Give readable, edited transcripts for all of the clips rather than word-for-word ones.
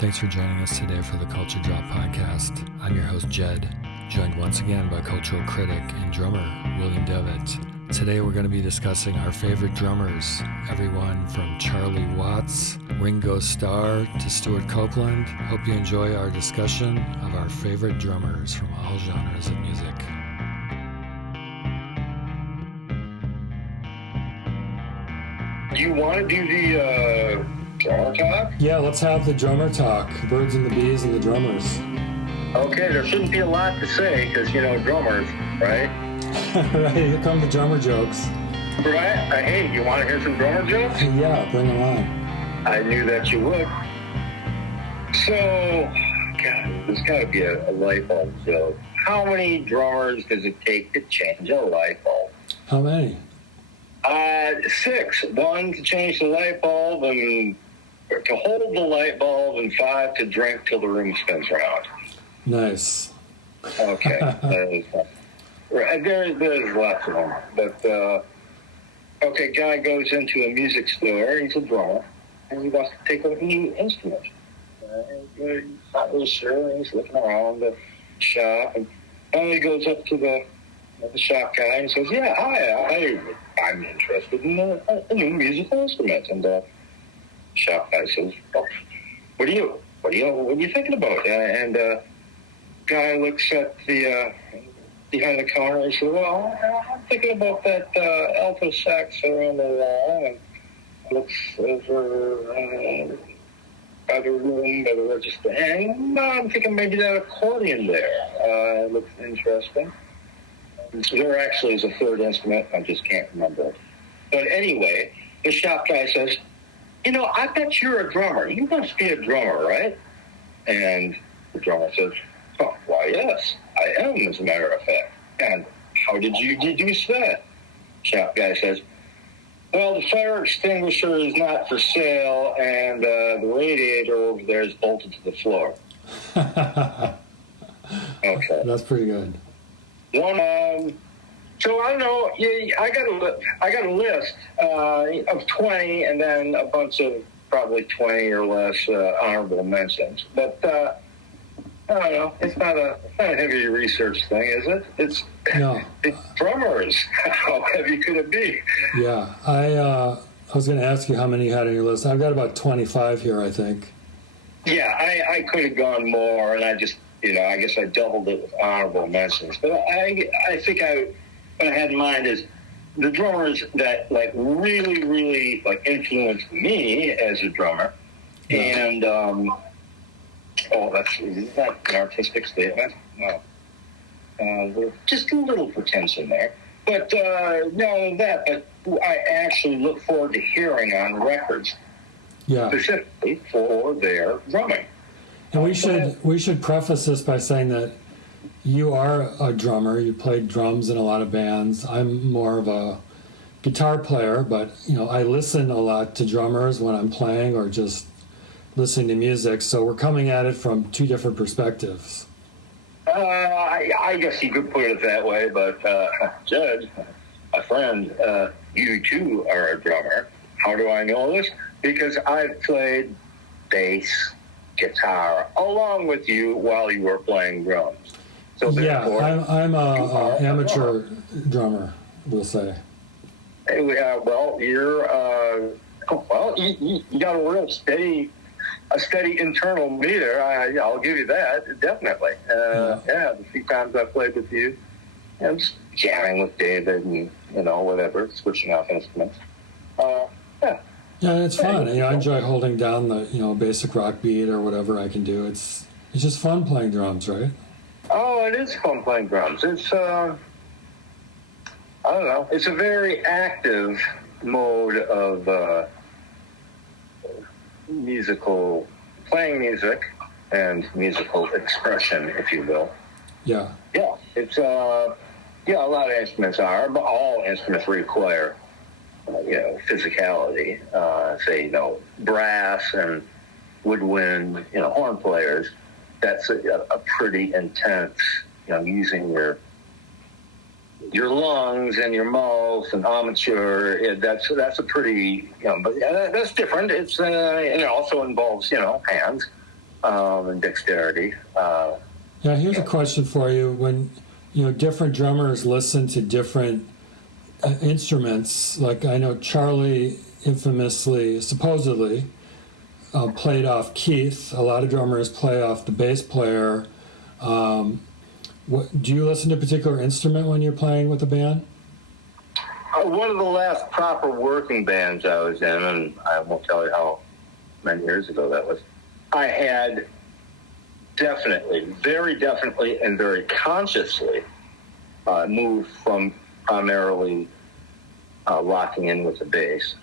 Thanks for joining us today for the Culture Drop Podcast. I'm your host, Jed, joined once again by cultural critic and drummer, William Devitt. Today we're going to be discussing our favorite drummers, everyone from Charlie Watts, Ringo Starr to Stewart Copeland. Hope you enjoy our discussion of our favorite drummers from all genres of music. Do you want to do the drummer talk? Yeah, let's have the drummer talk. Birds and the bees and the drummers. Okay, there shouldn't be a lot to say because, drummers, right? Right, here come the drummer jokes. Right? Hey, you want to hear some drummer jokes? Yeah, bring them on. I knew that you would. So, God, there's got to be a light bulb joke. How many drummers does it take to change a light bulb? How many? 6. 1 to change the light bulb, and to hold the light bulb, and 5 to drink till the room spins around. Nice. Okay. There's lots of them. But, okay, guy goes into a music store, he's a drummer, and he wants to take a new instrument. He's not really sure, and he's looking around the shop, and finally goes up to the shop guy and says, "Yeah, hi, I'm interested in a new musical instrument." And the shop guy says, "Oh, what are you thinking about?" And guy looks at the behind the counter and says, "Well, I'm thinking about that alto sax around the wall," and looks over by the room, by the register, and I'm thinking maybe that accordion there looks interesting. There actually is a third instrument. I just can't remember it. But anyway, the shop guy says, "I bet you're a drummer. You must be a drummer, right?" And the drummer says, "Oh, why, yes, I am, as a matter of fact. And how did you deduce that?" Shop guy says, "Well, the fire extinguisher is not for sale, and the radiator over there is bolted to the floor." Okay. That's pretty good. So I know I got a list of 20, and then a bunch of probably 20 or less honorable mentions. But I don't know. It's not a heavy research thing, is it? It's drummers. How heavy could it be? Yeah, I was going to ask you how many you had on your list. I've got about 25 here, I think. Yeah, I could have gone more, and I just. I guess I doubled it with honorable mentions. But I think what I had in mind is the drummers that really, really influenced me as a drummer. Yeah. And is that an artistic statement? No. Just a little pretension there. But not only that, but I actually look forward to hearing on records, specifically for their drumming. And we should preface this by saying that you are a drummer. You played drums in a lot of bands. I'm more of a guitar player, but I listen a lot to drummers when I'm playing or just listening to music. So we're coming at it from two different perspectives. I guess you could put it that way, but Judge, my friend, you too are a drummer. How do I know this? Because I've played bass, guitar along with you while you were playing drums. So I'm a amateur drummer, we'll say. Well, you're you got a real steady internal meter. I'll give you that, definitely. The few times I played with you, just jamming with David and whatever, switching off instruments. Yeah, it's fun. I enjoy holding down the basic rock beat or whatever I can do. It's just fun playing drums, right? Oh, it is fun playing drums. It's I don't know. It's a very active mode of playing music and musical expression, if you will. Yeah. Yeah, it's a lot of instruments are, but all instruments require physicality. Say, brass and woodwind, horn players. That's a pretty intense, using your lungs and your mouth and amateur. That's a pretty, but that's different. It's it also involves hands. and dexterity. Yeah, here's a question for you. When different drummers listen to different instruments, like I know Charlie infamously, supposedly, played off Keith. A lot of drummers play off the bass player. Do you listen to a particular instrument when you're playing with a band? One of the last proper working bands I was in, and I won't tell you how many years ago that was, I had very definitely, and very consciously moved from primarily locking in with the bass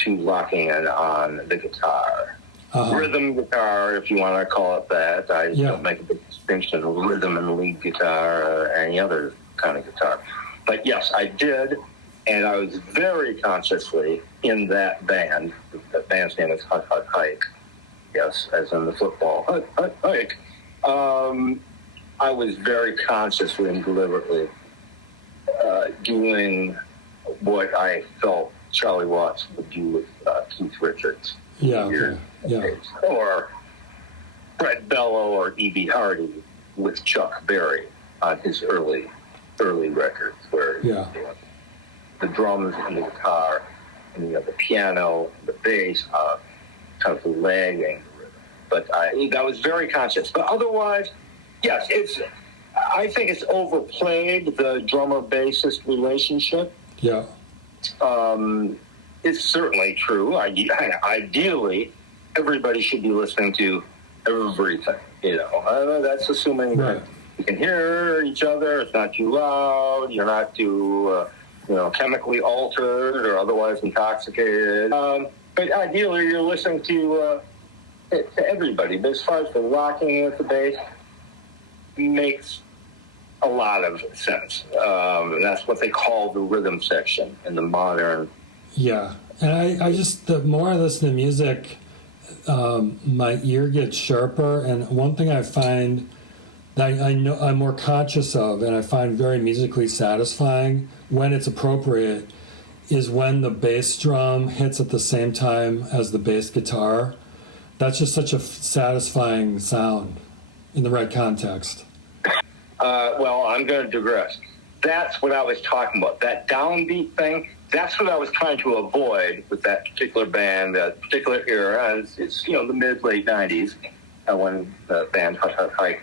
to locking in on the guitar. Rhythm guitar, if you want to call it that. I don't make a big distinction of rhythm and lead guitar or any other kind of guitar. But yes, I did, and I was very consciously in that band. The band's name is Hut Hut Hike. Yes, as in the football. Hut Hut Hike. I was very consciously and deliberately doing what I felt Charlie Watts would do with Keith Richards. Or Fred Bello or E.B. Hardy with Chuck Berry on his early records, where the drums and the guitar and the piano, the bass, kind of lagging the rhythm. But that was very conscious. But otherwise, yes, I think it's overplayed, the drummer-bassist relationship. Yeah. It's certainly true. Ideally, everybody should be listening to everything. That's assuming that you can hear each other. It's not too loud. You're not too, chemically altered or otherwise intoxicated. But ideally, you're listening to everybody. But as far as the rocking with the bass, makes a lot of sense. And that's what they call the rhythm section in the modern. Yeah, and I just, the more I listen to music, my ear gets sharper. And one thing I find that I know I'm more conscious of, and I find very musically satisfying when it's appropriate, is when the bass drum hits at the same time as the bass guitar. That's just such a satisfying sound in the right context. Well, I'm going to digress. That's what I was talking about. That downbeat thing, that's what I was trying to avoid with that particular band, that particular era. It's the mid-late 90s, when the band Hut Hut Hike.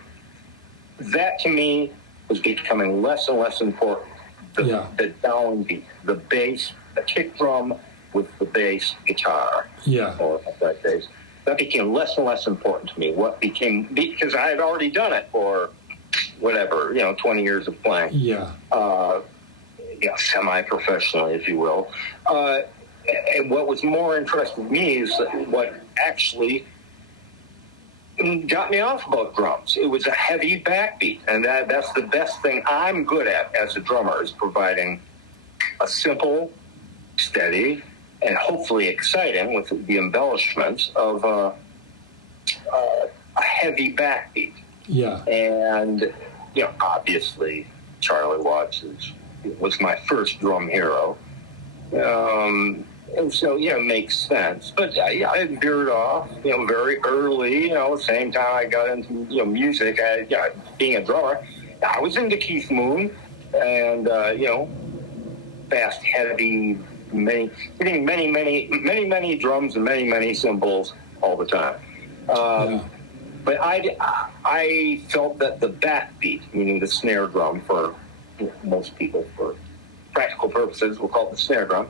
That, to me, was becoming less and less important. The downbeat, the bass, the kick drum with the bass guitar. Or that bass. That became less and less important to me. Because I had already done it for whatever, 20 years of playing. Semi-professionally, if you will. And what was more interesting to me is what actually got me off about drums. It was a heavy backbeat, and that's the best thing I'm good at as a drummer, is providing a simple, steady, and hopefully exciting, with the embellishments of a heavy backbeat. And obviously Charlie Watts was my first drum hero, and so it makes sense. But I veered off very early. Same time I got into music, being a drummer, I was into Keith Moon and fast, heavy, hitting many drums and many cymbals all the time. But I felt that the backbeat, meaning the snare drum, for most people, for practical purposes, we'll call it the snare drum,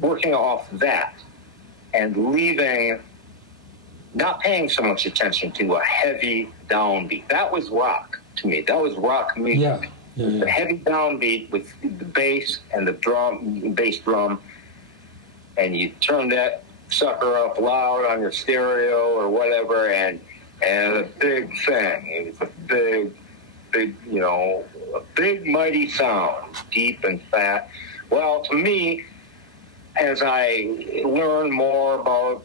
working off that and not paying so much attention to a heavy downbeat. That was rock to me. That was rock music. The heavy downbeat with the bass and the bass drum, and you turn that sucker up loud on your stereo or whatever, and a big thing. It was a big mighty sound, deep and fat. Well, to me, as I learned more about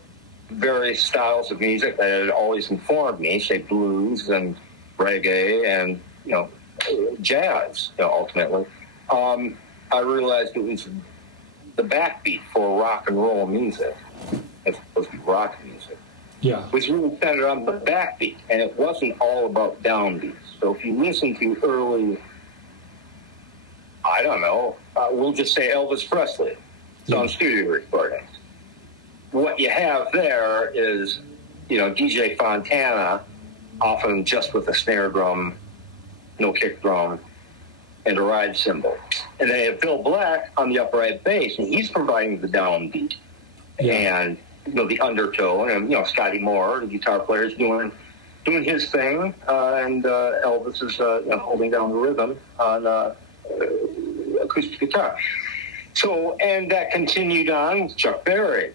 various styles of music that had always informed me, say blues and reggae and jazz, ultimately, I realized it was the backbeat for rock and roll music as opposed to rock music. was really centered on the backbeat, and it wasn't all about downbeats. So if you listen to early, I don't know, we'll just say Elvis Presley, on studio recordings. What you have there is, DJ Fontana, often just with a snare drum, no kick drum, and a ride cymbal. And they have Bill Black on the upright bass, and he's providing the downbeat. And, the undertone, and, Scotty Moore, the guitar player, is doing his thing, and Elvis is holding down the rhythm on acoustic guitar. So, and that continued on with Chuck Berry,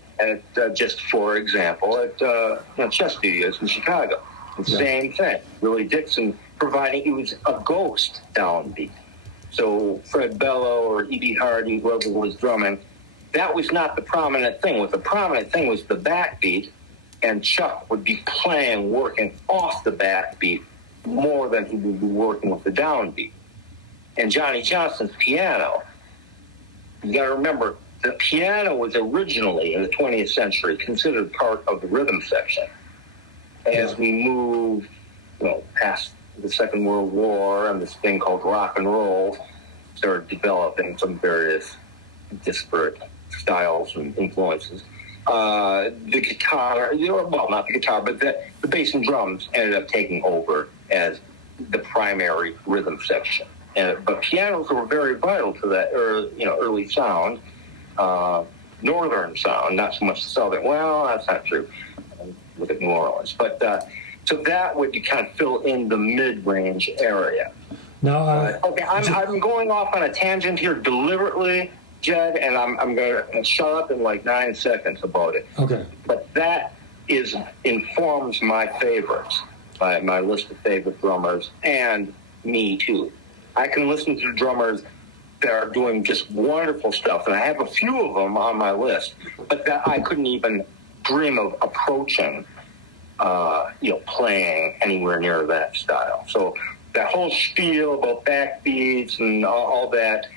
just for example, at Chess Studios in Chicago. The same thing. Willie Dixon providing, it was a ghost downbeat. So Fred Bello or E.B. Hardy, whoever was drumming, that was not the prominent thing. What the prominent thing was the backbeat, and Chuck would be working off the backbeat more than he would be working with the downbeat. And Johnny Johnson's piano, you got to remember, the piano was originally, in the 20th century, considered part of the rhythm section. As we moved, past the Second World War and this thing called rock and roll started developing some various disparate styles and influences. The guitar, not the guitar, but the bass and drums ended up taking over as the primary rhythm section. But pianos were very vital to that early sound, northern sound, not so much the southern. Well, that's not true. Look at New Orleans. But so that would kind of fill in the mid-range area. Now, I'm going off on a tangent here deliberately, Jed, and I'm going to shut up in like 9 seconds about it. Okay. But that informs my favorites, my list of favorite drummers, and me too. I can listen to drummers that are doing just wonderful stuff, and I have a few of them on my list, but that I couldn't even dream of approaching, playing anywhere near that style. So that whole spiel about backbeats and all that,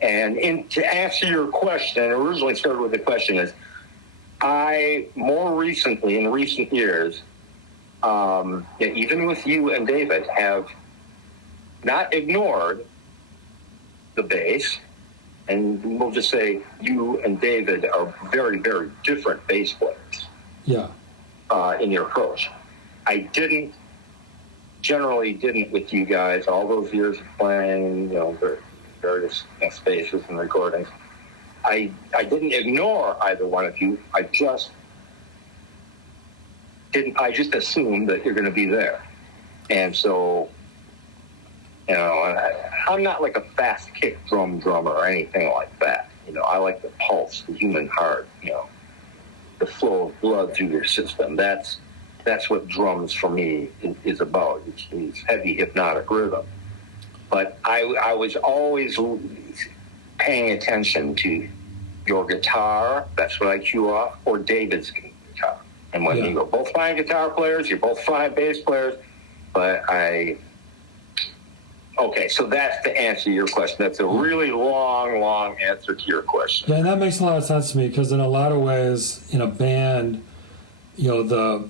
and to answer your question, originally started with the question is, I more recently, in recent years, even with you and David, have not ignored the bass, and we'll just say you and David are very, very different bass players. In your approach. I generally didn't with you guys all those years of playing, various spaces and recordings. I didn't ignore either one of you. I just assumed that you're going to be there. And so, I'm not like a fast kick drummer or anything like that. I like the pulse, the human heart, the flow of blood through your system. That's what drums for me is about. It's heavy hypnotic rhythm. But I was always paying attention to your guitar. That's what I cue off, or David's guitar. And when you go, both fine guitar players, you're both fine bass players. But okay, so that's to answer your question. That's a really long answer to your question. Yeah, and that makes a lot of sense to me, because in a lot of ways, in a band, the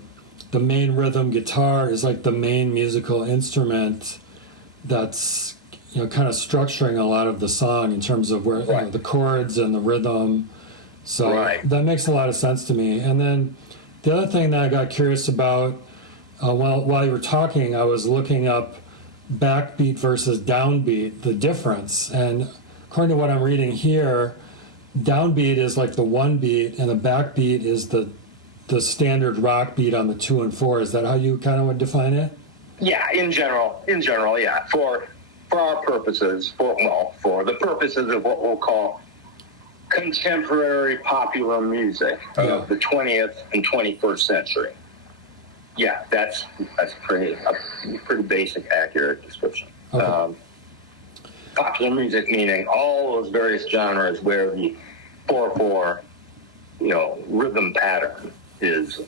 main rhythm guitar is like the main musical instrument that's, kind of structuring a lot of the song in terms of where the chords and the rhythm. So that makes a lot of sense to me. And then the other thing that I got curious about, while you were talking, I was looking up backbeat versus downbeat, the difference. And according to what I'm reading here, downbeat is like the one beat, and the backbeat is the standard rock beat on the 2 and 4. Is that how you kind of would define it? Yeah, in general, yeah. For our purposes, for the purposes of what we'll call contemporary popular music of the 20th and 21st century. Yeah, that's a pretty basic, accurate description. Okay. Popular music meaning all those various genres where the 4/4, rhythm pattern is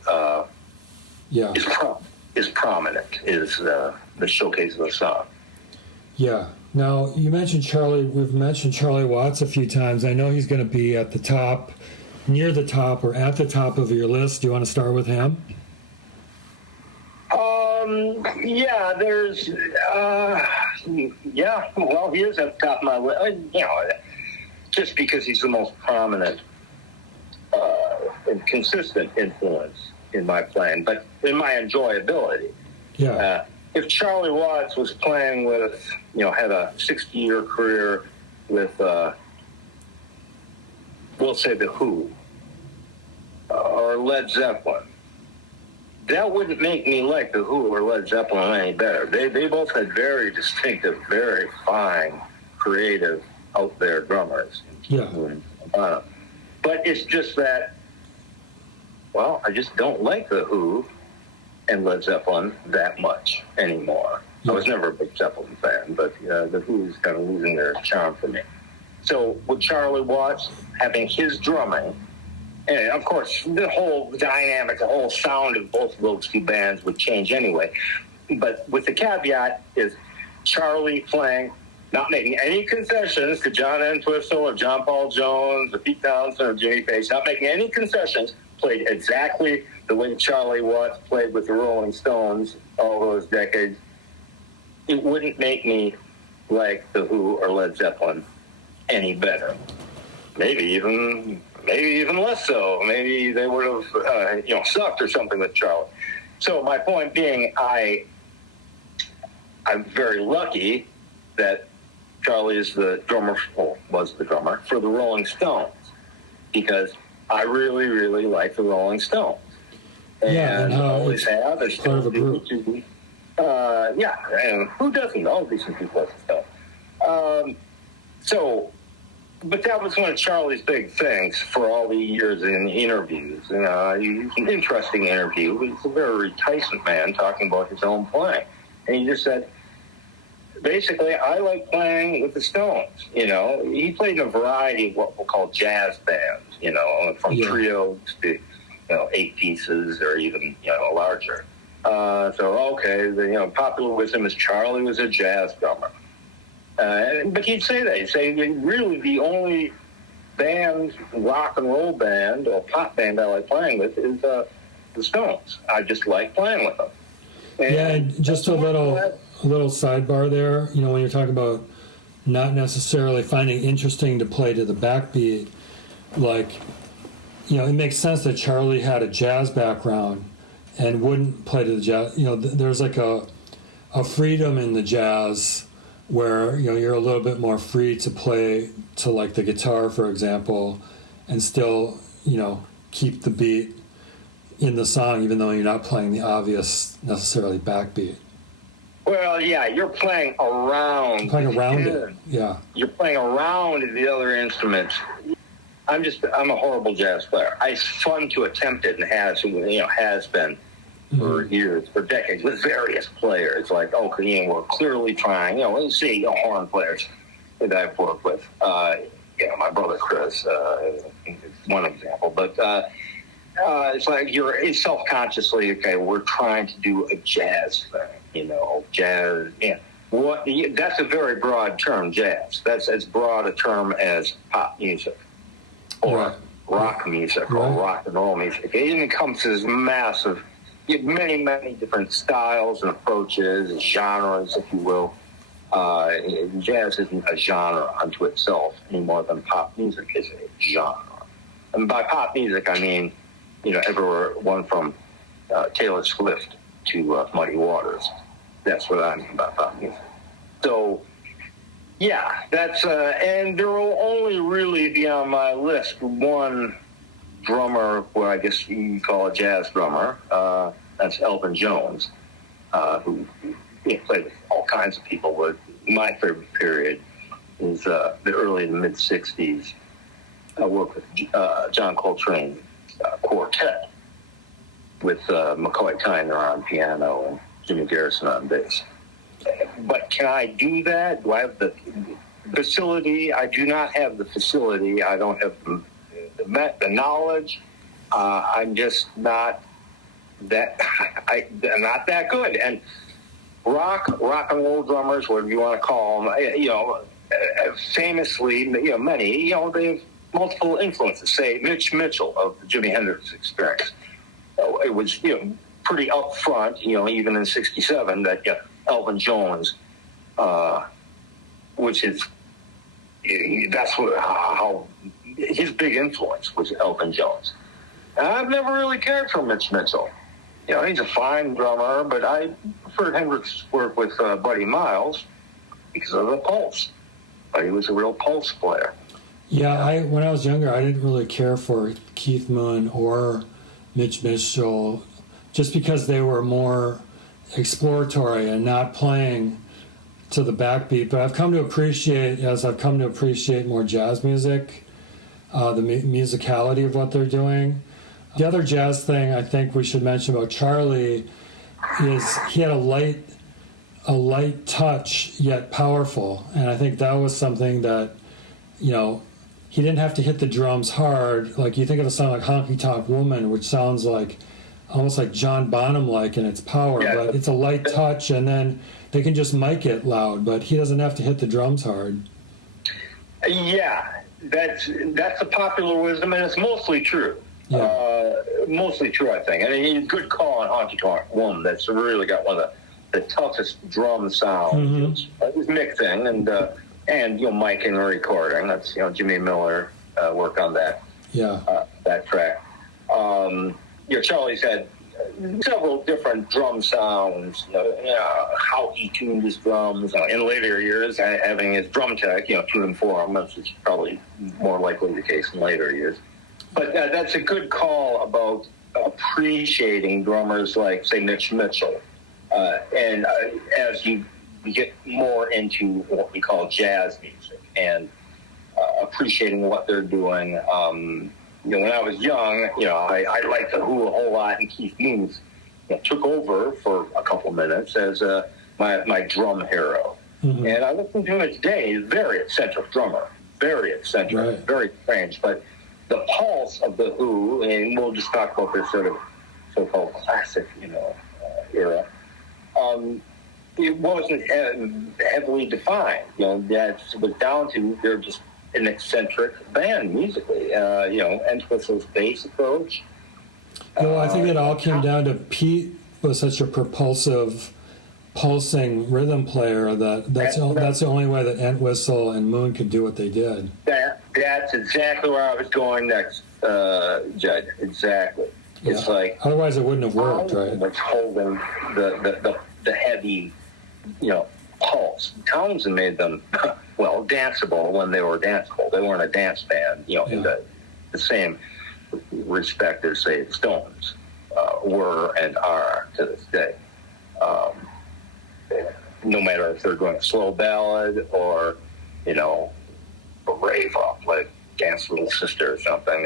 prominent, is the showcase of the song. Yeah. Now, you mentioned Charlie. We've mentioned Charlie Watts a few times. I know he's going to be at the top, near the top, or at the top of your list. Do you want to start with him? Yeah, there's, well, he is at the top of my list, just because he's the most prominent and consistent influence in my playing, but in my enjoyability. Yeah. If Charlie Watts was playing with, had a 60-year career with, we'll say The Who, or Led Zeppelin, that wouldn't make me like The Who or Led Zeppelin any better. They both had very distinctive, very fine, creative, out there drummers. Yeah. But it's just that, well, I just don't like The Who and Led Zeppelin that much anymore. Yeah. I was never a big Zeppelin fan, but The Who is kind of losing their charm for me. So with Charlie Watts having his drumming, and of course the whole dynamic, the whole sound of both of those two bands would change anyway. But with the caveat is Charlie playing, not making any concessions to John Entwistle or John Paul Jones or Pete Townsend or Jimmy Page, not making any concessions, played exactly the way Charlie Watts played with the Rolling Stones all those decades. It wouldn't make me like The Who or Led Zeppelin any better. Maybe even less so. Maybe they would have, sucked or something with Charlie. So my point being, I'm very lucky that Charlie is the drummer, was the drummer for the Rolling Stones, because I really, really like the Rolling Stones. And always have. It's part of a group. And who doesn't? All decent people like the Stones. But that was one of Charlie's big things for all the years in interviews. He's an interesting interview, but he's a very reticent man talking about his own playing. And he just said, basically, I like playing with the Stones. He played in a variety of what we'll call jazz bands, from trios to, 8 pieces or even, larger. Popular wisdom is Charlie was a jazz drummer. But he'd say that. He'd say, really, the only band, rock and roll band or pop band I like playing with is the Stones. I just like playing with them. And just a little sidebar there. When you're talking about not necessarily finding interesting to play to the backbeat, it makes sense that Charlie had a jazz background and wouldn't play to the jazz. There's like a freedom in the jazz where you're a little bit more free to play to like the guitar, for example, and still keep the beat in the song, even though you're not playing the obvious necessarily backbeat. Well, yeah, you're playing around. It, yeah. You're playing around the other instruments. I'm a horrible jazz player. It's fun to attempt it, and has been for years, for decades, with various players. Like, we're clearly trying, let's see, horn players that I've worked with. My brother Chris is one example. But it's like it's self-consciously, we're trying to do a jazz thing, jazz. Yeah. That's a very broad term, jazz. That's as broad a term as pop music or rock music or rock and roll music. It encompasses massive, many, many different styles and approaches and genres, if you will. Jazz isn't a genre unto itself any more than pop music is a genre. And by pop music, I mean, everywhere, one from Taylor Swift to Muddy Waters. That's what I mean by pop music. So, yeah, that's, and there will only really be on my list one drummer, who I guess you call a jazz drummer. That's Elvin Jones, who played with all kinds of people. But my favorite period is the early to mid 60s. I worked with John Coltrane quartet with McCoy Tyner on piano and Jimmy Garrison on bass. But can I do that? Do I have the facility? I do not have the facility. I don't have the knowledge. I'm just not that. I'm not that good. And rock and roll drummers, whatever you want to call them, famously, many, they have multiple influences. Say Mitch Mitchell of the Jimi Hendrix Experience. It was, pretty upfront, even in '67, that Elvin Jones, which is how his big influence was Elvin Jones. And I've never really cared for Mitch Mitchell. He's a fine drummer, but I preferred Hendrix's work with Buddy Miles because of the pulse. Buddy was a real pulse player. Yeah, when I was younger, I didn't really care for Keith Moon or Mitch Mitchell, just because they were more exploratory and not playing to the backbeat. But I've come to appreciate more jazz music, the musicality of what they're doing. The other jazz thing I think we should mention about Charlie is he had a light touch, yet powerful. And I think that was something that, he didn't have to hit the drums hard. Like, you think of a song like Honky Tonk Woman, which sounds like almost like John Bonham-like in its power, but it's a light touch, and then they can just mic it loud, but he doesn't have to hit the drums hard. Yeah, that's a popular wisdom, and it's mostly true. Yeah. Mostly true, I think. And a good call on Honky Tonk Woman. That's really got one of the toughest drum sounds. It was mixing and mic and recording. That's Jimmy Miller worked on that. Yeah. That track. Charlie's had several different drum sounds. How he tuned his drums in later years, having his drum tech tune for him, which is probably more likely the case in later years. But that's a good call about appreciating drummers like, say, Mitch Mitchell. And as you get more into what we call jazz music and appreciating what they're doing. When I was young, I liked the Who a whole lot, and Keith Moon took over for a couple minutes as my drum hero. Mm-hmm. And I listen to him today. He's a very eccentric drummer, very eccentric, right. Very strange. But the pulse of the Who, and we'll just talk about this sort of so-called classic, era. It wasn't heavily defined. That was down to they're just an eccentric band musically. Entwistle's bass approach. I think it all came down to Pete was such a propulsive, pulsing rhythm player that's the only way that Entwistle and Moon could do what they did. That's exactly where I was going next, Judd. Exactly. Yeah. It's like otherwise it wouldn't have worked, right? It's holding the heavy, pulse. Townsend made them danceable when they were danceable. They weren't a dance band, in the same respect as, say, the Stones were and are to this day. No matter if they're doing a slow ballad or, a rave up like Dance Little Sister or something.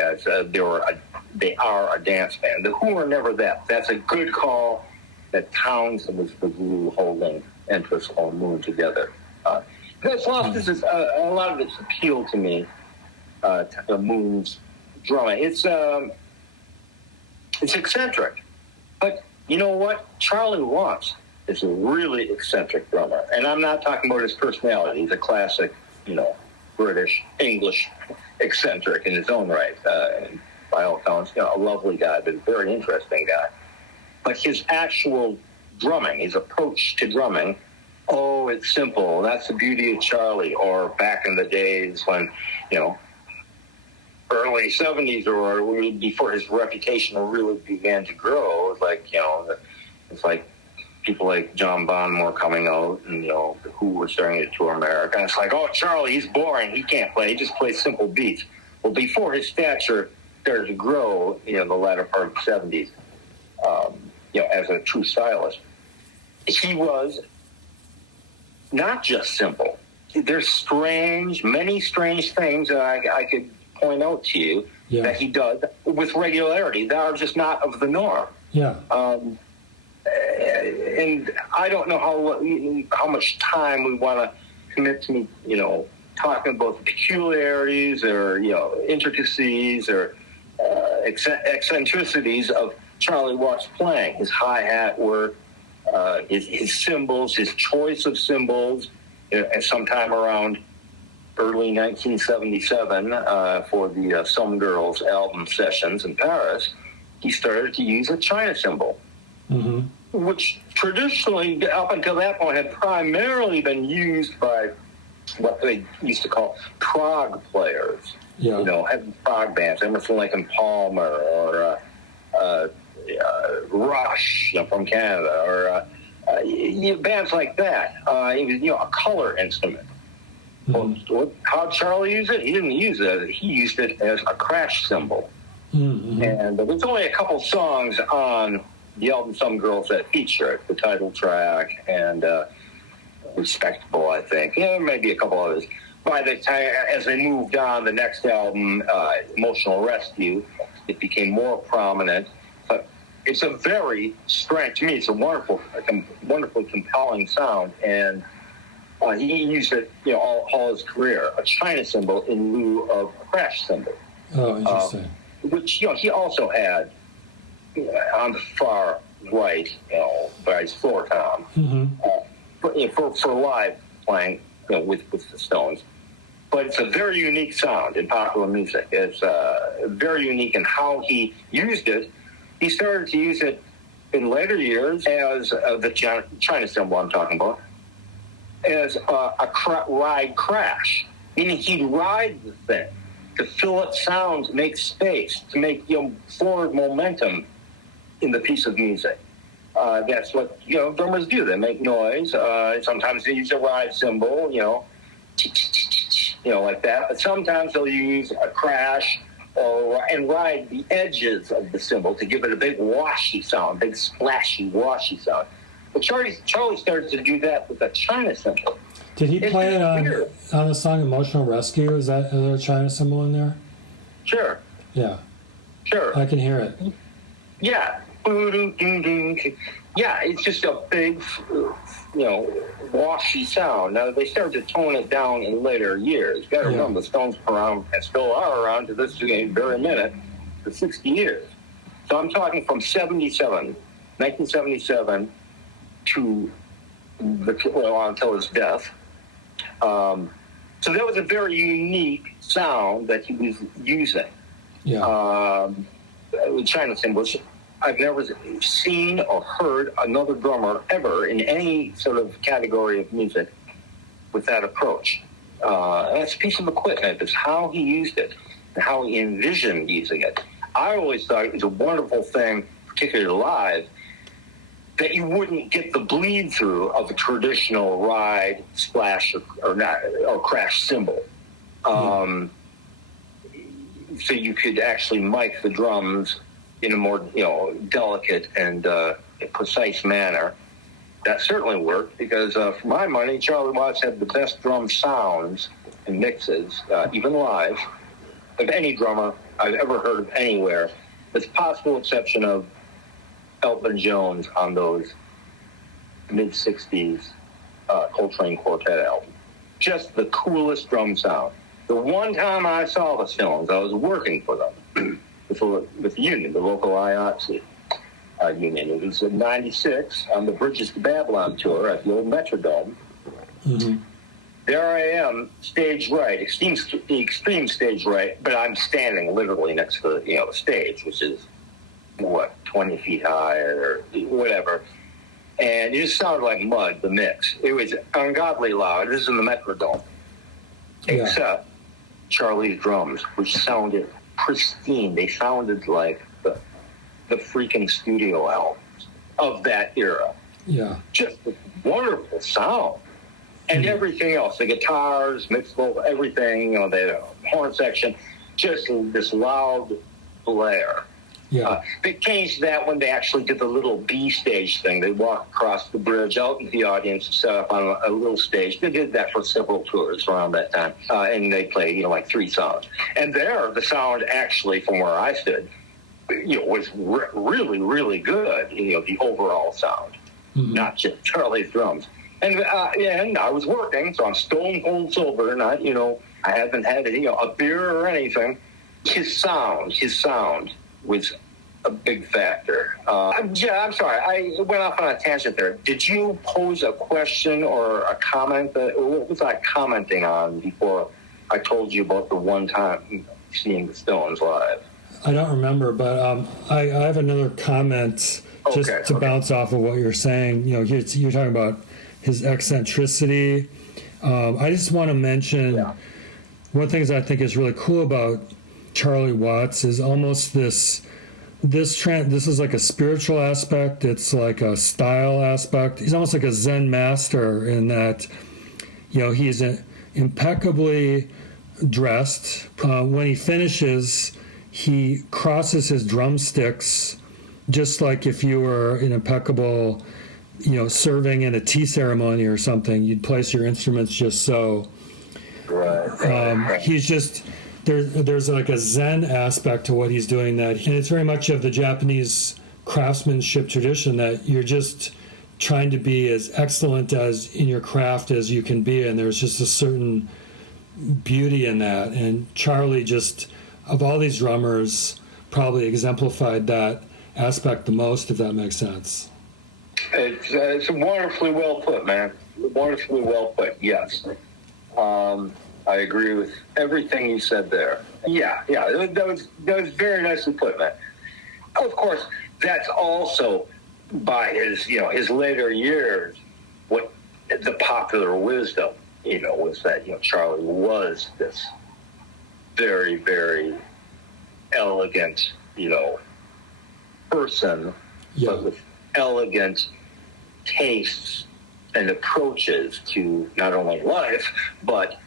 They are a dance band. The Who are never that. That's a good call that Townsend was the glue holding Entwistle and Moon together. That's lost a lot of its appeal to me, to Moon's drumming. It's eccentric. But you know what? Charlie Watts is a really eccentric drummer. And I'm not talking about his personality. He's a classic, British, English eccentric in his own right. And by all accounts, a lovely guy, but a very interesting guy. But his actual drumming, his approach to drumming, it's simple. That's the beauty of Charlie. Or back in the days when, early 70s or before his reputation really began to grow, it's like people like John Bonmore coming out and, Who were starting to tour America. And it's like, Charlie, he's boring. He can't play. He just plays simple beats. Well, before his stature started to grow, the latter part of the 70s, as a true stylist, he was not just simple. There's many strange things that I could point out to you that he does with regularity that are just not of the norm. Yeah. And I don't know how much time we want to commit to, talking about the peculiarities or, intricacies or eccentricities of Charlie Watts playing. His hi-hat work, his cymbals, his choice of cymbals, and sometime around early 1977 for the Some Girls album sessions in Paris, he started to use a China cymbal. which traditionally, up until that point, had primarily been used by what they used to call prog players. Yeah. Heavy prog bands, Emerson, Lake and Palmer, or Rush from Canada, or bands like that. It was, a color instrument. Well, how Charlie used it? He didn't use it. He used it as a crash cymbal. And there's only a couple songs on the album Some Girls that feature it, the title track and Respectable, I think. Maybe a couple others. By the time, as they moved on, the next album, Emotional Rescue, it became more prominent. But it's a very strange, to me, it's a wonderfully compelling sound. And he used it, all his career, a China cymbal in lieu of a crash cymbal. Oh, interesting. Which, he also had on the far right, by his floor tom, for live playing, with the Stones. But it's a very unique sound in popular music. It's very unique in how he used it. He started to use it in later years as the China cymbal I'm talking about, as a ride crash, meaning he'd ride the thing to fill its sounds, make space, to make forward momentum in the piece of music. That's what drummers do. They make noise. Sometimes they use a ride cymbal, like that. But sometimes they'll use a crash and ride the edges of the cymbal to give it a big washy sound, big splashy washy sound. But Charlie started to do that with a China cymbal. Did he play it on the song Emotional Rescue? Is there a China cymbal in there? Sure. Yeah. Sure. I can hear it. Yeah. Yeah, it's just a big, washy sound. Now, they started to tone it down in later years. You got to remember, the Stones were around and still are around to this very minute for 60 years. So I'm talking from 1977 to until his death. So that was a very unique sound that he was using. Yeah. With China cymbals. I've never seen or heard another drummer ever in any sort of category of music with that approach. And that's a piece of equipment. It's how he used it and how he envisioned using it. I always thought it was a wonderful thing, particularly live, that you wouldn't get the bleed through of a traditional ride, splash, or crash cymbal. So you could actually mic the drums in a more, delicate and precise manner. That certainly worked because, for my money, Charlie Watts had the best drum sounds and mixes, even live, of any drummer I've ever heard of anywhere, with possible exception of Elton Jones on those mid-'60s Coltrane Quartet albums. Just the coolest drum sound. The one time I saw the Stones, I was working for them. With the union, the local IOTC union. It was in '96 on the Bridges to Babylon tour at the old Metrodome. There I am, stage right, extreme stage right, but I'm standing literally next to the stage, which is 20 feet high or whatever. And it just sounded like mud, the mix. It was ungodly loud. This is in the Metrodome. Except Charlie's drums, which sounded pristine. They sounded like the freaking studio albums of that era. Yeah. Just a wonderful sound. And everything else, the guitars, mixed vocal, everything, the horn section, just this loud blare. Yeah. They changed that when they actually did the little B stage thing. They walked across the bridge out into the audience, set up on a little stage. They did that for several tours around that time. And they played, like 3 songs. And there, the sound actually, from where I stood, was really, really good, the overall sound, not just Charlie's drums. And I was working, so I'm stone cold sober, not, I haven't had, a beer or anything. His sound was a big factor. I'm sorry, I went off on a tangent there. Did you pose a question or a comment? What was I commenting on before I told you about the one time seeing the Stones live? I don't remember, but I have another comment just to bounce off of what you're saying, you're talking about his eccentricity. I just want to mention one of the things I think is really cool about Charlie Watts is almost this is like a spiritual aspect. It's like a style aspect. He's almost like a Zen master in that, he's impeccably dressed. When he finishes, he crosses his drumsticks just like if you were an impeccable, serving in a tea ceremony or something. You'd place your instruments just so. Right. He's just there's like a Zen aspect to what he's doing and it's very much of the Japanese craftsmanship tradition that you're just trying to be as excellent as in your craft as you can be, and there's just a certain beauty in that. And Charlie, just of all these drummers, probably exemplified that aspect the most, if that makes sense. It's wonderfully well put, man. Wonderfully well put, yes. I agree with everything you said there. Yeah, that was very nicely put, man. Of course, that's also by his later years, what the popular wisdom, was that, Charlie was this very, very elegant, person, but with elegant tastes and approaches to not only life, but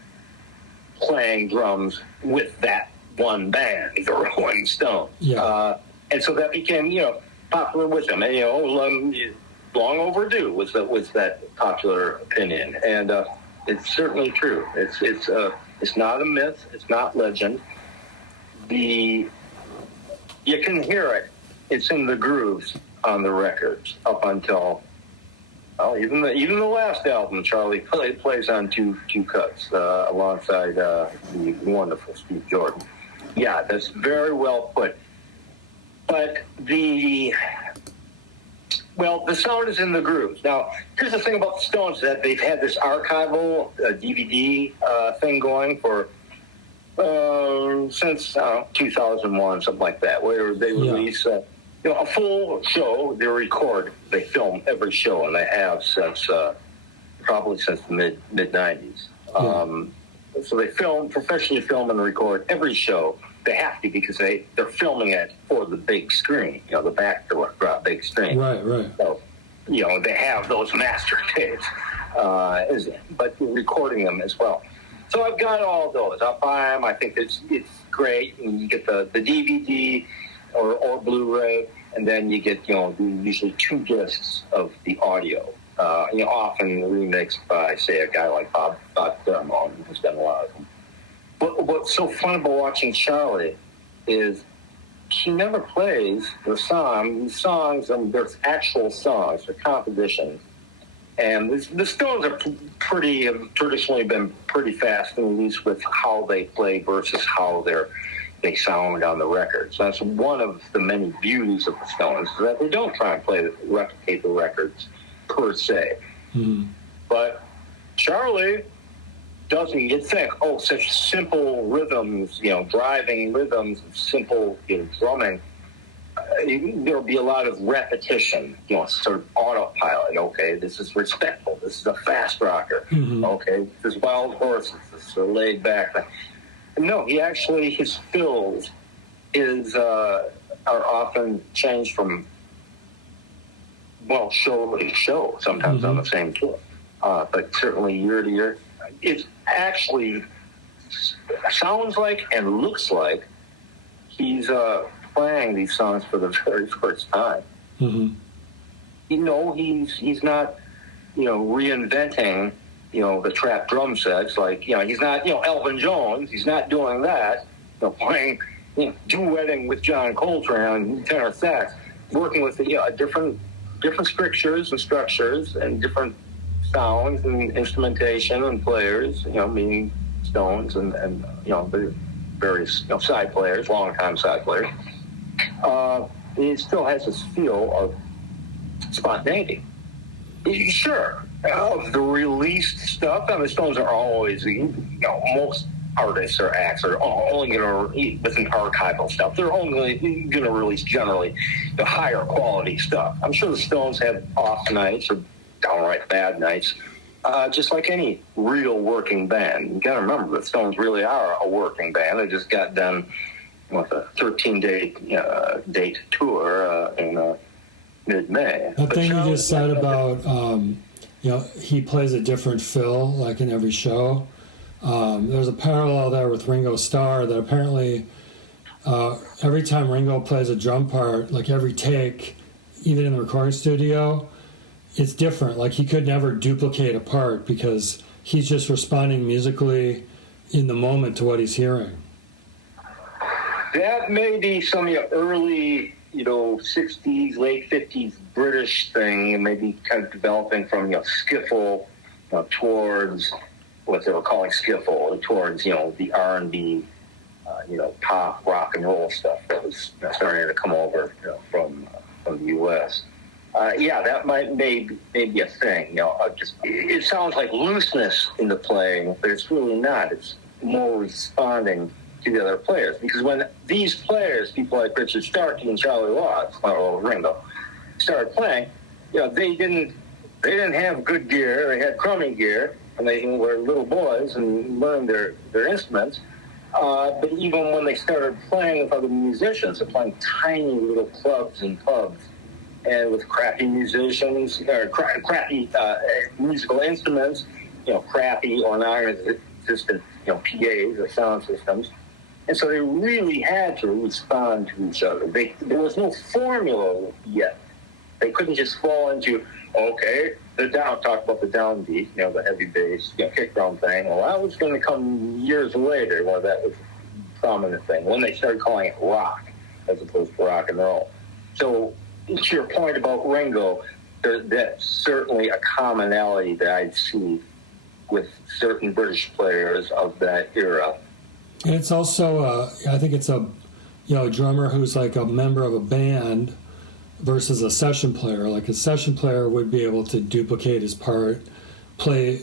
playing drums with that one band, the Rolling Stones. And so that became, popular with him. And, long overdue was that popular opinion. And it's certainly true. It's not a myth. It's not legend. You can hear it. It's in the grooves on the records up until even the last album. Charlie plays on two cuts alongside the wonderful Steve Jordan. Yeah, that's very well put. But the sound is in the grooves. Now, here's the thing about the Stones, that they've had this archival DVD thing going for since 2001, something like that, where they release a full show. They film every show, and they have since probably since the mid 90s. So they professionally film and record every show. They have to, because they're filming it for the big screen, the backdrop big screen. Right. So, they have those master tapes, but we're recording them as well. So I've got all those. I'll buy them. I think it's great. And you get the DVD or Blu-ray, and then you get, usually 2 discs of the audio. Often remixed by, say, a guy like Bob Dylan, who's done a lot of them. What's so fun about watching Charlie is he never plays the song. These songs, there's actual songs, they're compositions. And the Stones have traditionally been pretty fast and loose with how they play versus how they sound on the records. That's one of the many beauties of the Stones, is that they don't try and replicate the records per se. But Charlie doesn't. You'd think, such simple rhythms, driving rhythms, simple drumming. There'll be a lot of repetition, sort of autopilot. Okay, this is respectful. This is a fast rocker. Okay, this is Wild Horses. This is a laid back. No, his fills are often changed from show to show, sometimes on the same tour, but certainly year to year. It actually sounds like and looks like he's playing these songs for the very first time. He's not, reinventing, the trap drum sets. Like, he's not, Elvin Jones. He's not doing that. Playing, duetting with John Coltrane on tenor sax, working with different strictures and structures and different sounds and instrumentation and players, meaning Stones and the various side players, long-time side players. It still has this feel of spontaneity. Sure, of the released stuff, the Stones are always, most artists or acts are only going to, with an archival stuff, they're only going to release generally the higher quality stuff. I'm sure the Stones have off nights or downright bad nights, just like any real working band. You got to remember, the Stones really are a working band. They just got done with a 13-day date tour in mid-May. That thing you just said about, he plays a different fill, like in every show. There's a parallel there with Ringo Starr that apparently every time Ringo plays a drum part, like every take, even in the recording studio, it's different. Like he could never duplicate a part because he's just responding musically in the moment to what he's hearing. That may be some of your early, 60s, late 50s British thing, maybe kind of developing from, skiffle towards what they were calling skiffle, towards, the R&B, pop, rock and roll stuff that was starting to come over from the U.S. That may be a thing. It sounds like looseness in the playing, but it's really not. It's more responding to the other players. Because when these players, people like Richard Starkey and Charlie Watts, or Ringo, started playing, they didn't have good gear. They had crummy gear, and they were little boys and learned their instruments. But even when they started playing with other musicians, they're playing tiny little clubs and pubs, and with crappy musicians, or crappy musical instruments, crappy or non-existent, PAs or sound systems. And so they really had to respond to each other. There was no formula yet. They couldn't just fall into, talk about the downbeat, the heavy bass, kick drum thing. Well, that was going to come years later, when that was a prominent thing, when they started calling it rock as opposed to rock and roll. So to your point about Ringo, that's certainly a commonality that I see with certain British players of that era. And it's also, I think it's a drummer who's like a member of a band versus a session player. Like a session player would be able to duplicate his part, play,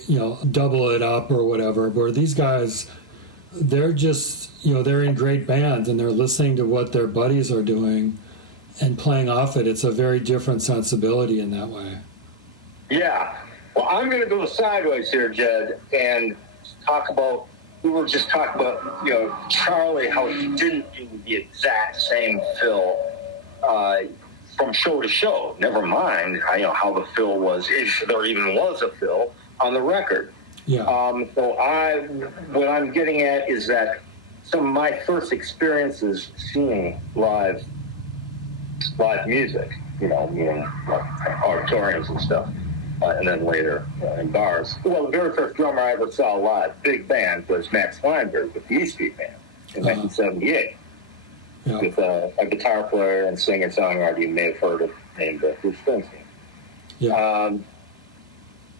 double it up or whatever. Where these guys, they're just, they're in great bands and they're listening to what their buddies are doing and playing off it. It's a very different sensibility in that way. Yeah. Well, I'm going to go sideways here, Jed, and we were just talking about, Charlie, how he didn't do the exact same fill from show to show. Never mind, how the fill was, if there even was a fill on the record. Yeah. What I'm getting at is that some of my first experiences seeing live music, meaning auditoriums and stuff, and then later in bars. Well, the very first drummer I ever saw live, big band, was Max Weinberg with the E Street Band in 1978. Yeah. With a guitar player and singer-songwriter you may have heard of named Bruce Springsteen. Yeah.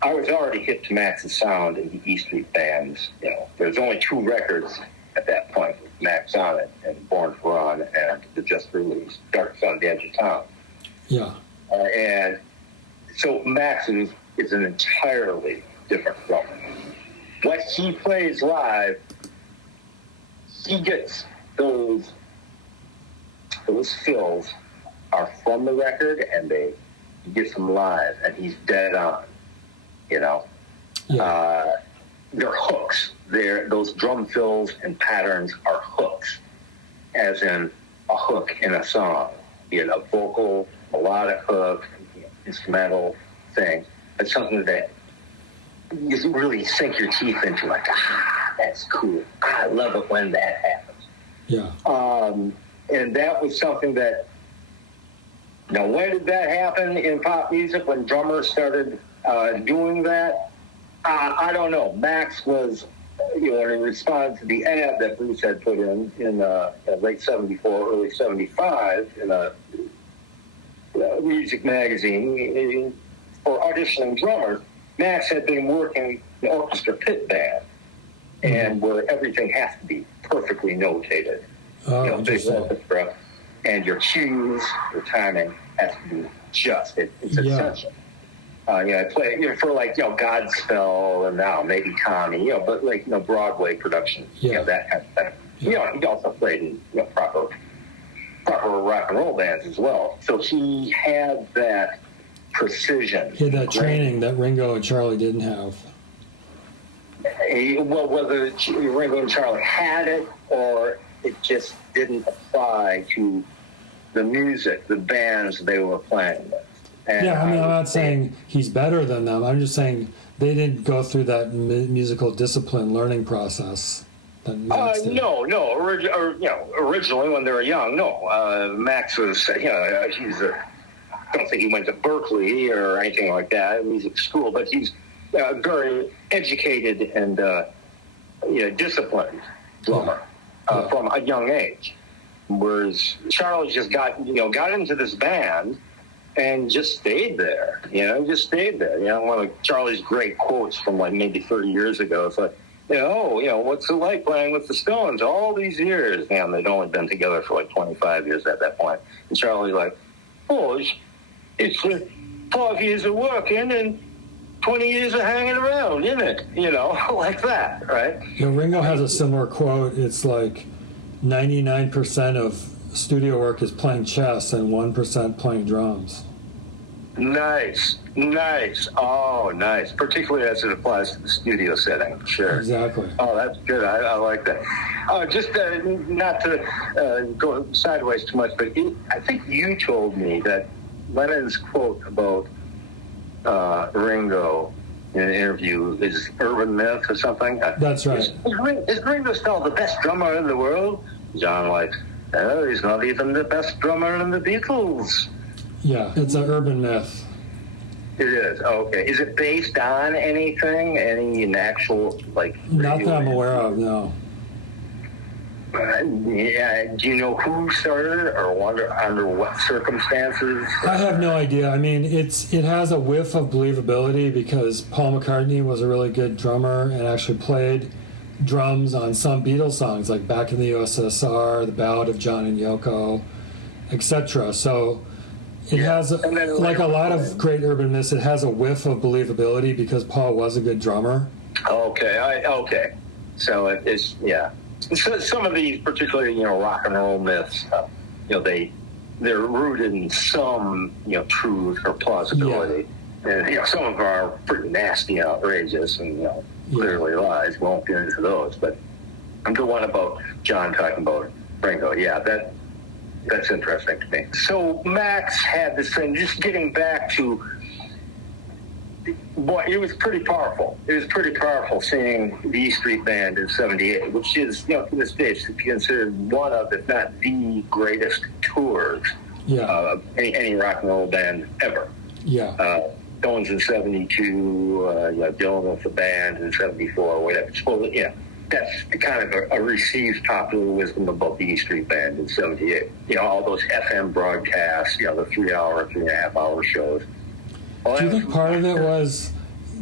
I was already hip to Max's sound in the E Street Bands. There's only 2 records at that point with Max on it, and Born to Run and the just released Dark on the Edge of Town. Yeah. And so Max is an entirely different drummer. What he plays live, he gets those fills are from the record, and he gets them live, and he's dead on. Yeah. They're hooks. Those drum fills and patterns are hooks, as in a hook in a song, be it a vocal, melodic hook, instrumental thing. It's something that you really sink your teeth into, like, that's cool. I love it when that happens. Yeah. And that was something that, when did that happen in pop music, when drummers started doing that? I don't know. Max was, in response to the ad that Bruce had put in late 74, early 75, in a music magazine for auditioning drummers, Max had been working the orchestra pit band, and where everything has to be perfectly notated. Big orchestra, and your cues, your timing has to be just. It's essential. I play, for like, Godspell and now maybe Tommy, but like, Broadway production, that kind of thing. Yeah. He also played in, proper rock and roll bands as well. So he had that precision. He had that training that Ringo and Charlie didn't have. Well, whether Ringo and Charlie had it or it just didn't apply to the music, the bands they were playing with. And I'm not saying he's better than them. I'm just saying they didn't go through that musical discipline learning process. That Max did. No. Originally when they were young, no. Max was, I don't think he went to Berkeley or anything like that, music school, but he's very educated and disciplined drummer from a young age. Whereas Charlie just got into this band and just stayed there. One of Charlie's great quotes from like maybe 30 years ago. It's like, what's it like playing with the Stones all these years? And they'd only been together for like 25 years at that point. And Charlie like, it's 5 years of working and 20 years of hanging around, isn't it? Like that, right? Ringo has a similar quote. It's like 99% of studio work is playing chess and 1% playing drums. Nice. Oh, nice. Particularly as it applies to the studio setting. Sure. Exactly. Oh, that's good. I like that. Just not to go sideways too much, but I think you told me that Lennon's quote about Ringo in an interview is urban myth or something. That's right. Is Ringo still the best drummer in the world? John like, he's not even the best drummer in the Beatles. Yeah, it's an urban myth. It is. Okay. Is it based on anything? Any actual, like... Not that I'm aware of, no. Do you know who started it or under what circumstances? I have no idea. I mean, it has a whiff of believability because Paul McCartney was a really good drummer and actually played drums on some Beatles songs, like Back in the USSR, The Ballad of John and Yoko, etc. So it has, like a lot of great urban myths, it has a whiff of believability because Paul was a good drummer. Okay. So it's, So some of these, particularly, rock and roll myths, they're rooted in some, truth or plausibility. Yeah. And, some of them are pretty nasty and outrageous and, clearly lies. Won't get into those. But the one about John talking about Ringo, that's interesting to me. So Max had this thing, just getting back to, boy, it was pretty powerful. It was pretty powerful seeing the E Street Band in '78, which is, to this day, is considered one of, if not the greatest tours of any rock and roll band ever. Yeah. Stones in '72, Dylan with the band in '74, whatever. So, that's kind of a received popular wisdom about the E Street Band in '78. All those FM broadcasts, the 3-hour, 3.5-hour shows. Well, do you think part of it was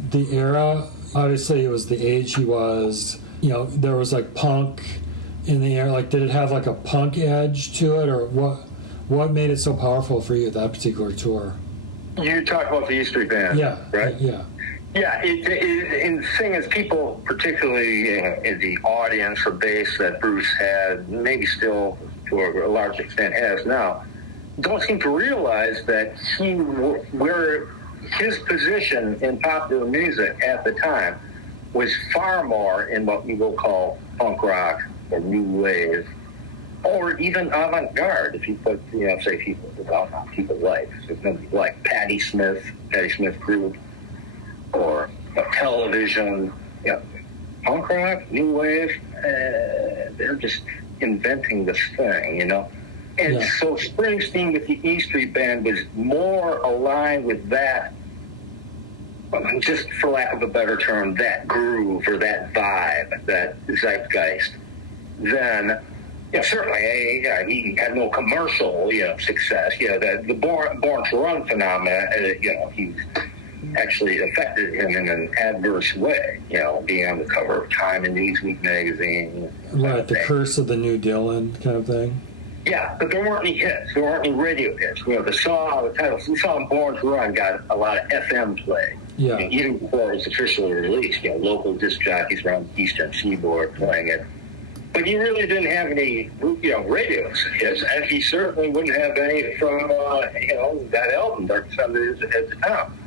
the era? Obviously, it was the age he was. There was like punk in the air. Like, did it have like a punk edge to it, or what made it so powerful for you, that particular tour? You talk about the E Street Band, right? Yeah. Yeah, and the thing is, people, particularly in the audience or base that Bruce had, maybe still to a large extent has now, don't seem to realize that where his position in popular music at the time was far more in what we will call punk rock or new wave, or even avant-garde, if you put, say people like Patti Smith Group, or television, punk rock, new wave, they're just inventing this thing, And so Springsteen with the E Street Band was more aligned with that, just for lack of a better term, that groove or that vibe, that zeitgeist, than, certainly, he had no commercial, success. The Born to Run phenomenon, he actually affected him in an adverse way, being on the cover of Time and Newsweek magazine. Right, the curse of the new Dylan kind of thing. Yeah, but there weren't any hits. There weren't any radio hits. You know, the song Born to Run got a lot of FM play. Yeah. And even before it was officially released, you know, local disc jockeys around the Eastern Seaboard playing it. But he really didn't have any, you know, radio hits, and he certainly wouldn't have any from, you know, that album, Dark Sunday at the Town.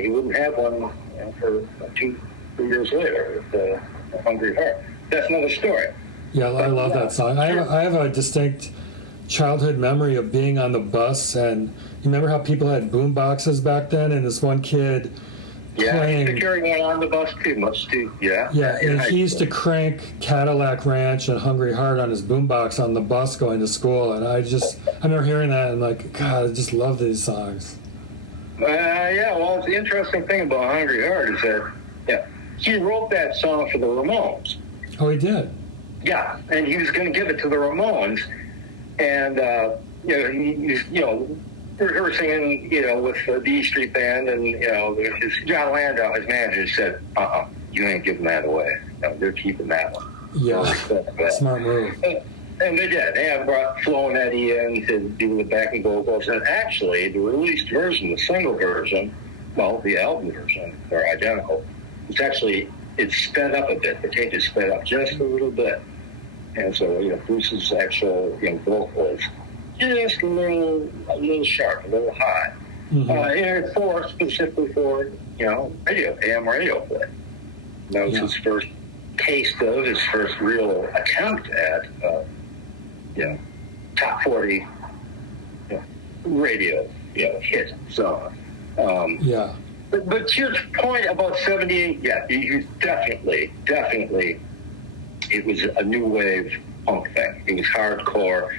He wouldn't have one, you know, for 2 years later with Hungry Heart. That's another story. Yeah, I love that song. I have a distinct childhood memory of being on the bus, and you remember how people had boom boxes back then, and this one kid playing. Yeah, carrying one on the bus too much too. Yeah. Yeah, and he used to crank Cadillac Ranch and Hungry Heart on his boombox on the bus going to school, and I remember hearing that and like, God, I just love these songs. Yeah, well, the interesting thing about Hungry Heart is that, he wrote that song for the Ramones. Oh, he did? Yeah, and he was going to give it to the Ramones, and, he was rehearsing, you know, with the E Street Band, and, you know, John Landau, his manager, said, you ain't giving that away. No, they're keeping that one. Yeah, smart move. And they did. They have brought Flo and Eddie in to do the backing vocals, and actually, the released version, the single version, well, the album version, they're identical. It's sped up a bit. The tape is sped up just a little bit. And so, you know, Bruce's actual, you know, vocal is just a little sharp, a little high. Mm-hmm. And specifically for, you know, AM radio play. That was his first taste of, his first real attempt at, top 40, you know, radio, you know, hit song. But to your point about 78, you definitely, it was a new wave punk thing. It was hardcore.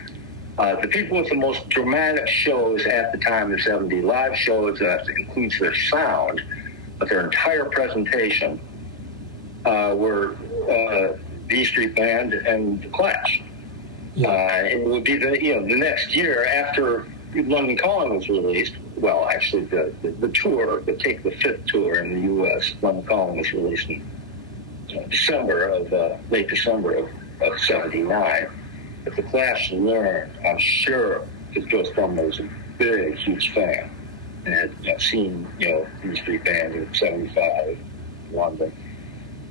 The people with the most dramatic shows at the time, the 70 live shows, that includes their sound, but their entire presentation, were the E Street Band and the Clash. It would be the next year after London Calling was released. Well, actually, the tour, the Take the Fifth tour in the U.S., London Calling was released in late December of 79. But the Clash learned, I'm sure, because Joe Strummer was a big, huge fan and had seen, the E Street Band in 75 in London.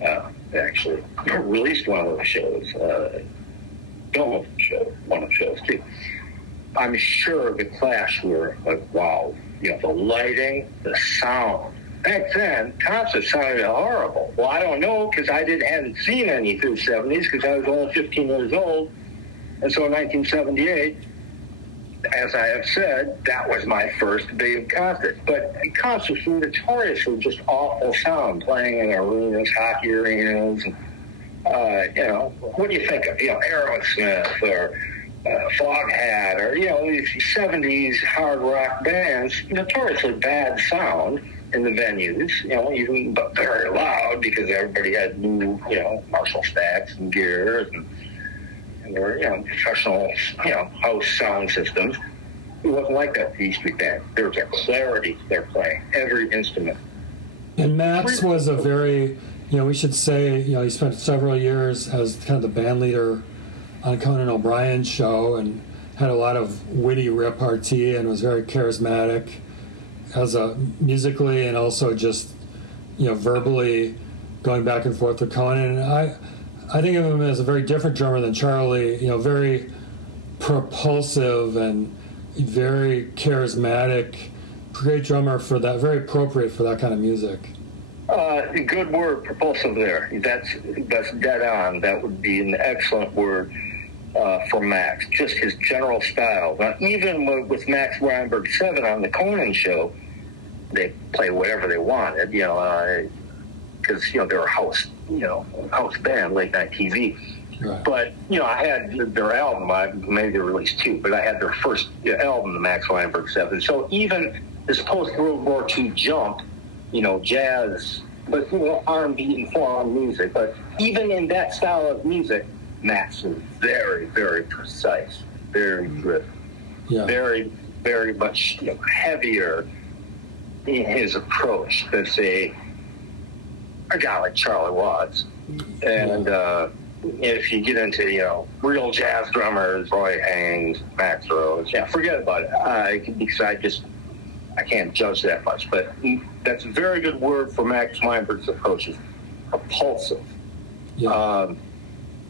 They actually released one of those shows, one of the shows too. I'm sure the Clash were like, wow, the lighting, the sound. Back then, concerts sounded horrible. Well, I don't know, because I hadn't seen any through the 70s, because I was only 15 years old. And so in 1978, as I have said, that was my first big concert. But concerts were notoriously just awful sound, playing in arenas, hockey arenas. And, what do you think of? Aerosmith or Foghat or, these 70s hard rock bands, notoriously bad sound in the venues, even but very loud because everybody had new, Marshall stacks and gear and there were, professional, house sound systems. It wasn't like that at the E Street Band. There was a clarity to their playing, every instrument. And Max was a very, we should say, he spent several years as kind of the band leader on Conan O'Brien's show and had a lot of witty repartee and was very charismatic as musically and also just, verbally going back and forth with Conan. And I think of him as a very different drummer than Charlie, very propulsive and very charismatic, great drummer for that, very appropriate for that kind of music. Good word, propulsive there. That's dead on. That would be an excellent word for Max. Just his general style. Now, even with Max Weinberg 7 on the Conan show, they play whatever they wanted, because they're a house band, late night TV. Right. But I had their album. Maybe they released 2, but I had their first album, the Max Weinberg 7. So even this post World War II jump, jazz, but R&B informed music. But even in that style of music, Max is very, very precise, very good, very, very much heavier in his approach than, say, a guy like Charlie Watts. And if you get into, real jazz drummers, Roy Haynes, Max Rose, forget about it. Because I can't judge that much. But that's a very good word for Max Weinberg's approach. Is propulsive. Yeah.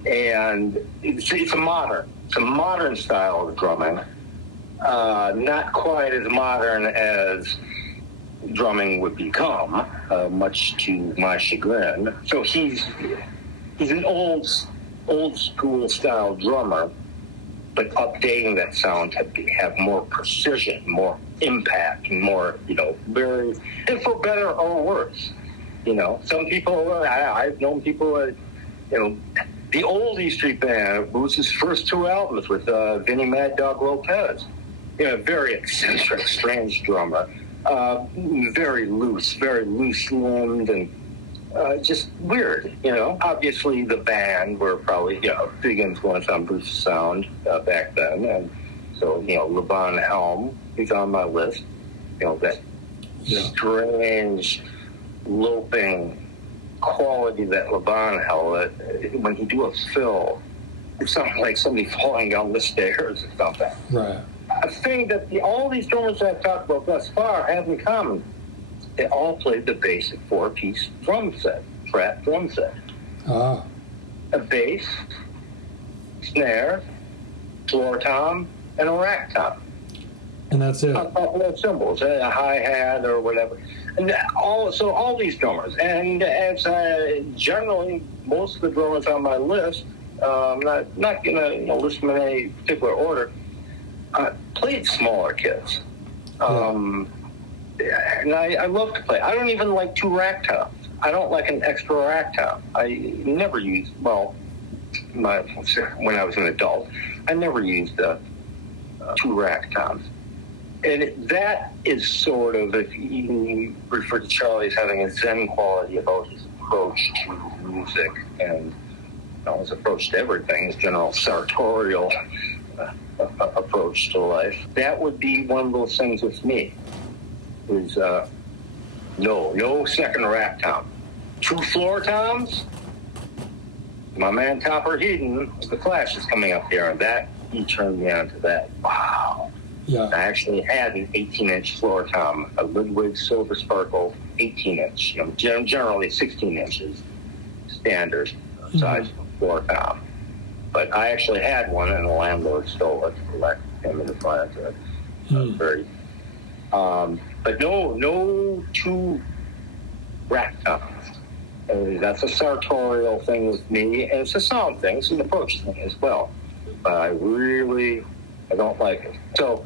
And it's a modern style of drumming. Not quite as modern as drumming would become, much to my chagrin. So he's an old school style drummer, but updating that sound to have more precision, more impact, more, very, and for better or worse. Some people, I've known people, the old E Street Band was his first two albums with Vinnie Mad Dog Lopez. Very eccentric, strange drummer. Very loose-limbed, and just weird, Obviously, the band were probably, big influence on Bruce's sound back then. And so, LeVon Helm, he's on my list. That strange, loping quality that LeVon held. When he do a fill, it sounds like somebody falling down the stairs or something. Right. A thing that all these drummers I've talked about thus far have in common, they all played the basic four-piece frat drum set. Ah. A bass, snare, floor tom, and a rack tom. And that's it. A couple of cymbals, a hi-hat or whatever. And all these drummers, and as generally most of the drummers on my list, I'm not going to list them in any particular order, played smaller kids. And I love to play. I don't even like two rack toms. I don't like an extra rack tom. I never used, when I was an adult, I never used two rack toms. And that is sort of, if you refer to Charlie as having a Zen quality about his approach to music and his approach to everything, his general sartorial approach to life. That would be one of those things with me, is no second rack tom. Two floor toms, my man Topper Heaton of the Clash is coming up here, and that, he turned me on to that. Wow. Yeah. I actually had an 18-inch floor tom, a Ludwig Silver Sparkle 18-inch, generally 16 inches standard size floor tom. But I actually had one, and the landlord stole it to collect him in the front. But no two rack toms. That's a sartorial thing with me, and it's a sound thing, it's an approach thing as well. But I don't like it. So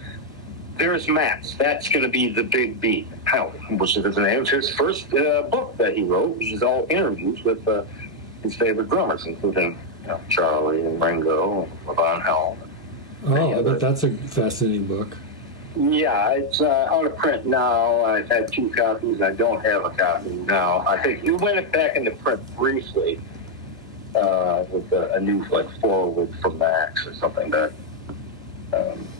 there's Max. That's going to be the big beat, which is the name of his first book that he wrote, which is all interviews with his favorite drummers, including Charlie and Ringo and LeVon Helm. Oh, I bet that's a fascinating book. Yeah, it's out of print now. I've had two copies. I don't have a copy now. I think you went back into print briefly with a new foreword from Max or something that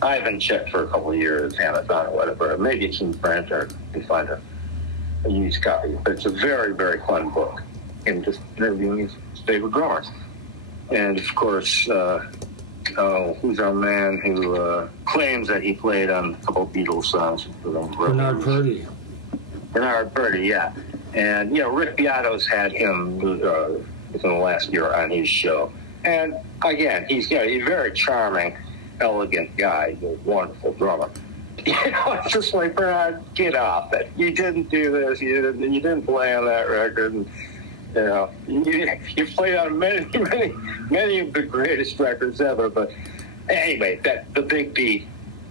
I haven't checked for a couple of years, Amazon or whatever. Maybe it's in print or you can find a used copy. But it's a very, very fun book. And just interviewing his favorite drummers. And of course, who's our man who claims that he played on a couple of Beatles songs? Bernard Purdie. Bernard Purdie, yeah. And, Rick Beato's had him within the last year on his show. And, again, he's a very charming, elegant guy. He's a wonderful drummer. It's just like, Bernard, get off it. You didn't do this. You didn't play on that record. And, you played on many of the greatest records ever. But anyway, the big beat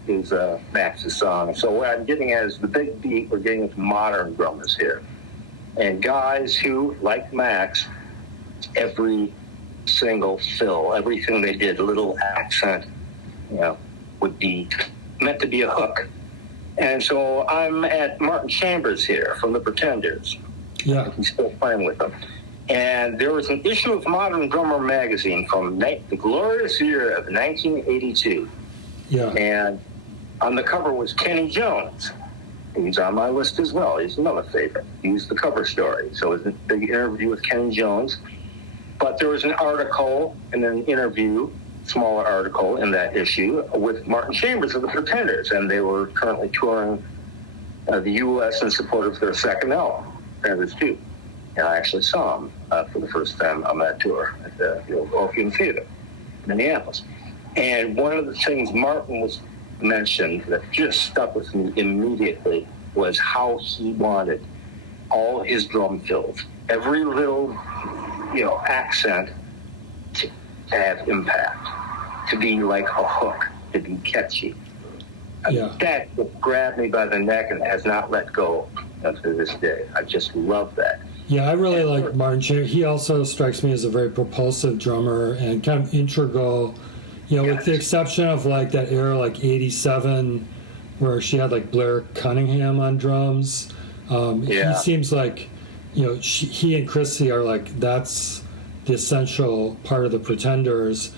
is Max's song. So what I'm getting at is the big beat. We're getting into modern drummers here, and guys who, like Max, every single fill, everything they did, a little accent, would be meant to be a hook. And so I'm at Martin Chambers here from the Pretenders. Yeah. He's still playing with them. And there was an issue of Modern Drummer magazine from the glorious year of 1982. Yeah. And on the cover was Kenny Jones. He's on my list as well. He's another favorite. He was the cover story. So it was a big interview with Kenny Jones. But there was an article and an interview, smaller article in that issue with Martin Chambers of the Pretenders, and they were currently touring the U.S. in support of their second album, Pretenders 2. And I actually saw them for the first time on that tour at the old Orpheum Theater in Minneapolis. And one of the things Martin was mentioned that just stuck with me immediately was how he wanted all his drum fills, every little, accent to have impact, to be like a hook, to be catchy. Yeah. That grabbed me by the neck and has not let go to this day. I just love that. Yeah, I really like Martin Chambers. He also strikes me as a very propulsive drummer and kind of integral, with the exception of like that era, like 87, where she had like Blair Cunningham on drums. He seems like, he and Chrissy are like, that's the essential part of the Pretenders.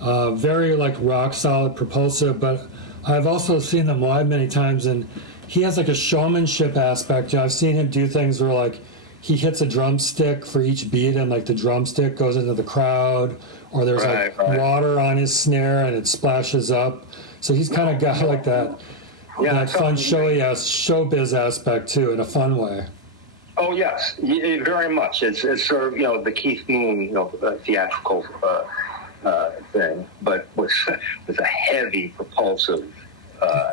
Very like rock solid, propulsive, but I've also seen them live many times, and he has like a showmanship aspect. I've seen him do things where like he hits a drumstick for each beat, and like the drumstick goes into the crowd, or there's water on his snare and it splashes up. So he's kind of got like that fun showbiz aspect too, in a fun way. Oh yes, very much. It's sort of the Keith Moon theatrical thing, but with a heavy propulsive.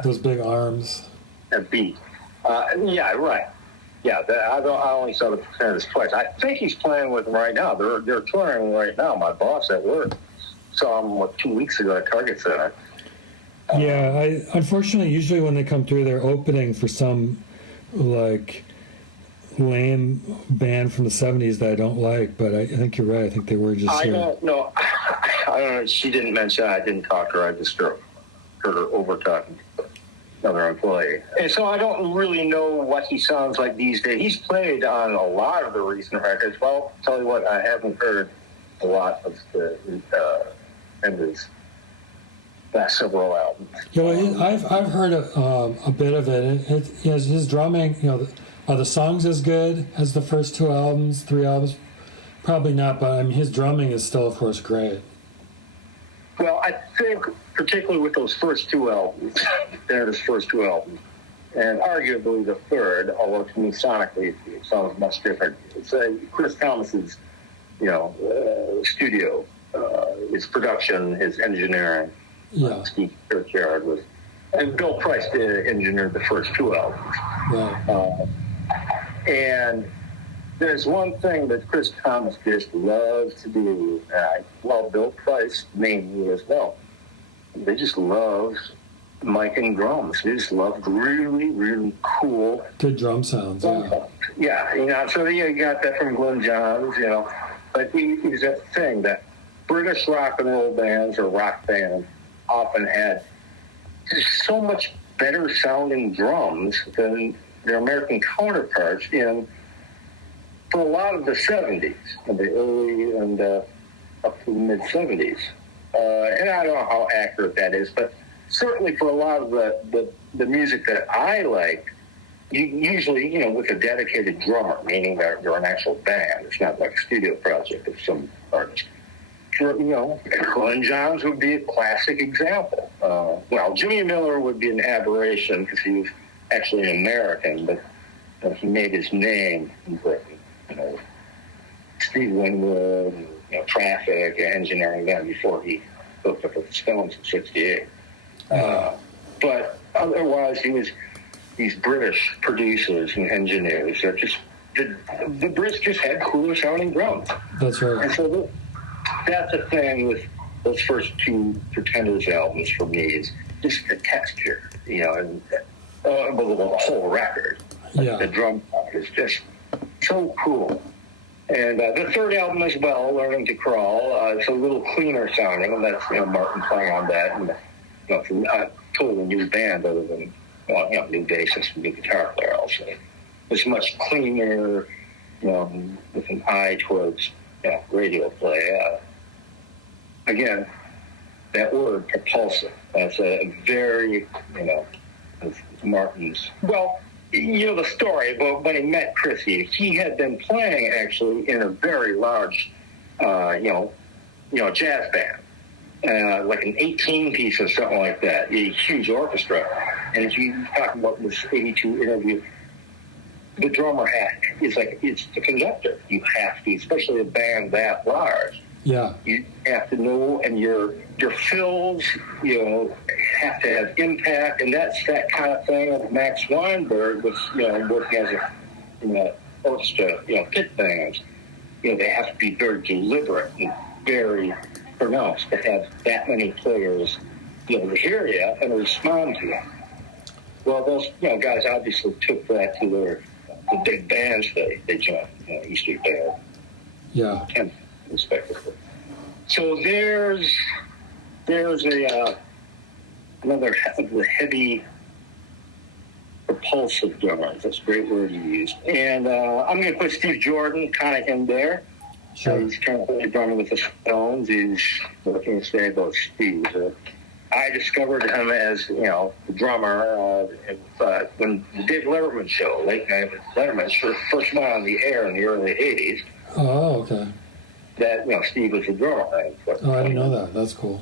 Those big arms. A beat. Yeah, I only saw the Pretenders twice. I think he's playing with them right now. They're touring right now. My boss at work saw him 2 weeks ago at Target Center. Yeah, unfortunately, usually when they come through, they're opening for some like lame band from the 70s that I don't like. But I think you're right. I think they were just. I don't know. She didn't mention. I didn't talk to her. I just heard her over talking to another employee. And so I don't really know what he sounds like these days. He's played on a lot of the recent records. Well, tell you what, I haven't heard a lot of the Pretenders' last several albums. Yeah, well, I've heard a bit of it. His drumming, are the songs as good as the first 3 albums? Probably not, but I mean, his drumming is still, of course, great. Well, I think particularly with those first 2 albums, Pretenders' first 2 albums, and arguably the third, although to me sonically it sounds much different. It's Chris Thomas's, studio, his production, his engineering. Yeah. Steve Kirkyard was, and Bill Price engineered the first 2 albums. Right. And there's one thing that Chris Thomas just loves to do, Bill Price mainly as well. They just love miking drums. They just love really, really cool. Good drum sounds, Yeah, so you got that from Glenn Johns, But he's that thing that British rock and roll bands or rock bands often had just so much better sounding drums than their American counterparts for a lot of the 70s, and the early and up to the mid-70s. And I don't know how accurate that is, but certainly for a lot of the music that I like, usually, with a dedicated drummer, meaning that you're an actual band. It's not like a studio project of some artist. Glenn Johns would be a classic example. Jimmy Miller would be an aberration because he was actually an American, but he made his name in Britain. Steve Winwood, Traffic, engineering then before he hooked up with the Stones in '68. But otherwise, he was these British producers and engineers. They're just the Brits just had cooler sounding drums. That's right. And so that's the thing with those first 2 Pretenders albums for me is just the texture, and the whole record. Yeah. The drum is just so cool. And the third album as well, Learning to Crawl, it's a little cleaner sounding, and that's Martin playing on that, and it's a totally new band other than new bassist and new guitar player also. It's much cleaner, with an eye towards radio play. Again, that word propulsive. That's a very Martin's. Well, the story, but when he met Chrissy, he had been playing actually in a very large jazz band, like an 18-piece or something like that, a huge orchestra. And as you talk about this 82 interview, the drummer it's the conductor. You have to, especially a band that large. Yeah. You have to know, and your fills, have to have impact, and that's that kind of thing. Max Weinberg was, working as a orchestra, pit bands. They have to be very deliberate and very pronounced to have that many players, to hear you and respond to you. Well, those, guys obviously took that to the big bands they joined, E Street Band. Yeah. And respectively. So there's another heavy propulsive drummer. That's a great word you used. And I'm going to put Steve Jordan kind of in there. Sure. He's currently drumming with the Stones. He's looking to say about Steve. I discovered him as, the drummer when the Dave Letterman show, late night with Letterman, first went on the air in the early 80s. Oh, okay. That, Steve was the drummer. Oh, I didn't know that. That's cool.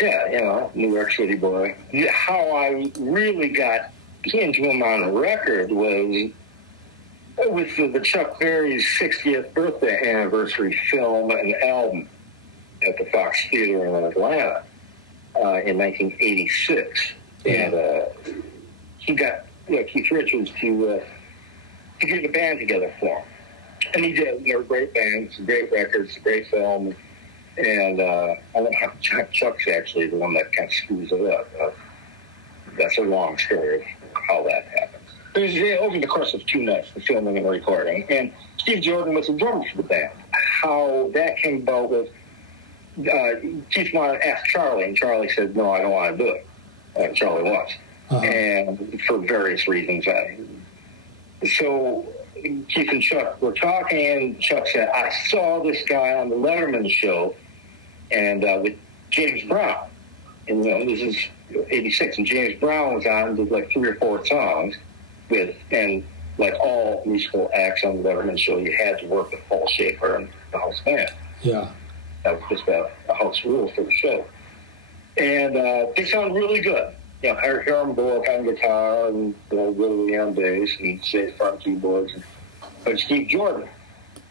Yeah, New York City boy. How I really got into him on record was with the Chuck Berry's 60th birthday anniversary film and album at the Fox Theater in Atlanta in 1986. And he got Keith Richards to get the band together for him. And he did. They were great bands, great records, great film. And I don't know how Chuck's actually the one that kind of screws it up. That's a long story of how that happens. It was over the course of 2 nights, the filming and recording. And Steve Jordan was the drummer for the band. How that came about was Keith wanted to ask Charlie, and Charlie said, no, I don't want to do it. And Charlie was. Uh-huh. And for various reasons. So Keith and Chuck were talking, and Chuck said, I saw this guy on the Letterman show and with James Brown. And, this is 86, and James Brown was on, did like 3 or 4 songs and like all musical acts on the Letterman show, you had to work with Paul Schaefer and the house band. Yeah. That was just a house rule for the show. And they sound really good. Hiram Bullock on guitar and Willie on bass and Jay front keyboards. But Steve Jordan.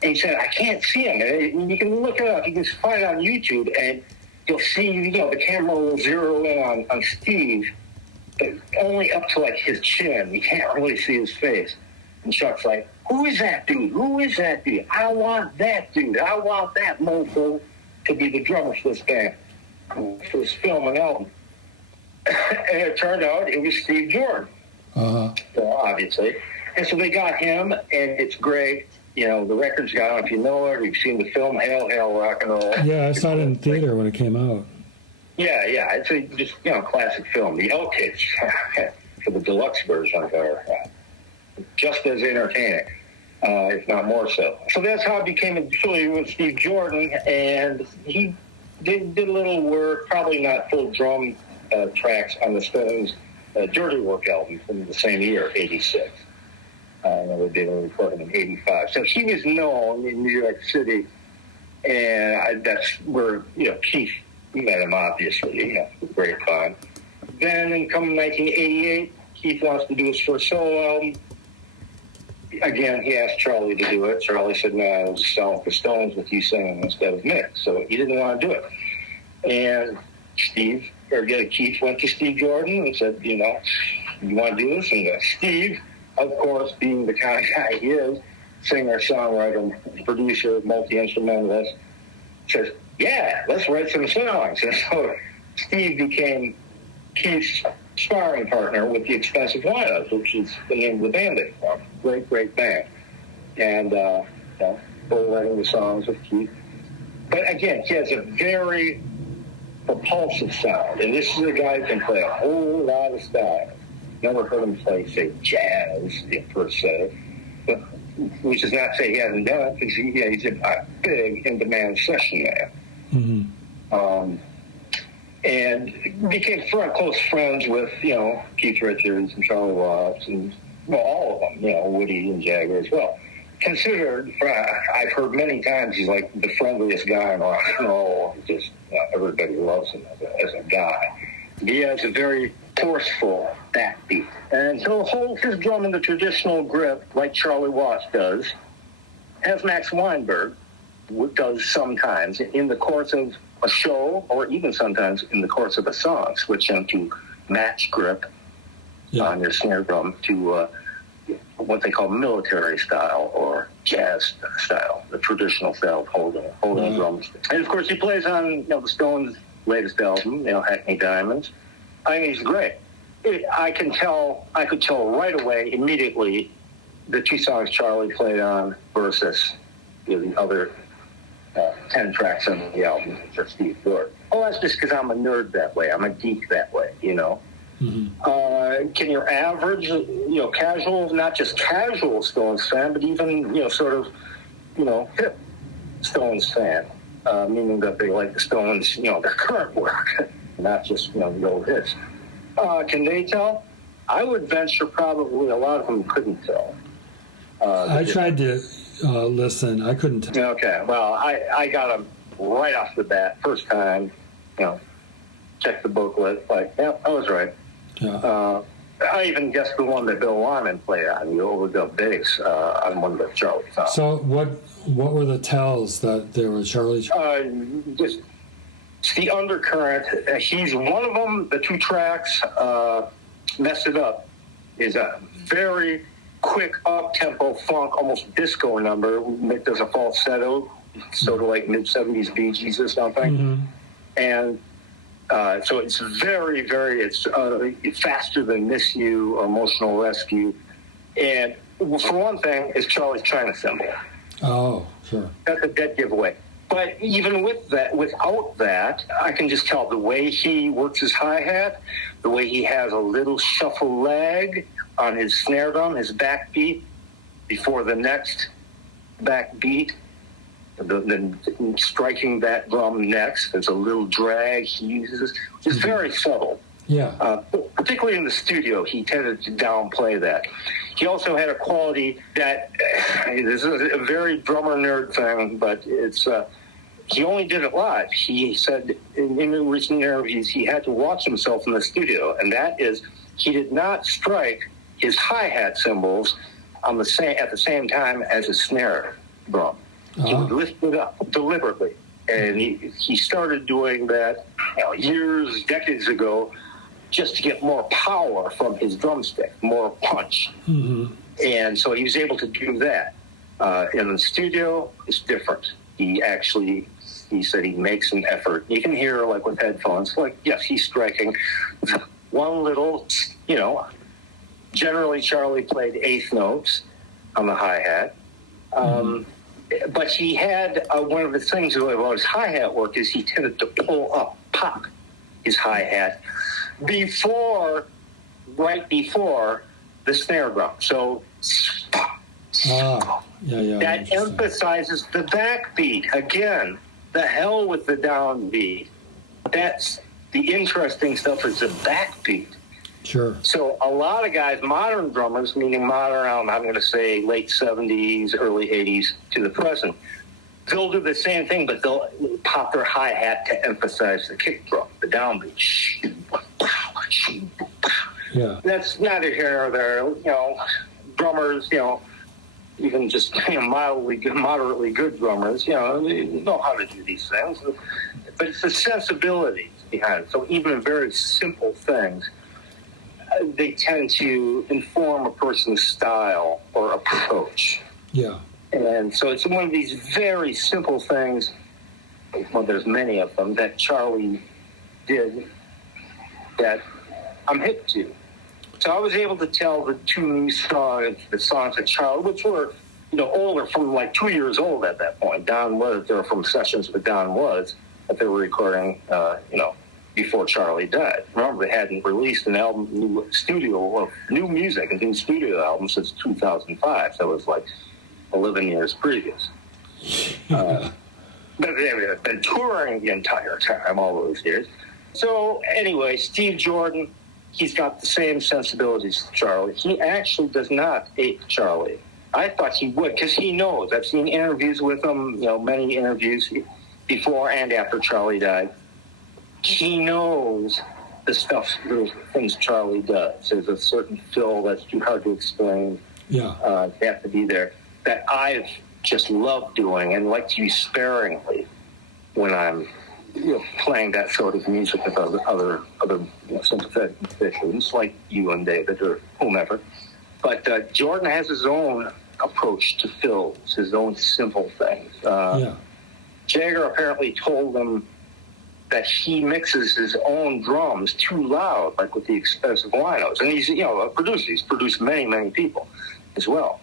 And he said, I can't see him. And you can look it up. You can find it on YouTube, and you'll see, the camera will zero in on Steve, but only up to like his chin. You can't really see his face. And Chuck's like, who is that dude? Who is that dude? I want that dude. I want that mofo to be the drummer for this band, for this film and album. And it turned out it was Steve Jordan. Uh-huh. Well, obviously. And so they got him, and it's great. The record's got, I don't know if you know it or you've seen the film, Hail, Hail, Rock and Roll. Yeah, I saw it in theater when it came out. Yeah, it's a just, classic film. The outtakes for the deluxe version are just as entertaining, if not more so. So that's how I became affiliated with Steve Jordan, and he did a little work, probably not full drum tracks on the Stones' Dirty Work album from the same year, 86. They did a recording in 85. So he was known in New York City, and that's where, Keith met him, obviously, great fun. Then in coming 1988, Keith wants to do his first solo album. Again, he asked Charlie to do it. Charlie said, no, I was selling for Stones with you singing instead of Mick. So he didn't want to do it. And Keith went to Steve Jordan and said, you want to do this? And Steve, of course, being the kind of guy he is, singer, songwriter, producer, multi-instrumentalist, says, yeah, let's write some songs. And so Steve became Keith's sparring partner with the Expensive Lineups, which is the name of the band they formed. Great, great band. And, both writing the songs with Keith. But again, he has a very propulsive sound. And this is a guy who can play a whole lot of styles. Never heard him play, say, jazz, per se. But, which is not to say he hasn't done it, because he's a big, in-demand session man. Mm-hmm. And became close friends with, Keith Richards and Charlie Watts and, all of them, Woody and Jagger as well. considered, I've heard many times, he's like the friendliest guy in rock and roll. Just everybody loves him as a guy. He has a very forceful backbeat, and he'll hold his drum in the traditional grip like Charlie Watts does, as Max Weinberg does sometimes in the course of a show, or even sometimes in the course of a song, switch into match grip on your snare drum to what they call military style or jazz style, the traditional style of holding drums. And of course, he plays on the Stones' latest album, Hackney Diamonds. I mean, he's great. I could tell right away, immediately, the two songs Charlie played on versus the other 10 tracks on the album for Steve Stewart. Oh, that's just because I'm a nerd that way. I'm a geek that way, Mm-hmm. Can your average, casual, not just casual Stones fan, but even, sort of, hip Stones fan, meaning that they like the Stones, their current work, not just, the old hits. Can they tell? I would venture probably a lot of them couldn't tell. I tried to listen. I couldn't tell. Okay, well, I got them right off the bat, first time, checked the booklet, like, yeah, I was right. Yeah. I even guessed the one that Bill Wyman played on, the overdub bass, on one of the Charlie songs. So what were the tells that there was Charlie? Just the undercurrent. He's one of them. The two tracks, Mess It Up, is a very quick up-tempo funk, almost disco number. It does a falsetto, sort of like mid-70s Bee Gees or something. Mm-hmm. And so it's very, very, it's faster than Miss You or Emotional Rescue. And for one thing, it's Charlie's China cymbal. Oh, sure. That's a dead giveaway. But even with that, without that, I can just tell the way he works his hi-hat, the way he has a little shuffle lag on his snare drum, his backbeat, before the next backbeat, then striking that drum next. There's a little drag he uses, which is very subtle. Yeah. Particularly in the studio, he tended to downplay that. He also had a quality that, this is a very drummer nerd thing, but it's, he only did it live. He said in recent interviews he had to watch himself in the studio, and that is he did not strike his hi-hat cymbals at the same time as his snare drum. He would lift it up deliberately. And he started doing that decades ago, just to get more power from his drumstick, more punch. Mm-hmm. And so he was able to do that. In the studio, it's different. He said he makes an effort. You can hear, like with headphones, like, yes, he's striking one little, generally Charlie played eighth notes on the hi-hat. But he had one of the things about his hi-hat work is he tended to pop his hi-hat right before the snare drum. So that emphasizes the backbeat. Again, the hell with the downbeat. That's the interesting stuff is the backbeat. Sure. So a lot of guys, modern drummers, meaning modern, I'm going to say late 70s, early 80s to the present, they'll do the same thing, but they'll pop their hi-hat to emphasize the kick drum, the downbeat. Yeah. That's neither here nor there. Drummers, even just moderately good drummers, know how to do these things. But it's the sensibilities behind it. So even very simple things, they tend to inform a person's style or approach. Yeah. And so it's one of these very simple things, well, there's many of them, that Charlie did that I'm hip to. So I was able to tell the two new songs, the songs that Charlie, which were, older, from like 2 years old at that point. Don was, they were from sessions with Don Was that they were recording, before Charlie died. Remember, they hadn't released an album, new music, a new studio album since 2005. So it was like 11 years previous. But they had been touring the entire time, all those years. So anyway, Steve Jordan, he's got the same sensibilities as Charlie. He actually does not ape Charlie I thought he would, because he knows. I've seen interviews with him, many interviews before and after Charlie died. He knows the stuff, little things Charlie does. There's a certain fill that's too hard to explain. Yeah. They have to be there, that I've just loved doing and like to use sparingly when I'm playing that sort of music with other sympathetic musicians like you and David or whomever. But Jordan has his own approach to fills, his own simple things. Jagger apparently told him that he mixes his own drums too loud, like with the expensive winos. And he's, a producer. He's produced many, many people as well.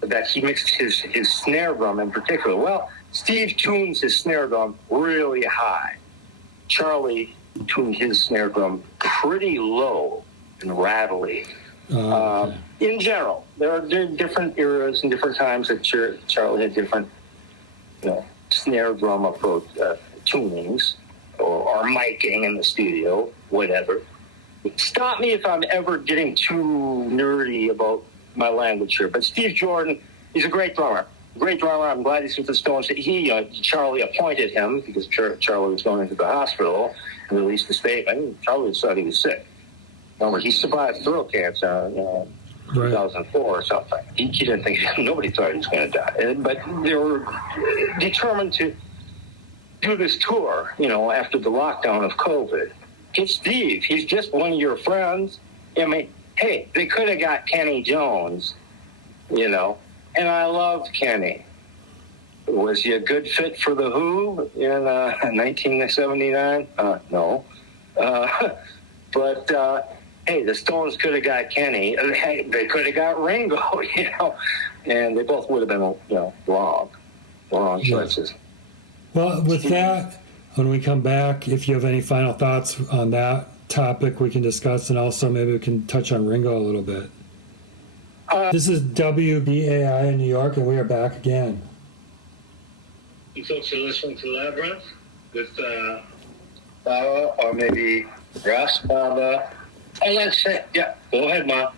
That he mixed his snare drum in particular. Well, Steve tunes his snare drum really high. Charlie tuned his snare drum pretty low and rattly. Okay. In general, there are different eras and different times that Charlie had different, snare drum approach tunings or miking in the studio, whatever. Stop me if I'm ever getting too nerdy about my language here, but Steve Jordan, he's a great drummer. I'm glad he's with the Stones. Charlie appointed him because Charlie was going into the hospital and released a statement. Charlie thought he was sick. Remember, he survived throat cancer, 2004 or something. He didn't think, nobody thought he was going to die. But they were determined to do this tour, after the lockdown of COVID. Get Steve. He's just one of your friends. I mean, hey, they could have got Kenny Jones, and I loved Kenny. Was he a good fit for The Who in 1979? No. But hey, the Stones could have got Kenny. Hey, they could have got Ringo, and they both would have been, wrong choices. Well, with that, when we come back, if you have any final thoughts on that topic, we can discuss, and also maybe we can touch on Ringo a little bit. This is WBAI in New York, and we are back again. You folks are listening to Labyrinth with Baba, or maybe Russ, Baba. I'd like to say, yeah, go ahead, Mom.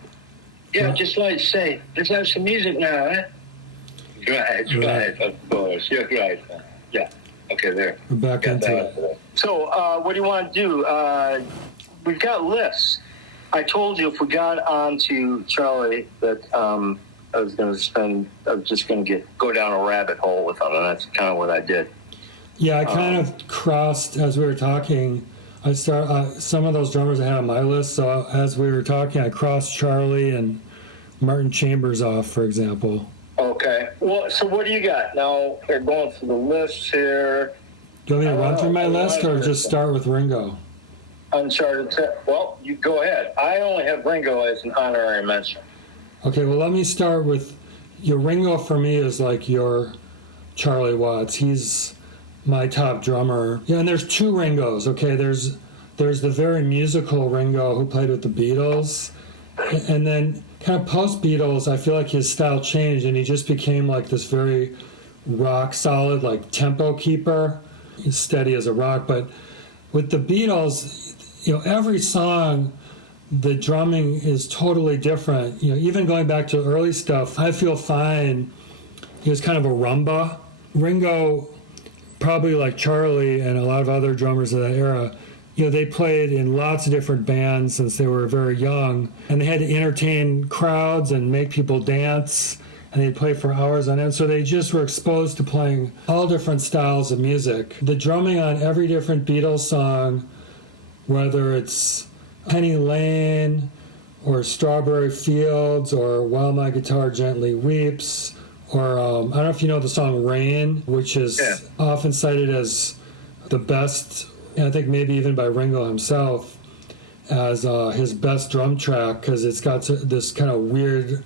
Yeah, just like to say, let's have some music now, eh? Right, of course. You're right. Yeah, okay, there. We're back into it. So, what do you want to do? We've got lists. I told you if we got on to Charlie that I was just going to go down a rabbit hole with him, and that's kind of what I did. Yeah, I kind of crossed, as we were talking, some of those drummers I had on my list, so as we were talking, I crossed Charlie and Martin Chambers off, for example. Okay. Well, so what do you got? Now, they're going through the list here. Do you want me to run through my list, or just start with Ringo? Uncharted. Well, you go ahead. I only have Ringo as an honorary mention. Okay, well, let me start with your Ringo. For me is like your Charlie Watts. He's my top drummer. Yeah, and there's two Ringos. Okay, there's the very musical Ringo who played with the Beatles, and then kind of post Beatles, I feel like his style changed, and he just became like this very rock solid, like tempo keeper. He's steady as a rock, but with the Beatles, every song, the drumming is totally different. Even going back to early stuff, I Feel Fine, he was kind of a rumba. Ringo, probably like Charlie and a lot of other drummers of that era, they played in lots of different bands since they were very young, and they had to entertain crowds and make people dance, and they'd play for hours on end. So they just were exposed to playing all different styles of music. The drumming on every different Beatles song, whether it's Penny Lane or Strawberry Fields or While My Guitar Gently Weeps, or I don't know if you know the song Rain, which is often cited as the best, and I think maybe even by Ringo himself, as his best drum track, because it's got this kind of weird,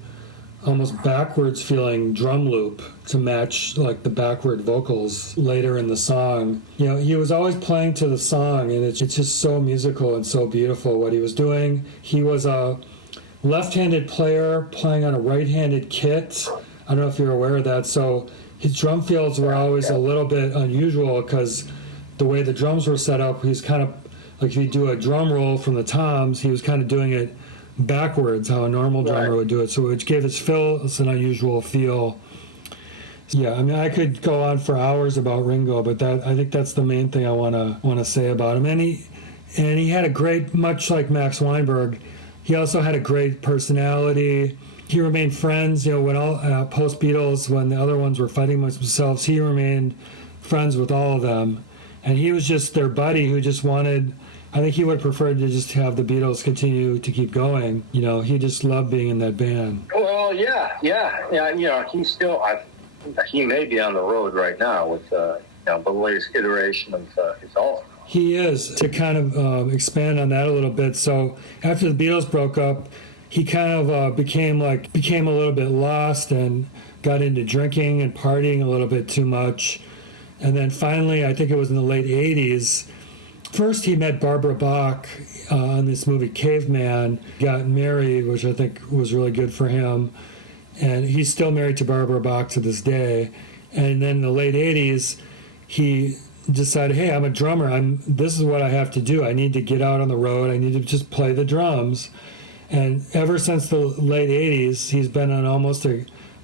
almost backwards feeling drum loop to match like the backward vocals later in the song. He was always playing to the song, and it's just so musical and so beautiful what he was doing. He was a left-handed player playing on a right-handed kit. I don't know if you're aware of that. So his drum fills were always a little bit unusual because the way the drums were set up, he's kind of like, if you do a drum roll from the toms, he was kind of doing it backwards, how a normal drummer Right. would do it. So it gave us an unusual feel. Yeah, I mean, I could go on for hours about Ringo, but I think that's the main thing I wanna say about him. And he had a great, much like Max Weinberg, he also had a great personality. He remained friends, when all post Beatles, when the other ones were fighting amongst themselves, he remained friends with all of them, and he was just their buddy who just wanted. I think he would prefer to just have the Beatles continue to keep going. He just loved being in that band. Well, yeah. He's still. He may be on the road right now with the latest iteration of his album. He is. To kind of expand on that a little bit. So after the Beatles broke up, he kind of became a little bit lost and got into drinking and partying a little bit too much. And then finally, I think it was in the late 80s, first he met Barbara Bach on this movie Caveman, got married, which I think was really good for him. And he's still married to Barbara Bach to this day. And then in the late 80s, he decided, hey, I'm a drummer. This is what I have to do. I need to get out on the road. I need to just play the drums. And ever since the late 80s, he's been on almost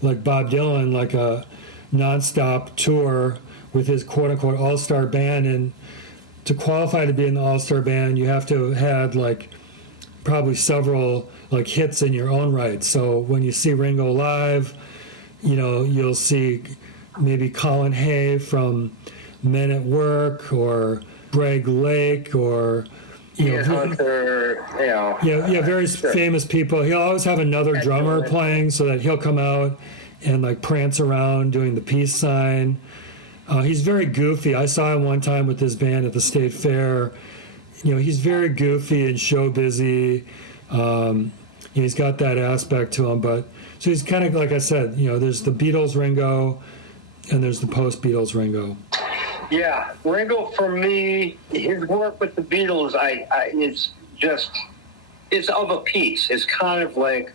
like Bob Dylan, like a nonstop tour with his quote-unquote all-star band. And to qualify to be in the all-star band, you have to have had probably several hits in your own right. So when you see Ringo live, you'll see maybe Colin Hay from Men at Work or Greg Lake or Hunter, very famous people. He'll always have another drummer playing, so that he'll come out and prance around doing the peace sign. He's very goofy. I saw him one time with his band at the State Fair. He's very goofy and show busy. He's got that aspect to him, but so he's kind of, like I said, there's the Beatles Ringo and there's the post-Beatles Ringo. Yeah, Ringo, for me, his work with the Beatles, it's of a piece. It's kind of like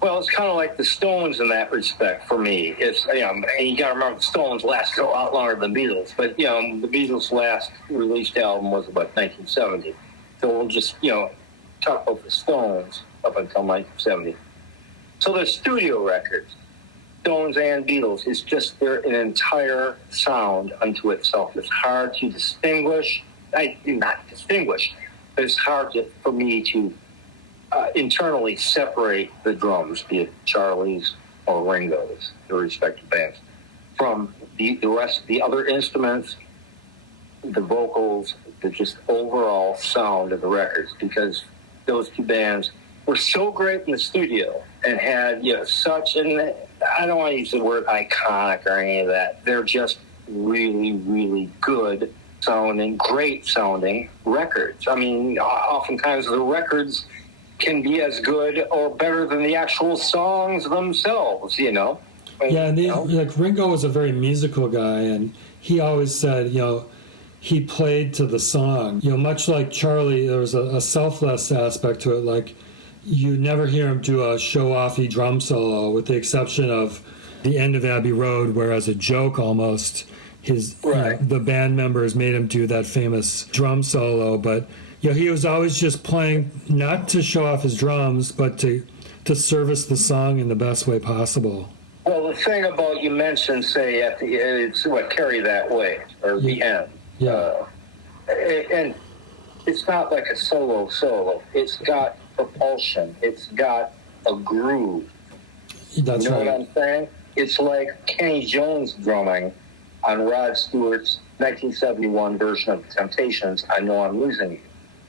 the Stones in that respect for me. It's, and you got to remember the Stones lasted a lot longer than the Beatles, but, the Beatles' last released album was about 1970. So we'll just, talk about the Stones up until 1970. So the studio records, Stones and Beatles, is just they're an entire sound unto itself. It's hard to distinguish. Not distinguish, but it's hard for me to internally separate the drums, be it Charlie's or Ringo's, the respective bands, from the rest of the other instruments, the vocals, the just overall sound of the records, because those two bands were so great in the studio and had such, and I don't want to use the word iconic or any of that. They're just really, really good sounding, great sounding records. I mean, oftentimes the records can be as good or better than the actual songs themselves, Yeah, and Ringo was a very musical guy, and he always said, he played to the song. Much like Charlie, there was a selfless aspect to it. You never hear him do a show-offy drum solo, with the exception of the end of Abbey Road, where as a joke almost, the band members made him do that famous drum solo. But he was always just playing not to show off his drums, but to service the song in the best way possible. Well, the thing about, you mentioned, say, at the it's Carry That Way, or the end. Yeah. And it's not like a solo. It's got propulsion. It's got a groove. That's you know right. what I'm saying? It's like Kenny Jones drumming on Rod Stewart's 1971 version of The Temptations, I Know I'm Losing You.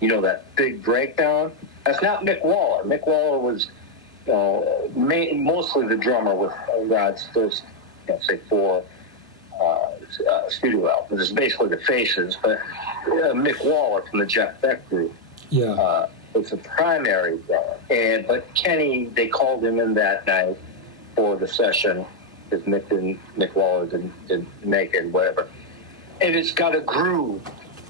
You know, that big breakdown? That's not Mick Waller. Mick Waller was mostly the drummer with Rod's first, say, 4 studio albums. It's basically the Faces, but Mick Waller from the Jeff Beck group. Yeah. Was a primary drummer. But Kenny, they called him in that night for the session because Mick Waller didn't make it, whatever. And it's got a groove.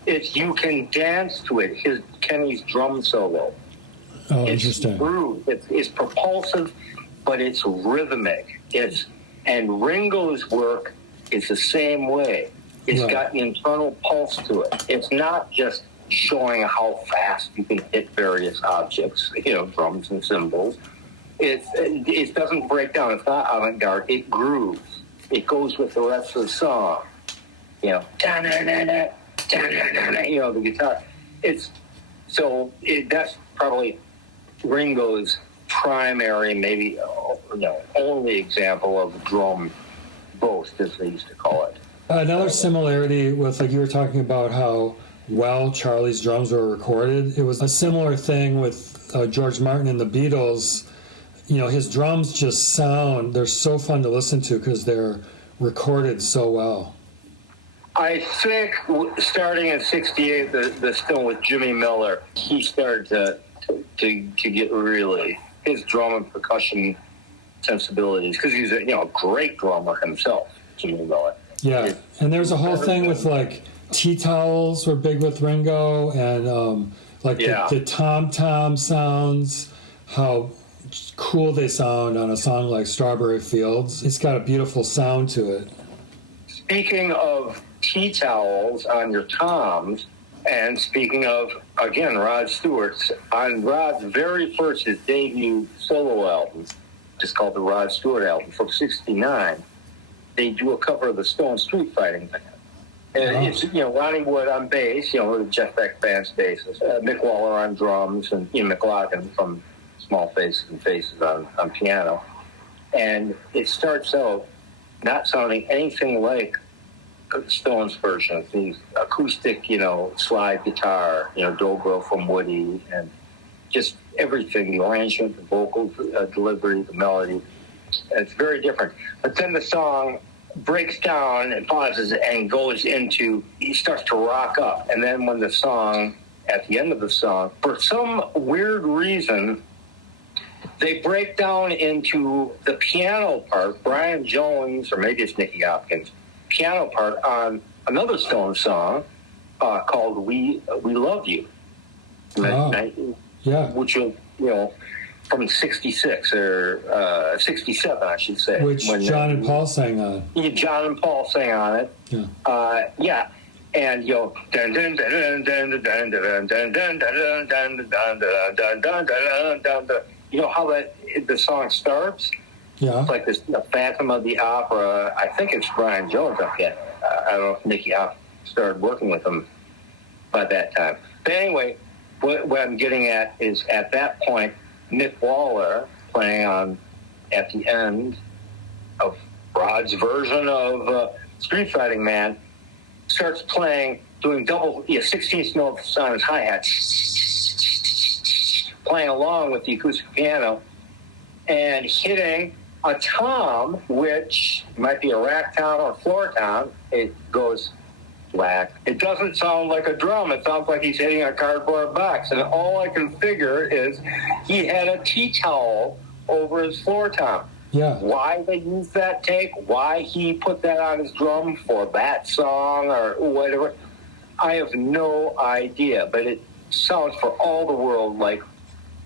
You can dance to it. Kenny's drum solo. Oh, it's interesting. Groove. It's propulsive, but it's rhythmic. And Ringo's work is the same way. It's got an internal pulse to it. It's not just showing how fast you can hit various objects, drums and cymbals. It doesn't break down. It's not avant-garde. It grooves. It goes with the rest of the song. The guitar. That's probably Ringo's primary, maybe only example of drum boast, as they used to call it. Another similarity with, like you were talking about how well Charlie's drums were recorded, it was a similar thing with George Martin and the Beatles. His drums just they're so fun to listen to because they're recorded so well. I think starting in '68, the still with Jimmy Miller, he started to get really his drum and percussion sensibilities, because he's a great drummer himself, Jimmy Miller. Yeah, and there's a whole thing with like tea towels were big with Ringo, and the tom-tom sounds, how cool they sound on a song like Strawberry Fields. It's got a beautiful sound to it. Speaking of tea towels on your toms, and speaking of, again, Rod Stewart's, on Rod's very first, his debut solo album, just called the Rod Stewart album from '69, they do a cover of the Stone Street Fighting Band. And it's, Ronnie Wood on bass, the Jeff Beck Band's bassist, Mick Waller on drums, and Ian McLaughlin from Small Faces and Faces on piano. And it starts out not sounding anything like the Stones version, the acoustic, slide guitar, dobro from Woody, and just everything, the arrangement, the vocal delivery, the melody. It's very different. But then the song breaks down and pauses and goes into, he starts to rock up. And then when the song, at the end of the song, for some weird reason, they break down into the piano part, Brian Jones, or maybe it's Nicky Hopkins, piano part on another Stone song called We Love You. Which will, from '66 or '67, I should say. Which John and Paul sang on. John and Paul sang on it. Yeah. And dun dun dun dun dun dun dun dun dun dun dun dun dun dun dun dun. How the song starts? Yeah. It's like this Phantom of the Opera. I think it's Brian Jones up yet. I don't know if Nicky Hopkins started working with him by that time. But anyway, what I'm getting at is at that point, Mick Waller playing at the end of Rod's version of Street Fighting Man starts playing, doing double 16th notes on his hi-hat, playing along with the acoustic piano and hitting a tom, which might be a rack tom or floor tom. It goes whack. It doesn't sound like a drum. It sounds like he's hitting a cardboard box. And all I can figure is he had a tea towel over his floor tom. Yeah. Why they used that take, why he put that on his drum for that song or whatever, I have no idea. But it sounds for all the world like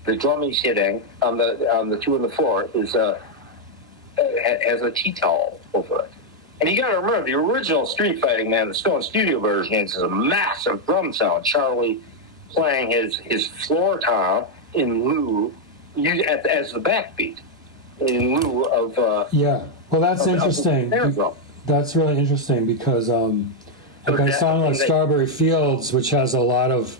the drum he's hitting on the two on the floor is has a tea towel over it. And you got to remember, the original Street Fighting Man, the Stone Studio version, is a massive drum sound. Charlie playing his floor tom in lieu, as the backbeat, in lieu of... well, that's interesting. That's really interesting because a song like Strawberry Fields, which has a lot of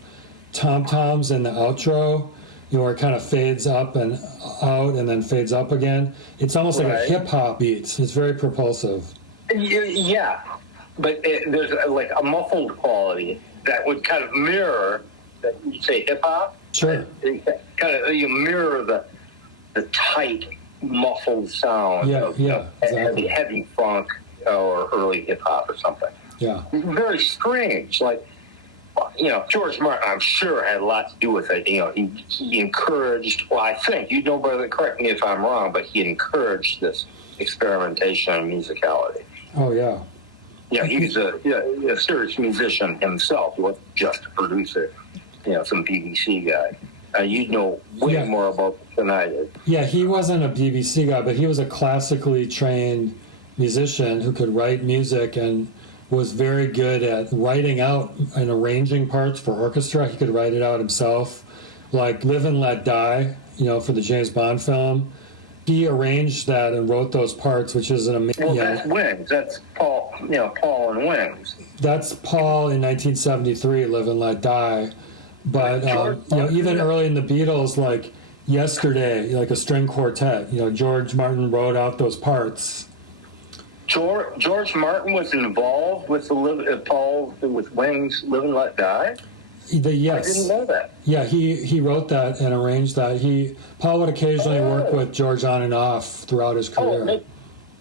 tom-toms in the outro, where it kind of fades up and out and then fades up again. It's almost like a hip-hop beat. It's very propulsive. Yeah, but there's like a muffled quality that would kind of mirror, you say hip-hop? Sure. You mirror the tight, muffled sound of exactly. heavy funk or early hip-hop or something. Yeah. Very strange. Like, George Martin, I'm sure, had a lot to do with it. He encouraged, I think, you know better than correct me if I'm wrong, but he encouraged this experimentation and musicality. Oh, yeah. Yeah, he's a serious musician himself. He wasn't just a producer, some BBC guy. You know way more about it than I did. Yeah, he wasn't a BBC guy, but he was a classically trained musician who could write music and was very good at writing out and arranging parts for orchestra. He could write it out himself, like Live and Let Die, for the James Bond film. He arranged that and wrote those parts, which is an amazing. Well, that's Wings. That's Paul. Paul and Wings. That's Paul in 1973, Live and Let Die. But even early in the Beatles, like Yesterday, like a string quartet. George Martin wrote out those parts. George Martin was involved with Paul with Wings, Live and Let Die. Yes. I didn't know that. Yeah, he wrote that and arranged that. Paul would occasionally work with George on and off throughout his career.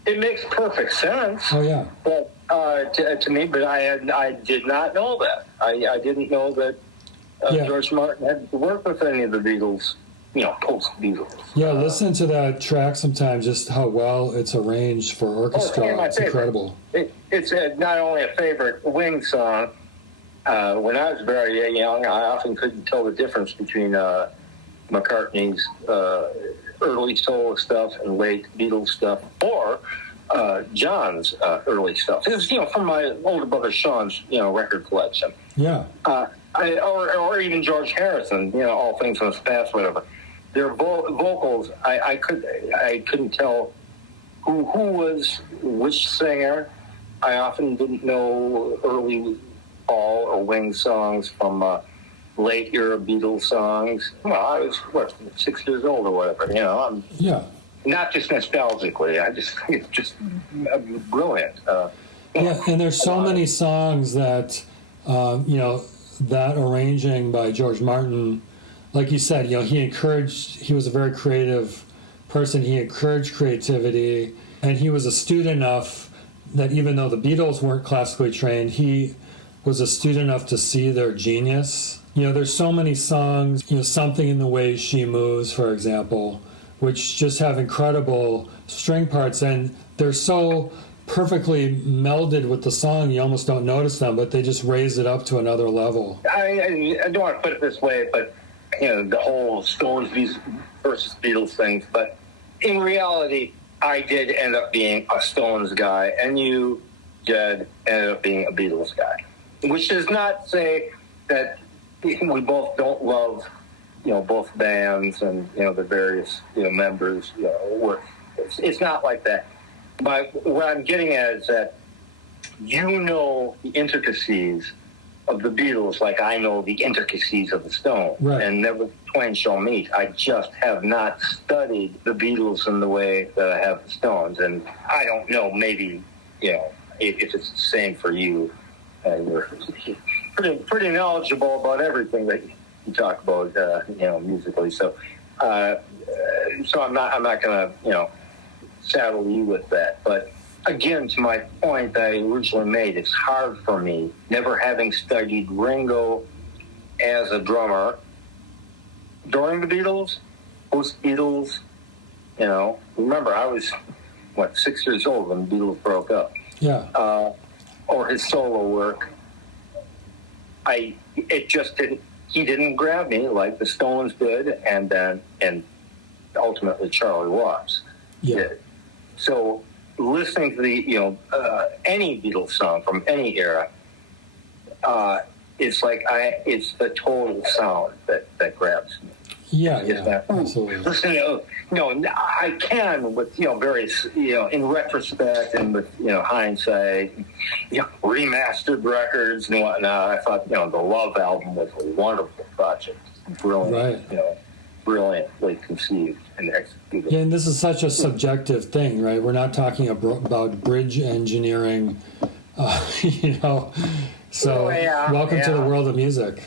It makes perfect sense. Oh yeah. But to me, but I did not know that. I didn't know that George Martin had worked with any of the Beatles. Post Beatles. Yeah, listen to that track sometimes. Just how well it's arranged for orchestra. It's incredible. It's not only a favorite Wings song. When I was very young, I often couldn't tell the difference between McCartney's early solo stuff and late Beatles stuff, or John's early stuff. It was, from my older brother Sean's, record collection. Yeah. Or even George Harrison, All Things Must Pass, whatever. Their vocals, I couldn't tell who was which singer. I often didn't know early Paul or Wings songs from late era Beatles songs. Well, I was 6 years old or whatever. I'm not just nostalgically. I just think it's just brilliant. And there's so many songs that that arranging by George Martin, like you said, he was a very creative person. He encouraged creativity, and he was astute enough that even though the Beatles weren't classically trained, he was astute enough to see their genius. There's so many songs, Something in the Way She Moves, for example, which just have incredible string parts, and they're so perfectly melded with the song, you almost don't notice them, but they just raise it up to another level. I don't want to put it this way, but the whole Stones versus Beatles things, but in reality, I did end up being a Stones guy, and you, Jed, ended up being a Beatles guy, which does not say that we both don't love, both bands and, the various, members, work. It's not like that. But what I'm getting at is that the intricacies of the Beatles like I know the intricacies of the Stones. Right. And never twain shall meet. I just have not studied the Beatles in the way that I have the Stones. And I don't know, maybe, if it's the same for you. You're pretty knowledgeable about everything that you talk about, musically. So I'm not going to, saddle you with that. But again, to my point that I originally made, it's hard for me, never having studied Ringo as a drummer during the Beatles, post-Beatles, Remember, I was, 6 years old when the Beatles broke up. Yeah. Or his solo work. He didn't grab me like the Stones did, and ultimately Charlie Watts did. So listening to the, any Beatles song from any era, it's the total sound that grabs me. Yeah, absolutely. Listen, I can with, various, in retrospect and with, hindsight, remastered records and whatnot. I thought, the Love album was a wonderful project. Brilliant, right. Brilliantly conceived and executed. Yeah, and this is such a subjective thing, right? We're not talking about bridge engineering, So, welcome to the world of music.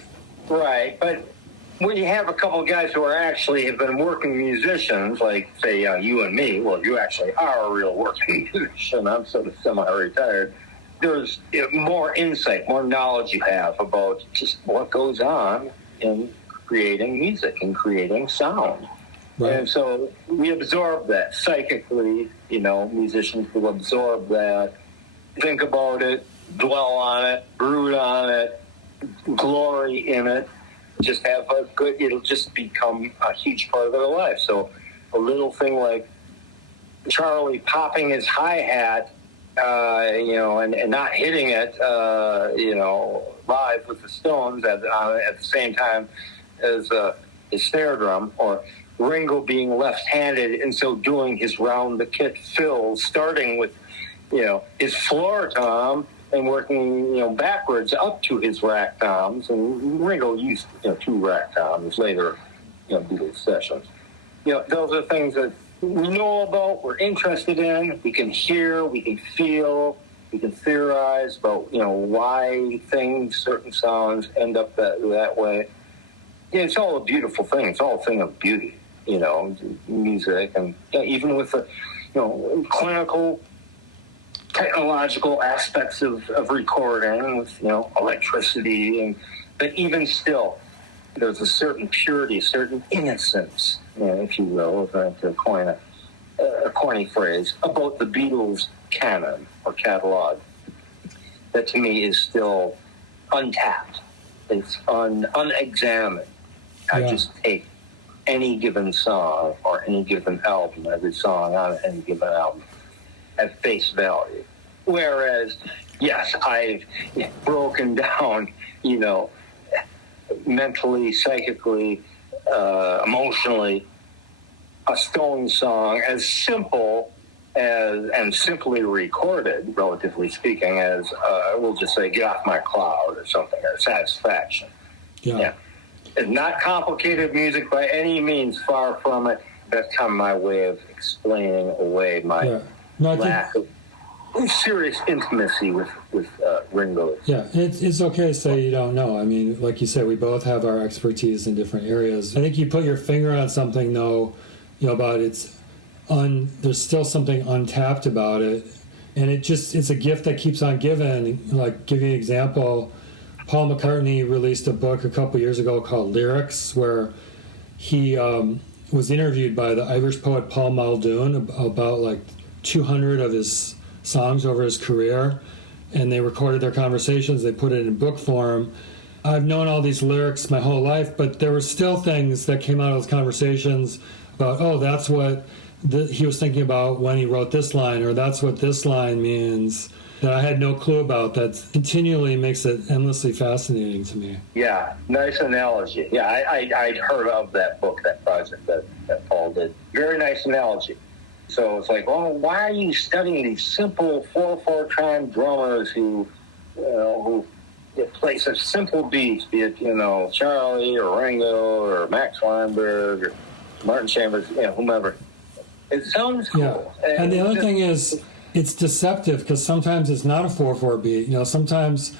Right, but when you have a couple of guys who have been working musicians, like, say, you and me, well, you actually are a real working musician. I'm sort of semi-retired. There's more insight, more knowledge you have about just what goes on in creating music and creating sound. Right. And so we absorb that psychically, musicians will absorb that, think about it, dwell on it, brood on it, glory in it, just have it'll just become a huge part of their life. So a little thing like Charlie popping his hi-hat and not hitting it, live with the Stones at the same time as his snare drum, or Ringo being left-handed and so doing his round the kit fills, starting with, his floor tom and working, backwards up to his rack toms. And Ringo used, 2 rack toms later, Beatles sessions. Those are things that we know about, we're interested in, we can hear, we can feel, we can theorize about, why certain sounds end up that way. It's all a beautiful thing. It's all a thing of beauty, music. And even with the, clinical, technological aspects of recording with, electricity. But even still, there's a certain purity, a certain innocence, if you will, to coin a corny phrase, about the Beatles canon or catalog that to me is still untapped. It's unexamined. I just take any given song or any given album, every song on any given album, at face value. Whereas, yes, I've broken down, mentally, psychically, emotionally, a Stone song as simple as and simply recorded, relatively speaking, as we'll just say, "Get Off My Cloud" or something, or "Satisfaction." Yeah. It's not complicated music by any means, far from it. That's kind of my way of explaining away my lack of serious intimacy with Ringo. Yeah, it's okay to say you don't know. I mean, like you said, we both have our expertise in different areas. I think you put your finger on something, though, about there's still something untapped about it, and it's a gift that keeps on giving. Like, give you an example, Paul McCartney released a book a couple years ago called Lyrics, where he was interviewed by the Irish poet Paul Muldoon about like 200 of his songs over his career, and they recorded their conversations. They put it in book form. I've known all these lyrics my whole life, but there were still things that came out of those conversations about, that's what he was thinking about when he wrote this line, or that's what this line means, that I had no clue about. That continually makes it endlessly fascinating to me. Yeah, nice analogy. Yeah, I'd heard of that book, that project that Paul did. Very nice analogy. So it's like, why are you studying these simple 4/4 time drummers who play such simple beats, be it, Charlie or Ringo or Max Weinberg or Martin Chambers, whomever. It sounds cool. Yeah. And the other thing is, it's deceptive, because sometimes it's not a 4/4 beat. Sometimes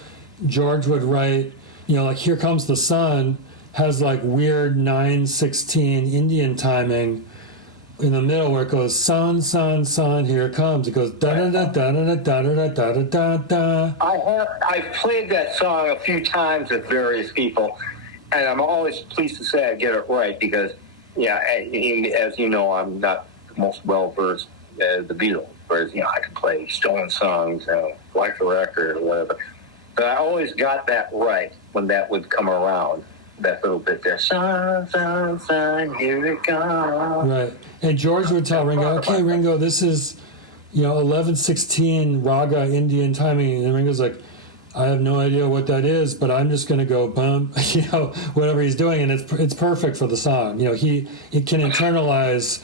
George would write, like "Here Comes the Sun" has like weird 9/16 Indian timing in the middle, where it goes "sun, sun, sun, here it comes." It goes da da da da da da da da da da da. I've played that song a few times with various people, and I'm always pleased to say I get it right, because as you know, I'm not the most well versed the Beatles. Whereas, I could play Stone songs, like the record or whatever. But I always got that right when that would come around. That little bit there. Sun, sun, sun, here it comes. Right. And George would tell Ringo, "Okay, Ringo, this is, 11/16 raga Indian timing." And Ringo's like, "I have no idea what that is, but I'm just going to go bump," whatever he's doing. And it's perfect for the song. He can internalize.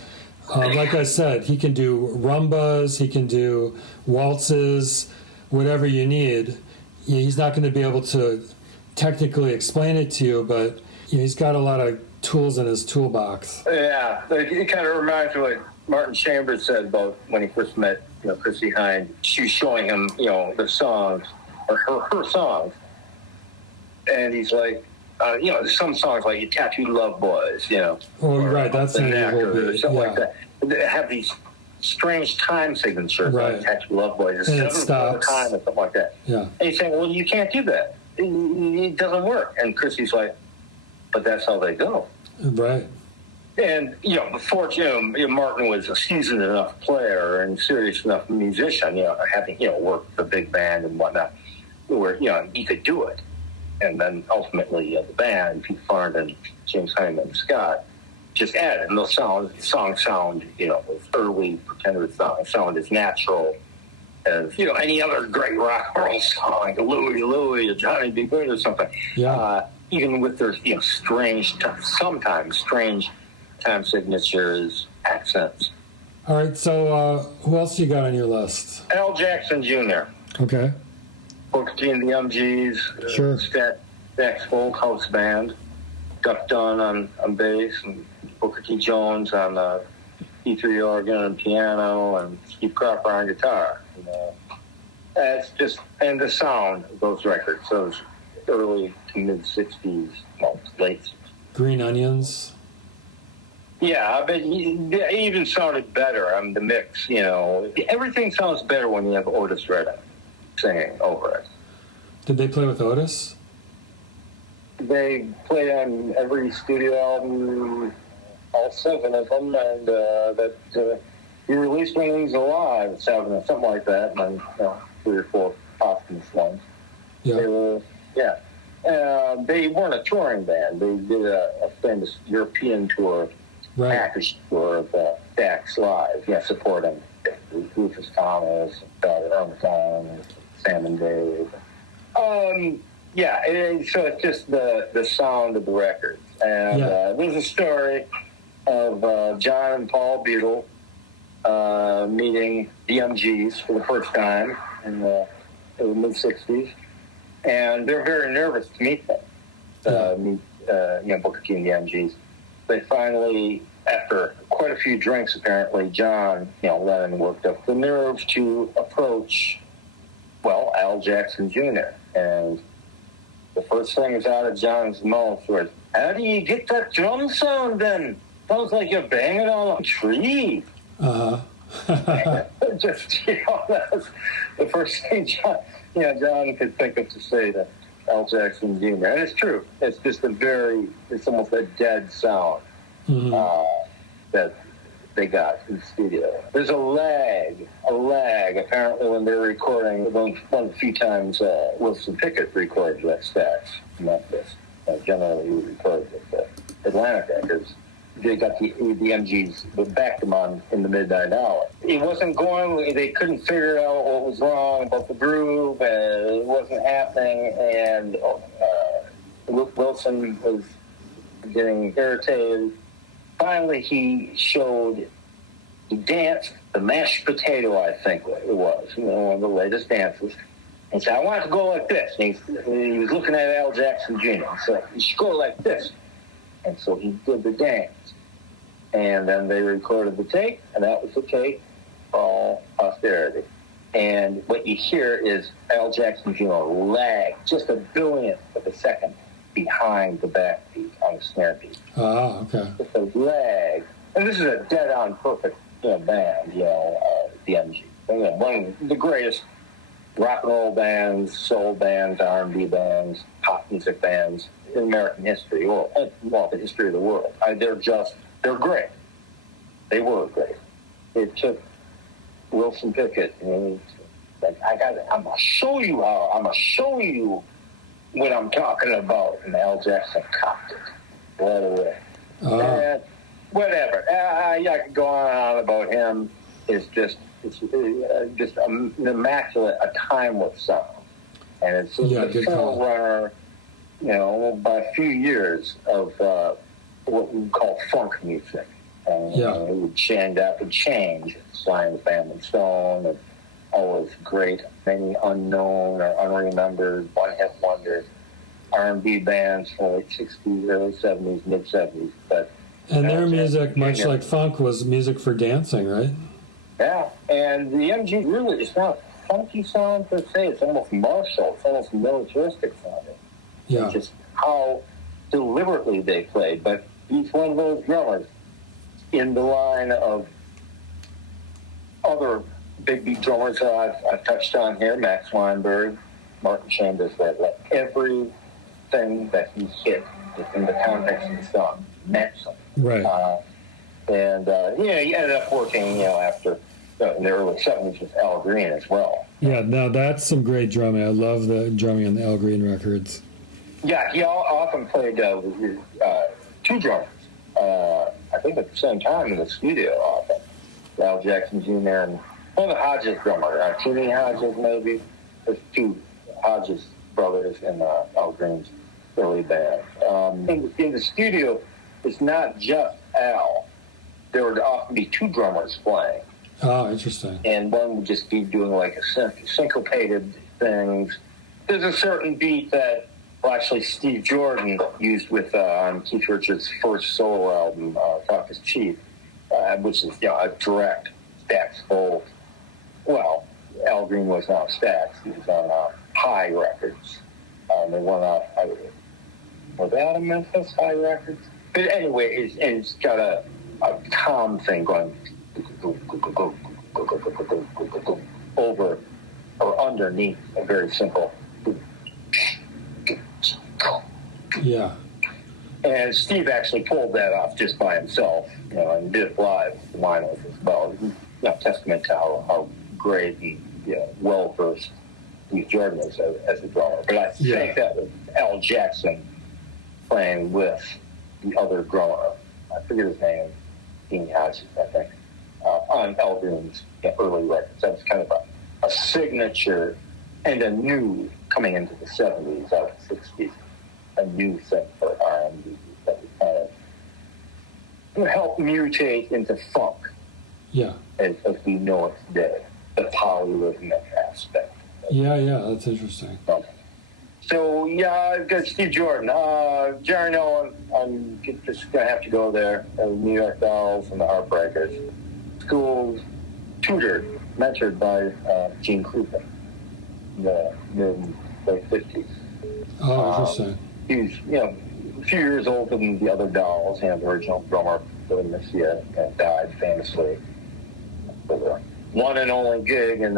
Like I said, he can do rumbas, he can do waltzes, whatever you need. He's not going to be able to technically explain it to you, but he's got a lot of tools in his toolbox. Yeah, it kind of reminds me of what Martin Chambers said about when he first met Chrissie Hynde. She was showing him the songs, or her songs, and he's like, there's some songs like "You Tattooed Love Boys," Oh, right, that's an or something like that. They have these strange time signatures, like "Tattooed Love Boys." And it stops. Time or something like that. Yeah. And he's saying, "Well, you can't do that. It doesn't work." And Chrissie's like, "But that's how they go." Right. And before Martin was a seasoned enough player and serious enough musician, having worked the big band and whatnot, where he could do it. And then ultimately the band, Pete Farndon, James Hyman, Scott, just added. And those songs sound, those early pretender songs sound as natural as any other great rock and roll song, like Louie Louie or Johnny B. Good or something. Yeah. Even with their sometimes strange time signatures, accents. All right, so who else you got on your list? Al Jackson Jr. Okay. Booker T and the MGs. Sure. Stax Folk House Band. Duck Dunn on bass, and Booker T. Jones on E3 organ and piano, and Steve Cropper on guitar. That's just, and the sound of those records, those early to mid 60s, well, late 60s. Green Onions. Yeah, but it even sounded better on the mix, Everything sounds better when you have Otis Redding singing over it. Did they play with Otis? They play on every studio album, all 7 of them, and that he released when he was alive, something like that, and 3 or 4 posthumous ones. Yeah. They weren't a touring band. They did a famous European tour, package tour of Stax Live, supporting Rufus Thomas, Irma Thomas, Sam and Dave. So it's just the sound of the records. And there's a story of John and Paul Beadle meeting the MGs for the first time in the mid-60s. And they're very nervous to meet them, Booker T and the MGs. They finally, after quite a few drinks apparently, John, Lennon worked up the nerve to approach, Al Jackson Jr. And the first thing is out of John's mouth was, "How do you get that drum sound then? Sounds like you're banging on a tree." Just, that's the first thing John could think of to say to Al Jackson Jr. And it's true. It's just it's almost a dead sound that they got in the studio. There's a lag, apparently, when they're recording. One of the few times Wilson Pickett recorded that Stax in Memphis. Generally, he records at Atlantic Records. They got the MGs, but backed them on in the midnight hour. It wasn't going. They couldn't figure out what was wrong about the groove, and it wasn't happening. And Wilson was getting irritated. Finally, he danced the mashed potato, I think it was, one of the latest dances. And said, "I want it to go like this." And he was looking at Al Jackson Jr. and said, "You should go like this." And so he did the dance. And then they recorded the tape, and that was the tape for all posterity. And what you hear is Al Jackson Jr. lag just a billionth of a second behind the backbeat on the snare beat. Ah, okay. Just a lag. And this is a dead-on perfect band, the MG. One of the greatest rock and roll bands, soul bands, R&B bands, pop music bands in American history, or the history of the world. They're great. They were great. It took Wilson Pickett, I'm gonna show you what I'm talking about, and Al Jackson copped it right away. Whatever. I could go on and on about him. It's just an immaculate, a timeless sound, and it's the forerunner, by a few years of what we call funk music. And it would change. Sly and the Family Stone, and always great, many unknown or unremembered one-hit wonders, R&B bands from the late 60s, early 70s, mid-70s. And their music, much like funk, was music for dancing, right? Yeah, and the MG really, it's not a funky sound per se, it's almost martial, it's almost militaristic sounding. Yeah. It's just how deliberately they played, but each one of those drummers in the line of other big beat drummers that I've touched on here, Max Weinberg, Martin Chambers, that everything that he hit in the context of the song meant something. Right. He ended up working, after in the early 70s with Al Green as well. Yeah, now that's some great drumming. I love the drumming on the Al Green records. Yeah, he often played with 2 drummers, I think at the same time in the studio often. Al Jackson Jr. and Well, the Hodges drummer, Timmy Hodges maybe. There's two Hodges brothers in Al Green's early band. In the studio, it's not just Al. There would often be two drummers playing. Oh, interesting. And one would just be doing like a syncopated things. There's a certain beat that, well, actually Steve Jordan used with on Keith Richards' first solo album, Talk is Cheap, which is a direct Stax Gold. Well, Al Green was on Stax. He was on High Records. They went off, was that out of Memphis, High Records? But anyway, it's got a tom thing going over or underneath a very simple. Yeah. And Steve actually pulled that off just by himself, and did it live with the vinyls as well. Testament to how great and well-versed Steve Jordan is as a drummer. But I think that was Al Jackson playing with the other drummer. I forget his name, Dean Hodges, I think, on Al Green's early records. That was kind of a signature and a new, coming into the 70s, out of the 60s, a new thing for R&B that was kind of helped mutate into funk. Yeah. As we know it today, the polyrhythmic aspect. Yeah, that's interesting. So, I've got Steve Jordan. Jerry Nolan, I'm just going to have to go there. New York Dolls and the Heartbreakers. Schools tutored, mentored by Gene Krupa in the mid-late 50s. Oh, interesting. He's, a few years older than the other Dolls. The original drummer, Billy Messiah, died famously for the one and only gig in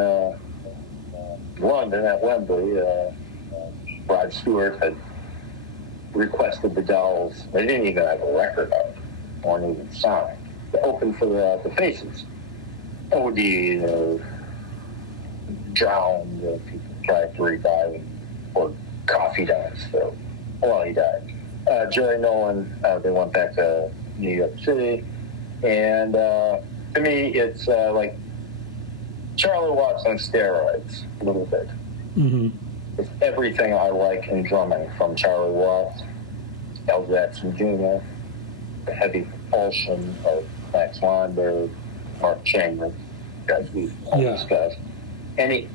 London at Wembley. Rod Stewart had requested the Dolls. They didn't even have a record out, or even signed. They opened for the Faces. O.D. drowned. People tried to revive him, or coffee down his throat. Well, he died. Jerry Nolan, they went back to New York City, and to me, it's like Charlie Watts on steroids, a little bit. Mm-hmm. It's everything I like in drumming, from Charlie Watts, Al Jackson Jr., the heavy propulsion of Max Weinberg, Mark Chambers, guys we've discussed. And it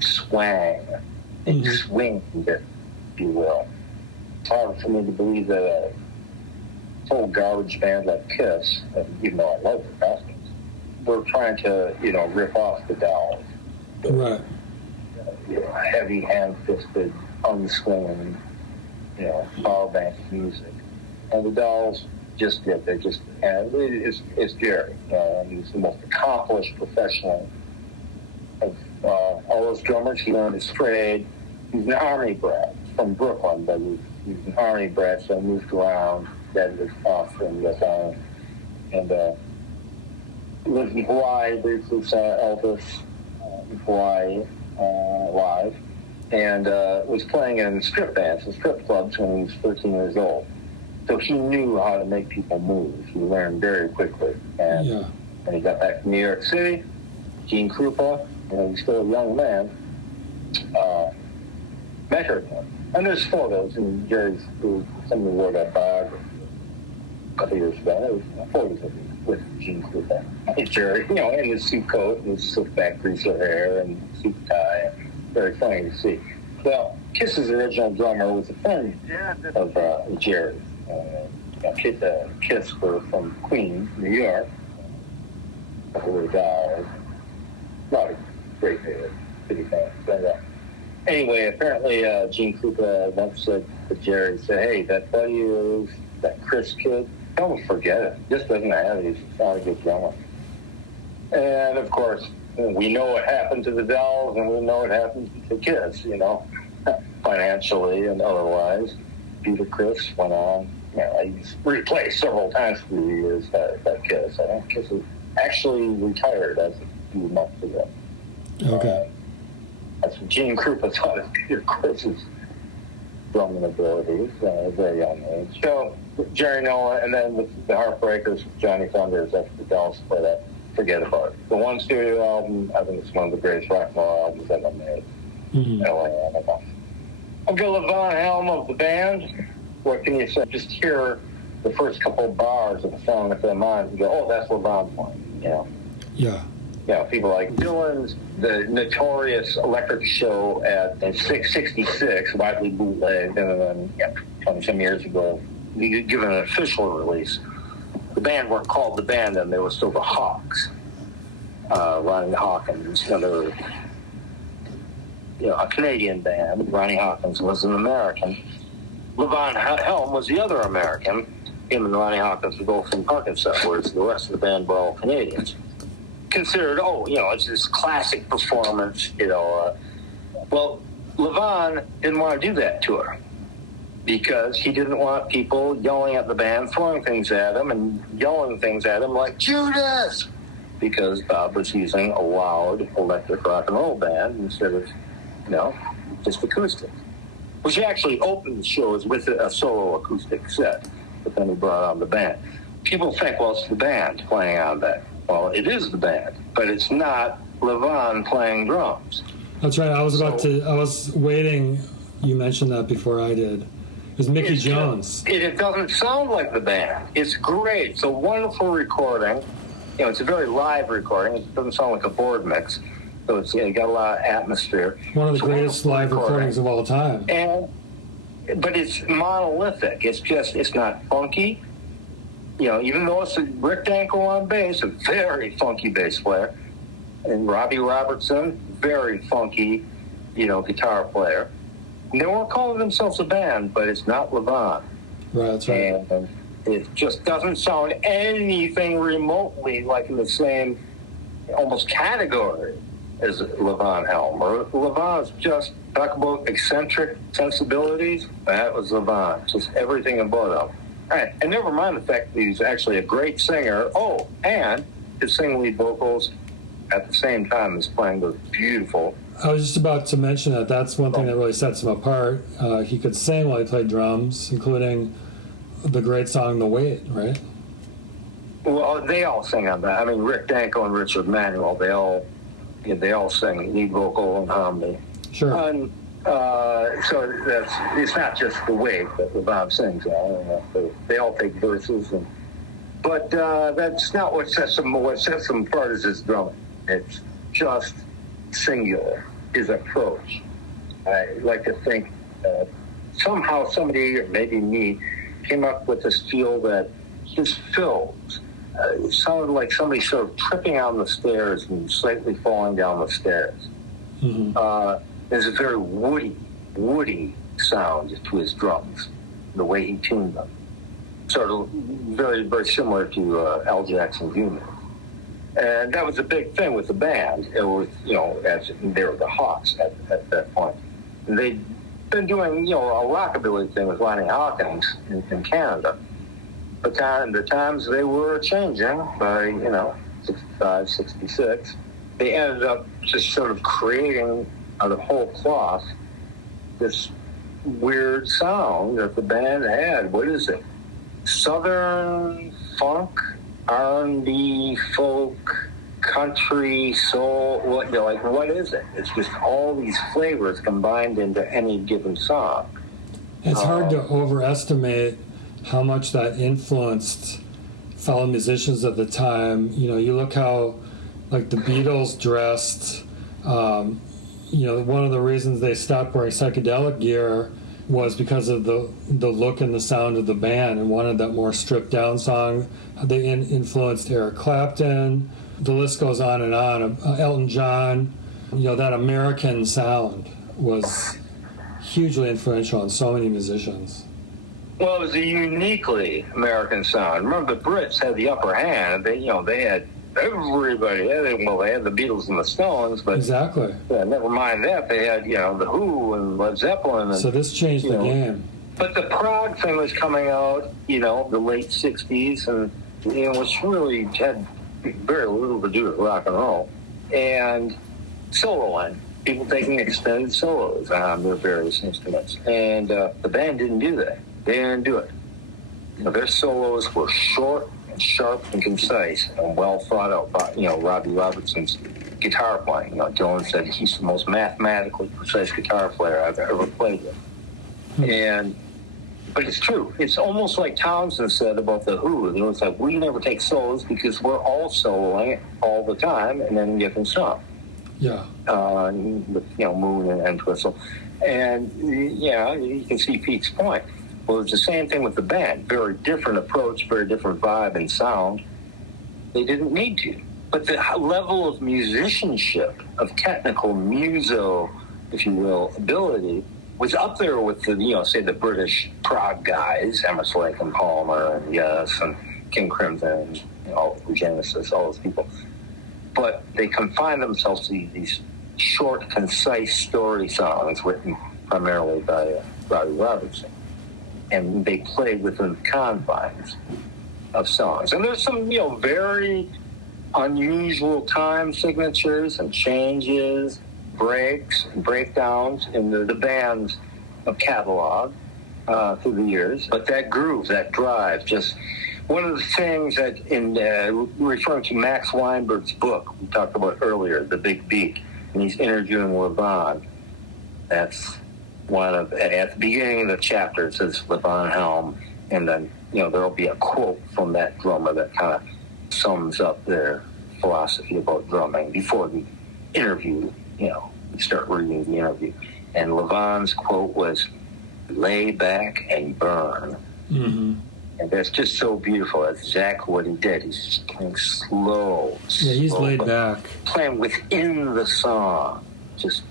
swang. It swinged, if you will. It's hard for me to believe that a whole garbage band like Kiss, even though I love the costumes, we're trying to, rip off the Dolls. Right. Heavy hand-fisted, unswinging, power bank music. And the Dolls just did. They just, and it's Jerry. He's the most accomplished professional of all those drummers. He learned his trade. He's an Army brat from Brooklyn, but he's an Army brat, so he moved around. Dad was off from the town. And lived in Hawaii, briefly saw Elvis in Hawaii live, and was playing in strip bands and strip clubs when he was 13 years old. So he knew how to make people move. He learned very quickly. And when he got back to New York City, Gene Krupa, he's still a young man, mentored him. And there's photos, and Jerry's, somebody wrote that biography a couple years ago. There was photos of him with Gene Krupa. Jerry, in his suit coat, and his slick-back greaser hair, and suit tie. Very funny to see. Well, Kiss's original drummer was a friend of Jerry. Kiss were from Queens, New York. Who died. Not a great city fans. But anyway, apparently Gene Krupa once said to Jerry, hey, that buddy is that Chris kid, don't forget it. Just doesn't have it. He's not a good drummer. And of course, we know what happened to the Dolls, and we know what happened to Kiss, financially and otherwise. Peter Chris went on. He's replaced several times through the years by Kiss. I think Kiss is actually retired as a few months ago. Okay. That's what Gene Krupa thought of Peter Chris's drumming abilities at a very young age. So Jerry Nolan, and then with the Heartbreakers, Johnny Thunders, that's the Dolls split up. forget about it. The one studio album, I think it's one of the greatest rock and roll albums ever made. Mm-hmm. Okay, Levon Helm of the band. What can you say? Just hear the first couple of bars of the song if they're mine and go, oh, that's Levon playing, you know? Yeah. Yeah, people like Dylan's The Notorious Electric Show in 666, widely bootlegged, and then 20-some years ago, given an official release. The band weren't called the band, and they were still the Hawks. Ronnie Hawkins, another, a Canadian band. Ronnie Hawkins was an American. Levon Helm was the other American. Him and Ronnie Hawkins were both from Arkansas, whereas the rest of the band were all Canadians. Considered, it's this classic performance, Well, Levon didn't want to do that to her because he didn't want people yelling at the band, throwing things at him, and yelling things at him like, Judas! Because Bob was using a loud electric rock and roll band instead of, just acoustic. Which actually opened the shows with a solo acoustic set, but then he brought on the band. People think, well, it's the band playing on that. Well, it is the band, but it's not Levon playing drums. That's right. I was waiting. You mentioned that before I did. It was Mickey Jones. It doesn't sound like the band. It's great. It's a wonderful recording. It's a very live recording. It doesn't sound like a board mix. So it's got a lot of atmosphere. One of the greatest live recordings of all time. But it's monolithic. It's not funky. Even though it's Rick Danko on bass, a very funky bass player, and Robbie Robertson, very funky, guitar player. And they weren't calling themselves a band, but it's not Levon. Right, that's right. And it just doesn't sound anything remotely like in the same almost category as Levon Helm. Or Levon's just, talk about eccentric sensibilities, that was Levon. Just everything about him. Right. And never mind the fact that he's actually a great singer. Oh, and his singing lead vocals at the same time as playing those beautiful. I was just about to mention that. That's one thing that really sets him apart. He could sing while he played drums, including the great song "The Wait," right? Well, they all sing on that. I mean, Rick Danko and Richard Manuel, they all sing lead vocal and harmony. Sure. So it's not just the way that Levon sings. They all take verses, but that's not what sets them. What sets them apart is his drumming. It's just singular. His approach. I like to think somehow somebody, or maybe me, came up with this feel that his fills sounded like somebody sort of tripping on the stairs and slightly falling down the stairs. Mm-hmm. There's a very woody sound to his drums, the way he tuned them. Sort of very, very similar to Al Jackson Jr. And that was a big thing with the band. It was, as they were the Hawks at that point. And they'd been doing, a rockabilly thing with Ronnie Hawkins in Canada. But the times they were changing by, 65, 66. They ended up just sort of creating out of whole cloth this weird sound that the band had. What is it? Southern funk, R&B, folk, country, soul. What is it? It's just all these flavors combined into any given song. It's hard to overestimate how much that influenced fellow musicians at the time. You look how, the Beatles dressed. One of the reasons they stopped wearing psychedelic gear was because of the look and the sound of the band and wanted that more stripped down song. They influenced Eric Clapton. The list goes on and on. Elton John. That American sound was hugely influential on so many musicians. Well, it was a uniquely American sound. Remember, the Brits had the upper hand. They had everybody. They had the Beatles and the Stones, but exactly. Yeah, never mind that. They had, the Who and Led Zeppelin. And, so this changed the game. But the prog thing was coming out, the late 60s, and which really had very little to do with rock and roll. And soloing, people taking extended solos on their various instruments. And the band didn't do that. They didn't do it. Their solos were short and sharp and concise and well thought out by, Robbie Robertson's guitar playing. Dylan said he's the most mathematically precise guitar player I've ever played with. But it's true. It's almost like Townsend said about the Who. It's like, we never take solos because we're all soloing all the time and then different stuff. Yeah. With, Moon and Twistle. And, you can see Pete's point. Well, it's the same thing with the band. Very different approach, very different vibe and sound. They didn't need to. But the level of musicianship, of technical muso, if you will, ability, was up there with the, say the British prog guys, Emerson, Lake and Palmer, and Yes, and King Crimson, and Genesis, all those people. But they confined themselves to these short, concise story songs written primarily by Robbie Robertson. And they played within the confines of songs. And there's some, very unusual time signatures and changes, breaks and breakdowns in the band's catalog through the years. But that groove, that drive, just one of the things that in referring to Max Weinberg's book we talked about earlier, The Big Beat, and he's interviewing Levon. That's one of, at the beginning of the chapter, it says Levon Helm, and then, there'll be a quote from that drummer that kind of sums up their philosophy about drumming before the interview, you start reading the interview. And Levon's quote was, "Lay back and burn." Mm-hmm. And that's just so beautiful. That's exactly what he did. He's just playing slow. Yeah, he's laid back. Playing within the song. Just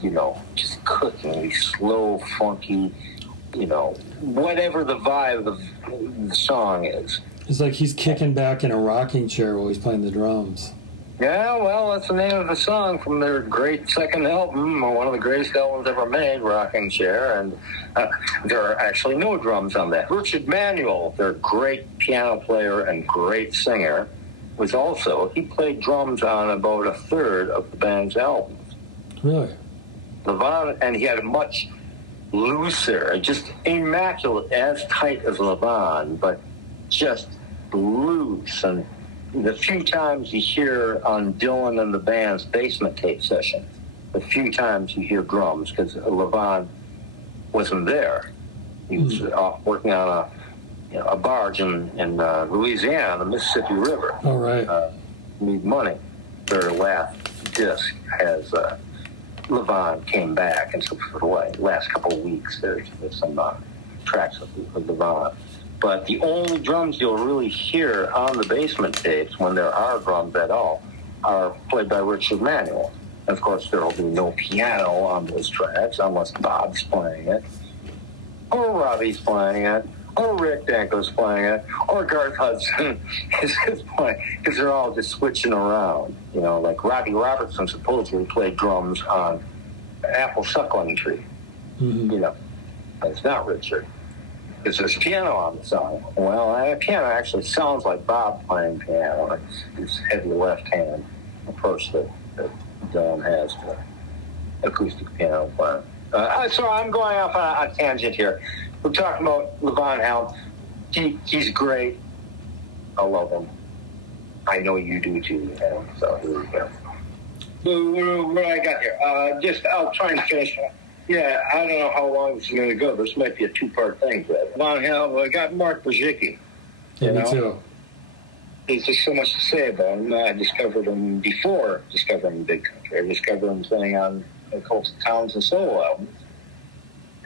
cooking these slow, funky, whatever the vibe of the song is. It's like he's kicking back in a rocking chair while he's playing the drums. Yeah, well, that's the name of the song from their great second album, one of the greatest albums ever made, Rocking Chair, and there are actually no drums on that. Richard Manuel, their great piano player and great singer, he played drums on about a third of the band's albums. Really? Levon, and he had a much looser, just immaculate, as tight as Levon, but just loose. And the few times you hear on Dylan and the band's basement tape session, the few times you hear drums, because Levon wasn't there. He was off working on a barge in Louisiana, on the Mississippi River. All right. Need money. Their last disc has Levon came back, and so for the last couple of weeks, there's some tracks of Levon. But the only drums you'll really hear on the basement tapes, when there are drums at all, are played by Richard Manuel. And of course, there will be no piano on those tracks unless Bob's playing it, or Robbie's playing it, or Rick Danko's playing it, or Garth Hudson is playing, because they're all just switching around. Like Robbie Robertson supposedly played drums on Apple Suckling Tree. Mm-hmm. It's not Richard. Because there's piano on the song. Well, that piano actually sounds like Bob playing piano. It's heavy left hand approach that Dylan has to acoustic piano playing. So I'm going off on a tangent here. We're talking about Levon Helm. He's great. I love him. I know you do too. So here we go. What I got here? I'll try and finish. Yeah, I don't know how long this is going to go. This might be a two-part thing. Levon Helm, I got Mark Brzezicki. Yeah, me too. There's just so much to say about him. I discovered him before discovering Big Country. I discovered him playing on Colts Townsend solo albums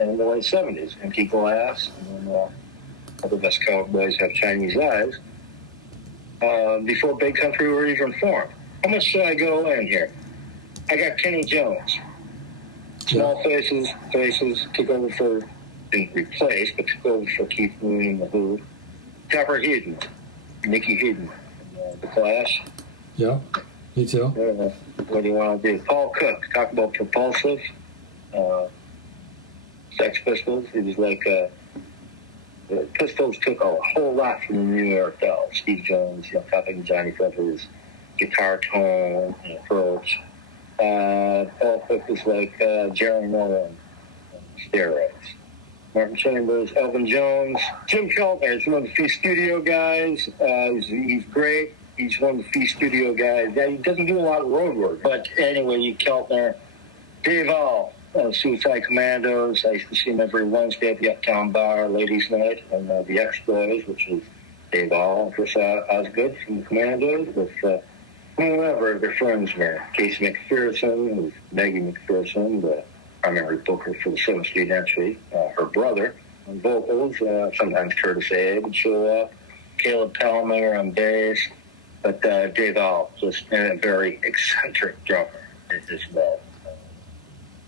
in the late 70s. Empty Glass, and All the Best Cowboys Have Chinese Eyes, before Big Country were even formed. How much should I go in here? I got Kenny Jones. Small Faces took over for, didn't replace, but took over for Keith Moon and the Who. Topper Headon, Nicky Headon, The Clash. Yeah, me too. What do you want to do? Paul Cook, talk about Propulsive, Sex Pistols. It was like the Pistols took a whole lot from the New York Dolls. Steve Jones, copying Johnny Pepper's guitar tone and approach. Paul Cook was like Jerry Nolan on steroids. Martin Chambers, Elvin Jones, Jim Keltner is one of the Fee Studio guys. He's great. He's one of the Fee Studio guys. Yeah, he doesn't do a lot of road work. But anyway, Keltner, Dave All, Suicide Commandos. I used to see him every Wednesday at the Uptown Bar, Ladies Night, and the X-Boys, which is Dave All, Chris Osgood from the Commandos, with whoever their friends were. Casey McPherson, with Maggie McPherson, the primary booker for the 7th Street Entry, her brother on vocals, sometimes Curtis A would show up, Caleb Palmer on bass, but Dave All, just a very eccentric drummer as well.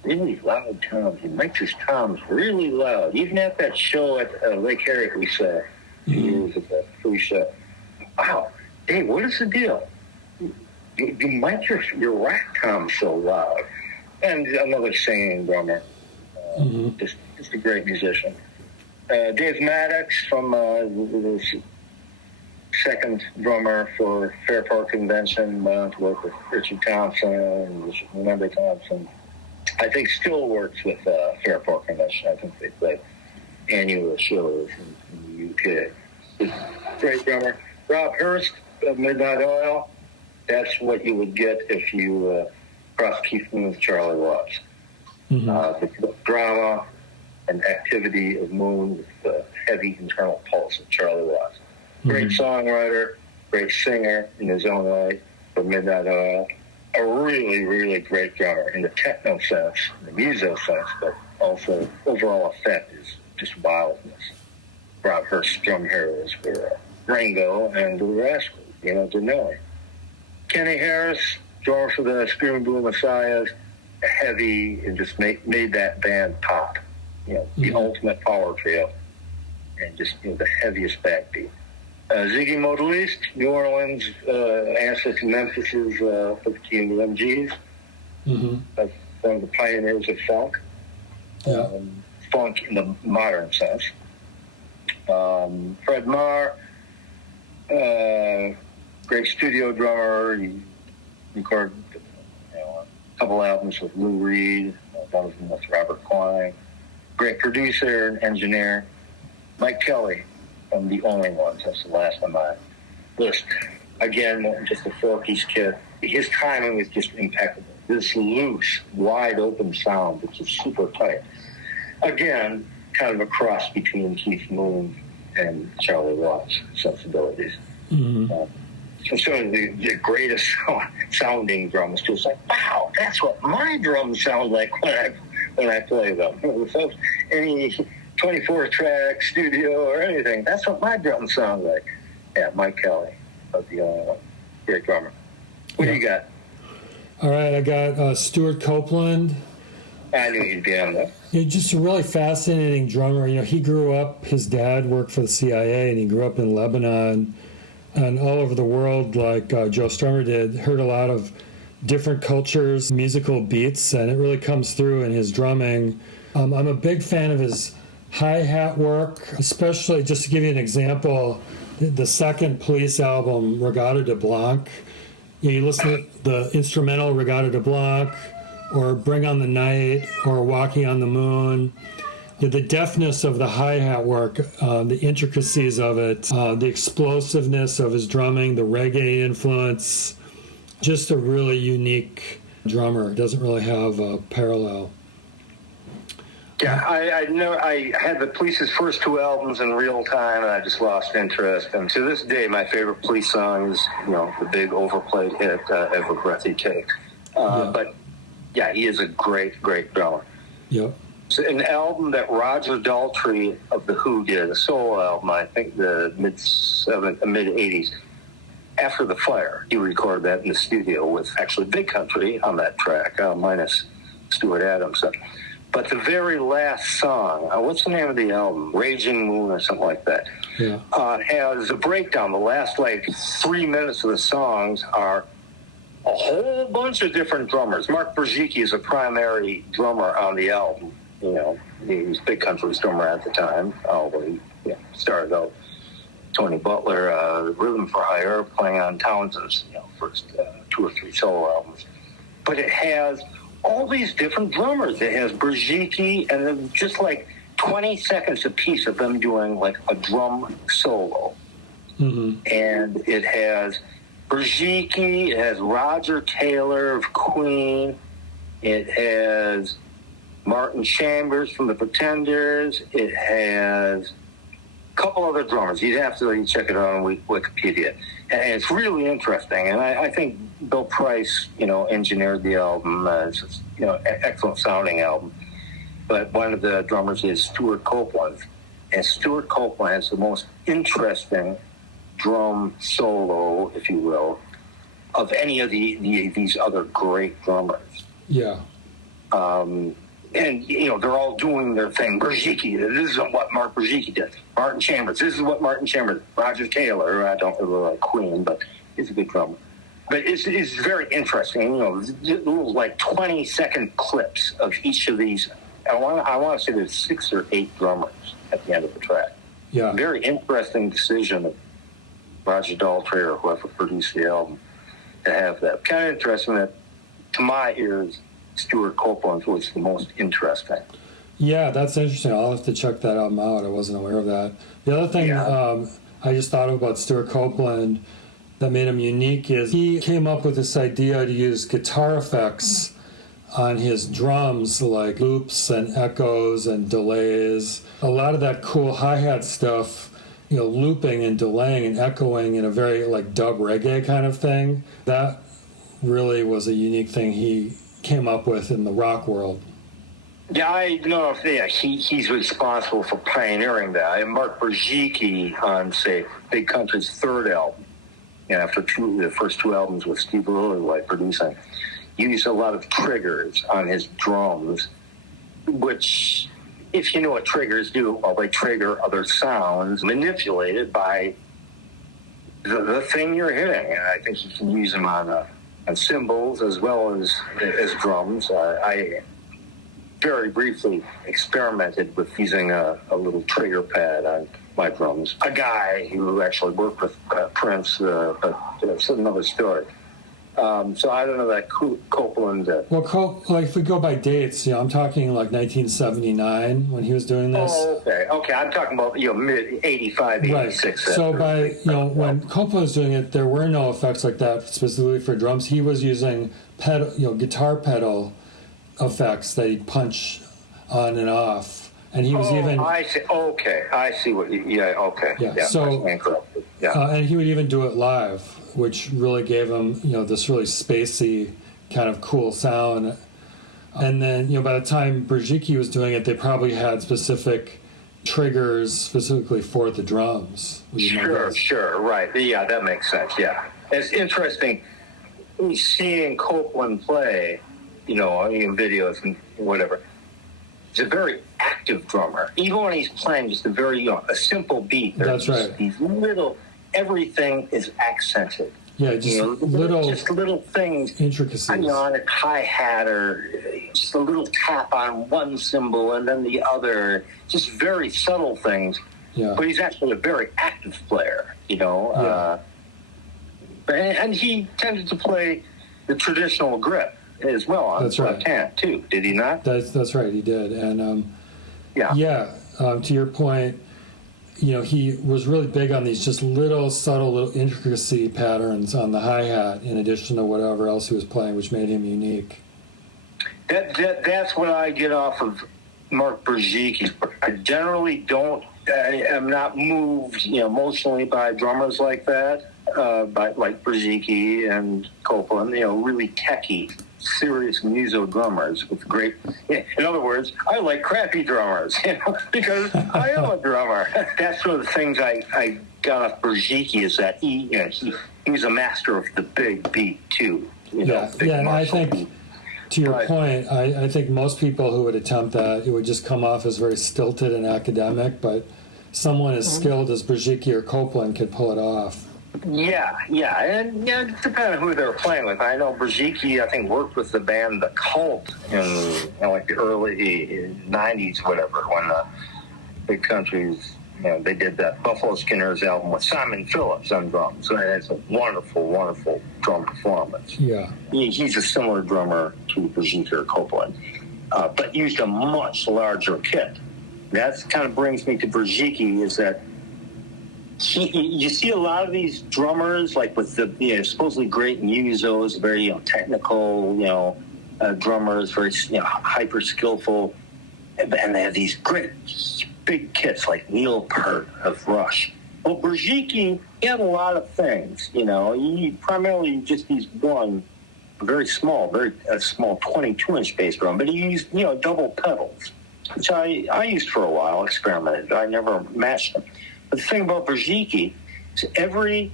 Really loud toms. He makes his toms really loud. Even at that show at Lake Herrick we saw years ago, free show. Wow, Dave, what is the deal? You mic your rack tom so loud. And another singing drummer. Just a great musician. Dave Maddox from the second drummer for Fairport Convention, to work with Richard Thompson, Remember Thompson. I think still works with Fairport Convention. I think they play annual shows in the UK. Great drummer. Rob Hurst of Midnight Oil. That's what you would get if you cross Keith Moon with Charlie Watts. The drama and activity of Moon with the heavy internal pulse of Charlie Watts. Great songwriter, great singer in his own right for Midnight Oil. A really, really great drummer in the techno sense, the muso sense, but also overall effect is just wildness. Rob Hurst's drum heroes were Ringo and the Rascals, Denelli. Kenny Harris, drummer for the Screaming Blue Messiahs, heavy, and just made that band pop. The ultimate power trio, and just the heaviest backbeat. Ziggy Modaliste, New Orleans, answer to Memphis's 15 MGs. That's one of the pioneers of funk. Funk in the modern sense. Fred Marr, great studio drummer. He recorded a couple albums with Lou Reed, one of them with Robert Klein. Great producer and engineer. Mike Kelly from The Only Ones. That's the last on my list. Again, just a four-piece kit. His timing is just impeccable. This loose, wide-open sound, which is super tight. Again, kind of a cross between Keith Moon and Charlie Watts' sensibilities. So the greatest sounding drums, just like, wow, that's what my drums sound like when I play them. Without any 24-track studio or anything, that's what my drums sound like. Yeah, Mike Kelly of The Only One. Great drummer. What do you got? All right, I got Stewart Copeland. I knew you'd be on that. Just a really fascinating drummer. He grew up, his dad worked for the CIA, and he grew up in Lebanon and all over the world like Joe Strummer did. Heard a lot of different cultures, musical beats, and it really comes through in his drumming. I'm a big fan of his hi-hat work, especially, just to give you an example, the second Police album, Regatta de Blanc. You listen to the instrumental Regatta de Blanc, or Bring on the Night, or Walking on the Moon. The deftness of the hi-hat work, the intricacies of it, the explosiveness of his drumming, the reggae influence, just a really unique drummer. Doesn't really have a parallel. Yeah, I had the Police's first two albums in real time, and I just lost interest. And to this day, my favorite Police song is, the big overplayed hit, Every Breath You Take. But yeah, he is a great, great drummer. Yep. It's an album that Roger Daltrey of The Who did, a solo album, I think the mid-'80s. After the Fire, he recorded that in the studio with actually Big Country on that track, minus Stuart Adams. But the very last song, what's the name of the album? Raging Moon or something like that. Yeah. Has a breakdown. The last 3 minutes of the songs are a whole bunch of different drummers. Mark Berzicki is a primary drummer on the album. He was Big Country's drummer at the time, although he started out Tony Butler, Rhythm for Hire, playing on Townsend's first 2 or 3 solo albums. But it has all these different drummers. It has Berzicki, and then just 20 seconds a piece of them doing like a drum solo. Mm-hmm. And it has Berzicki, it has Roger Taylor of Queen, it has Martin Chambers from the Pretenders, it has a couple other drummers. You'd have to check it out on Wikipedia. And it's really interesting. And I think Bill Price, engineered the album. It's excellent sounding album. But one of the drummers is Stewart Copeland. And Stewart Copeland has the most interesting drum solo, if you will, of any of these other great drummers. Yeah. And, they're all doing their thing. Berzicki, this is what Mark Berzicki did. Martin Chambers, this is what Martin Chambers. Roger Taylor, I don't really like Queen, but he's a good drummer. But it's very interesting. Little 20-second clips of each of these. I want to say there's 6 or 8 drummers at the end of the track. Yeah. Very interesting decision of Roger Daltrey or whoever produced the album to have that. Kind of interesting that, to my ears, Stewart Copeland was the most interesting. Yeah, that's interesting. I'll have to check that album out. I wasn't aware of that. The other thing I just thought about Stewart Copeland that made him unique is he came up with this idea to use guitar effects on his drums, like loops and echoes and delays. A lot of that cool hi-hat stuff, looping and delaying and echoing in a very dub reggae kind of thing. That really was a unique thing he came up with in the rock world. Yeah, I know if he's responsible for pioneering that. And Mark Berzicki on, say, Big Country's third album, after the first 2 albums with Steve Lillywhite producing, used a lot of triggers on his drums, which, if you know what triggers do, well, they trigger other sounds manipulated by the thing you're hitting. And I think you can use them on cymbals as well as drums. I very briefly experimented with using a little trigger pad on my drums. A guy who actually worked with Prince, but it's another story. So I don't know that Copeland... Well, if we go by dates, I'm talking 1979 when he was doing this. Oh, okay. I'm talking about, mid 85, 86. Right. So when Copeland was doing it, there were no effects like that specifically for drums. He was using guitar pedal effects that he'd punch on and off. And he was even... I see. Okay. I see what... okay. Yeah. So, and he would even do it live, which really gave him, this really spacey kind of cool sound. And then, by the time Berzicki was doing it, they probably had specific triggers specifically for the drums. Sure, right. Yeah, that makes sense, yeah. It's interesting seeing Copeland play, in videos and whatever. He's a very active drummer. Even when he's playing just a simple beat. That's right. These little... Everything is accented. Yeah, just little things. Intricacies. On a hi-hat or just a little tap on one cymbal and then the other. Just very subtle things. Yeah. But he's actually a very active player, Yeah. And he tended to play the traditional grip as well on his left hand, too. Did he not? That's right, he did. And, to your point, he was really big on these just subtle little intricacy patterns on the hi-hat in addition to whatever else he was playing, which made him unique. That's what I get off of Mark Berzicki. I generally I'm not moved, emotionally by drummers like that, like Berzicki and Copeland, really techy, serious muso drummers with great... In other words, I like crappy drummers, because I am a drummer. That's one of the things I got off Berzicki is that he was a master of the big beat, too. And I think... beat. To your point, I think most people who would attempt that, it would just come off as very stilted and academic, but someone as skilled as Berzicki or Copeland could pull it off. Yeah, and it depends on who they were playing with. I know Berzicki, I think, worked with the band The Cult in the early 90s, whatever, when the Big Country's, they did that Buffalo Skinners album with Simon Phillips on drums. So it's a wonderful, wonderful drum performance. Yeah. He's a similar drummer to Berzicki or Copeland, but used a much larger kit That kind of brings me to Berzicki, is that you see a lot of these drummers, like with the supposedly great musos, very technical, drummers, very hyper skillful, and they have these great big kits like Neil Peart of Rush. Well, Berzicki, he had a lot of things. He primarily just used one very small 22-inch bass drum, but he used double pedals, which I used for a while, experimented. I never matched them. But the thing about Berzicki is every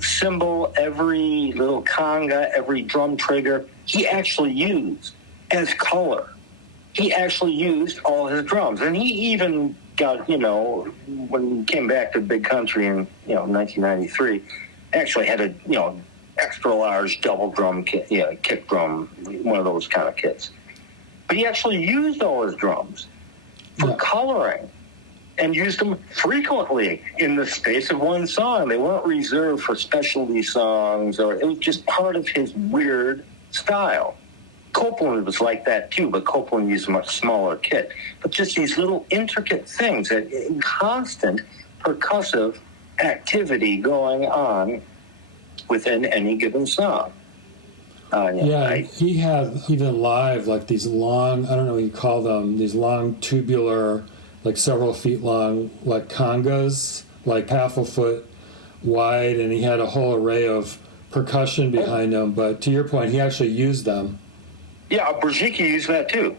cymbal, every little conga, every drum trigger, he actually used as color. He actually used all his drums. And he even got, when he came back to Big Country in, 1993, actually had a, extra large double drum kit, kick drum, one of those kind of kits. But he actually used all his drums for coloring, and used them frequently in the space of one song. They weren't reserved for specialty songs, or it was just part of his weird style. Copeland was like that too, but Copeland used a much smaller kit. But just these little intricate things, that constant percussive activity going on within any given song. He had even live like these long, I don't know what you call them, these long tubular, like several feet long, like congas, like half a foot wide, and he had a whole array of percussion behind him. But to your point, he actually used them. Yeah, Berzicki used that too.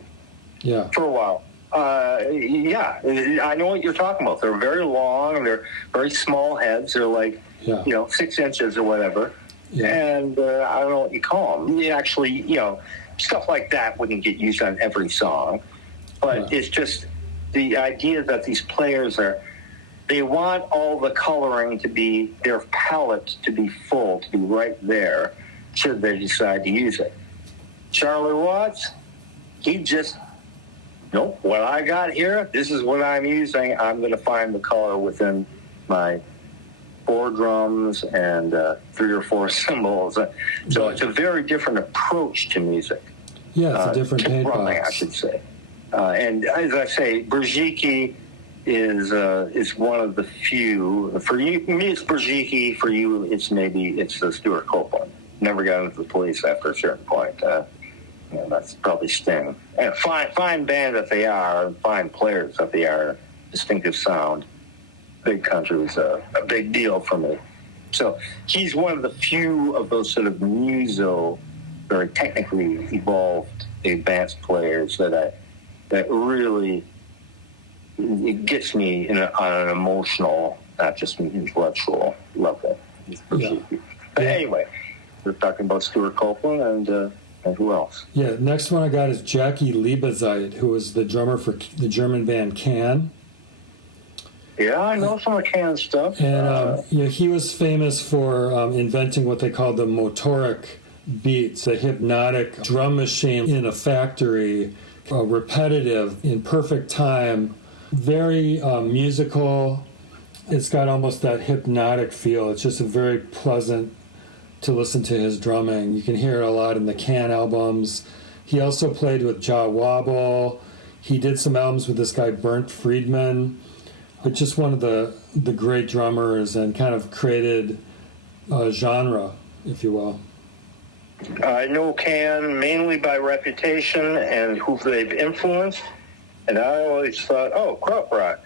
Yeah. For a while. I know what you're talking about. They're very long, they're very small heads. They're like, 6 inches or whatever. Yeah. And I don't know what you call them. Actually, stuff like that wouldn't get used on every song. But it's just the idea that these players they want all the coloring to be, their palette to be full, to be right there, should they decide to use it. Charlie Watts, he just, nope, what I got here, this is what I'm using. I'm going to find the color within my 4 drums and 3 or 4 cymbals. So it's a very different approach to music. Yeah, it's a different paint drumming, box. I should say. And as I say, Berzicki is one of the few. For you, me, it's Berzicki. For you, it's Stewart Copeland. Never got into the Police after a certain point. That's probably Sting. And fine band that they are, fine players that they are, distinctive sound. Big Country was a big deal for me. So he's one of the few of those sort of muso, very technically evolved, advanced players that really, it gets me on an emotional, not just an intellectual level. Yeah. But anyway, we're talking about Stewart Copeland and who else? Yeah, next one I got is Jackie Liebezeit, who was the drummer for the German band Can. Yeah, I know some of Can's stuff. And he was famous for inventing what they called the motoric beats, a hypnotic drum machine in a factory, repetitive, in perfect time, very musical. It's got almost that hypnotic feel. It's just a very pleasant to listen to his drumming. You can hear it a lot in the Can albums. He also played with Jaw Wobble. He did some albums with this guy Bernd Friedman, but just one of the great drummers, and kind of created a genre, if you will. I know Can mainly by reputation and who they've influenced, and I always thought, krautrock,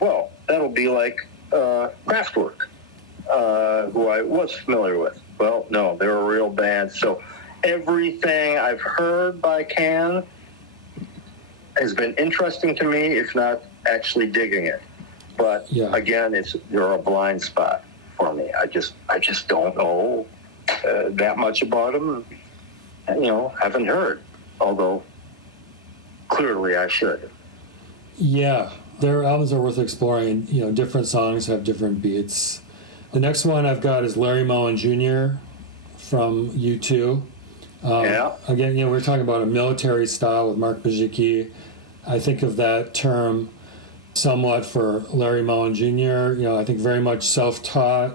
well, that'll be like Kraftwerk, who I was familiar with. Well, no, they're a real band. So everything I've heard by Can has been interesting to me, if not actually digging it. But again, they're a blind spot for me. I just don't know that much about them. Haven't heard, although clearly I should. Yeah, their albums are worth exploring. Different songs have different beats. The next one I've got is Larry Mullen Jr. from U2. Again, we're talking about a military style with Mark Berzicki. I think of that term somewhat for Larry Mullen Jr. I think very much self-taught,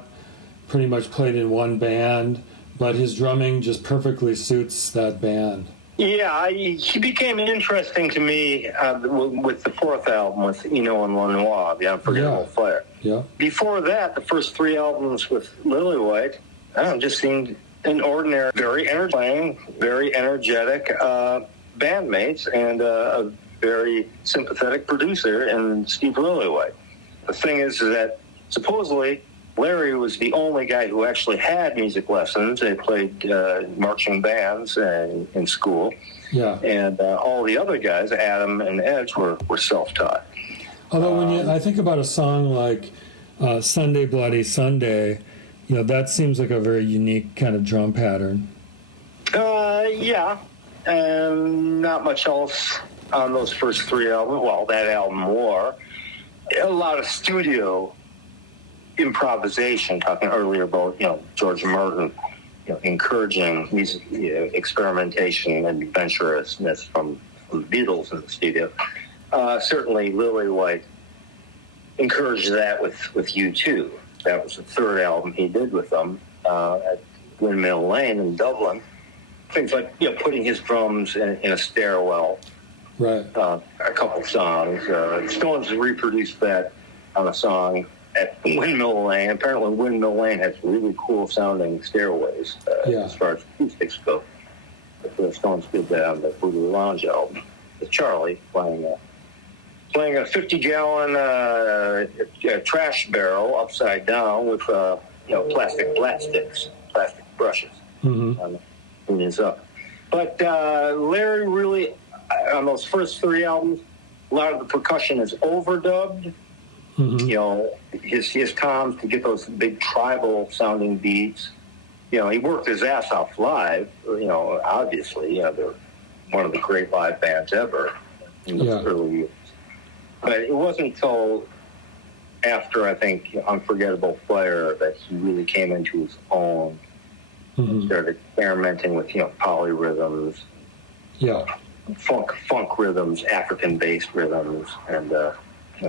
pretty much played in one band, but his drumming just perfectly suits that band. Yeah, he became interesting to me with the fourth album with Eno and Lanois, The Unforgettable Fire. Yeah. Before that, the first three albums with Lillywhite, just seemed an ordinary, very energetic bandmates and a very sympathetic producer in Steve Lillywhite. The thing is that supposedly Larry was the only guy who actually had music lessons. They played marching bands in school. Yeah. And all the other guys, Adam and Edge, were self-taught. Although when I think about a song like Sunday Bloody Sunday, that seems like a very unique kind of drum pattern. Yeah. And not much else on those first three albums. Well, that album more. A lot of studio improvisation, talking earlier about, George Martin, encouraging music experimentation and adventurousness from the Beatles in the studio. Certainly Lillywhite encouraged that with U2. That was the third album he did with them at Windmill Lane in Dublin. Things like, putting his drums in a stairwell. Right. A couple songs. Stones reproduced that on a song at Windmill Lane. Apparently Windmill Lane has really cool sounding stairways as far as acoustics go. But the Stones did that on the Voodoo Lounge album with Charlie playing a 50-gallon trash barrel upside down with plastic sticks, plastic brushes. Mm-hmm. It up. But Larry really, on those first three albums, a lot of the percussion is overdubbed. Mm-hmm. His toms to get those big tribal sounding beats. He worked his ass off live. Obviously, they're one of the great live bands ever in those early years. But it wasn't until after, I think, Unforgettable Fire that he really came into his own. Mm-hmm. Started experimenting with, polyrhythms. Yeah. Funk rhythms, African-based rhythms, and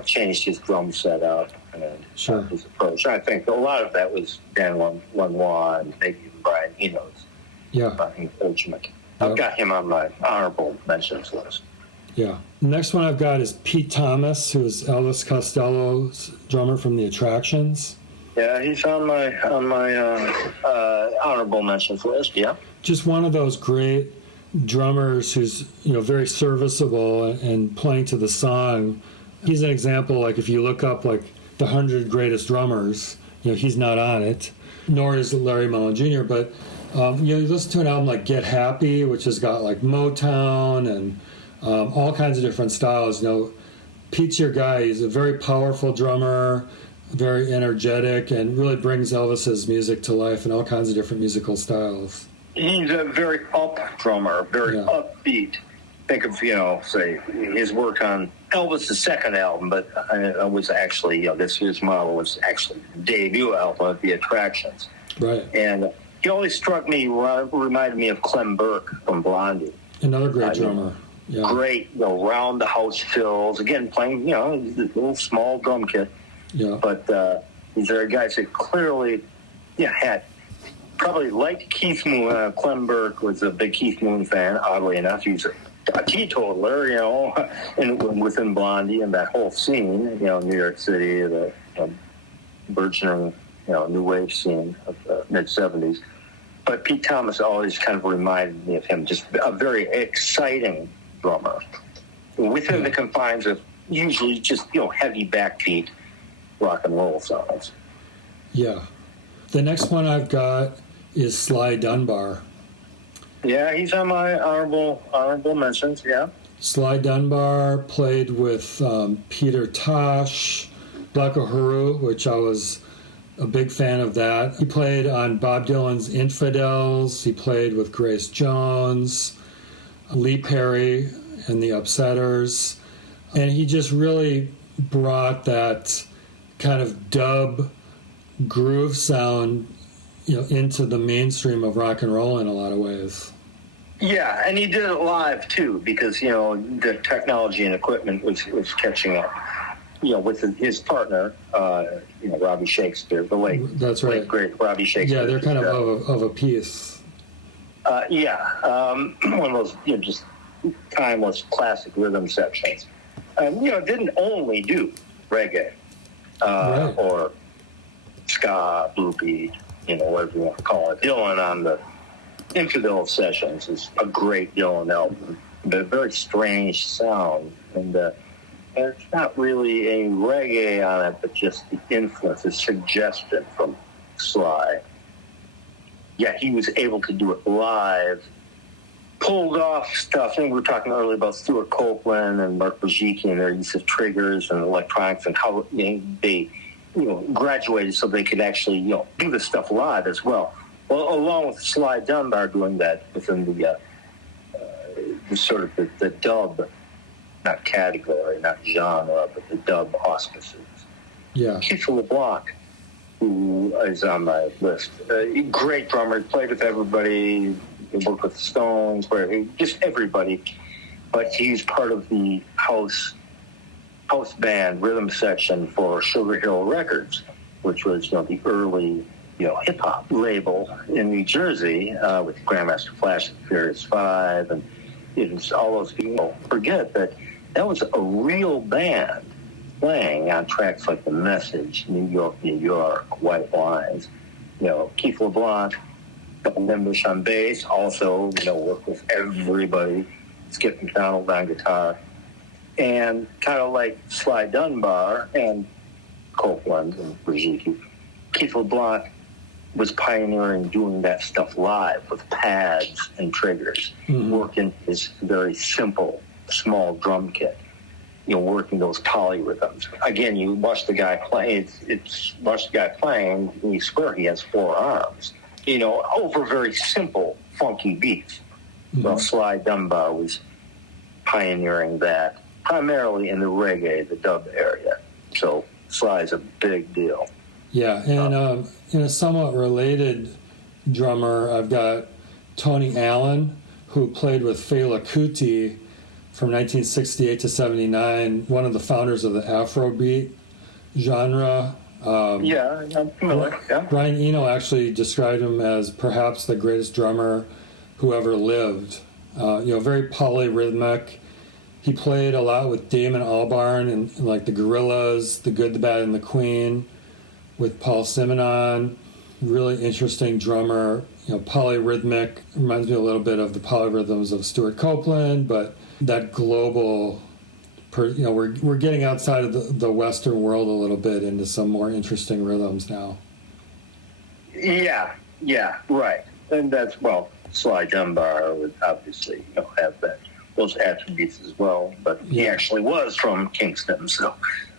changed his drum setup and his approach. I think a lot of that was Dan Lanois and maybe even Brian Eno's encouragement. I've got him on my honorable mentions list. Yeah. The next one I've got is Pete Thomas, who is Elvis Costello's drummer from The Attractions. Yeah, he's on my honorable mentions list. Yeah. Just one of those great drummers who's very serviceable and playing to the song. He's an example. Like if you look up like the 100 greatest drummers, he's not on it, nor is Larry Mullen Jr. But you listen to an album like Get Happy, which has got like Motown and all kinds of different styles. Pete's your guy. He's a very powerful drummer, very energetic, and really brings Elvis's music to life in all kinds of different musical styles. He's a very up drummer, very upbeat. Think of, say, his work on Elvis's second album, but it was actually, his model was actually the debut album of The Attractions. Right. And he always struck me, reminded me of Clem Burke from Blondie. Another great drummer. Yeah. Great, round the house fills. Again, playing, this little small drum kit. Yeah. But these are guys that clearly, had probably liked Keith Moon. Clem Burke was a big Keith Moon fan, oddly enough. He's a teetotaler, within Blondie and that whole scene, New York City, the burgeoning, new wave scene of the mid-'70s. But Pete Thomas always kind of reminded me of him, just a very exciting drummer within the confines of usually just, heavy backbeat rock and roll songs. Yeah. The next one I've got is Sly Dunbar. Yeah, he's on my honorable mentions, yeah. Sly Dunbar played with Peter Tosh, Black Uhuru, which I was a big fan of that. He played on Bob Dylan's Infidels. He played with Grace Jones, Lee Perry and the Upsetters. And he just really brought that kind of dub groove sound, into the mainstream of rock and roll in a lot of ways. Yeah, and he did it live too, because the technology and equipment was catching up. With his partner, Robbie Shakespeare, the late, that's right, late great Robbie Shakespeare. Yeah, they're kind of a piece. One of those, just timeless classic rhythm sections. Didn't only do reggae Right. or ska, bluesy, whatever you want to call it. Dylan on the Infidel Sessions is a great Dylan album, but a very strange sound. And there's not really any reggae on it, but just the influence, the suggestion from Sly. Yeah, he was able to do it live, pulled off stuff. And we were talking earlier about Stewart Copeland and Mark Bajiki and their use of triggers and electronics and how they graduated so they could actually do this stuff live as well. Well, along with Sly Dunbar doing that within the sort of the dub, not category, not genre, but the dub auspices. Yeah. Keith LeBlanc, who is on my list, great drummer, played with everybody, worked with the Stones, just everybody. But he's part of the house band rhythm section for Sugar Hill Records, which was the early hip hop label in New Jersey with Grandmaster Flash and Furious Five, and all those people forget that was a real band playing on tracks like The Message, New York, New York, White Lines. Keith LeBlanc, Nimbish on bass, also worked with everybody. Skip McDonald on guitar. And kind of like Sly Dunbar and Copeland and Bajiki, Keith LeBlanc was pioneering doing that stuff live with pads and triggers, working his very simple, small drum kit, working those polyrhythms. Again, you watch the guy play, watch the guy playing, and you swear he has 4 arms, over very simple, funky beats. Well, Sly Dunbar was pioneering that, primarily in the reggae, the dub area. So Sly's a big deal. Yeah, and in a somewhat related drummer, I've got Tony Allen, who played with Fela Kuti from 1968 to 79, one of the founders of the Afrobeat genre. I'm familiar. Yeah. Brian Eno actually described him as perhaps the greatest drummer who ever lived. Very polyrhythmic. He played a lot with Damon Albarn and like the Gorillaz, The Good, the Bad, and the Queen, with Paul Simonon. Really interesting drummer. Polyrhythmic. Reminds me a little bit of the polyrhythms of Stewart Copeland, but that global. We're getting outside of the Western world a little bit into some more interesting rhythms now. Yeah, right. And that's, Sly Dunbar would obviously have those attributes as well, but he actually was from Kingston, so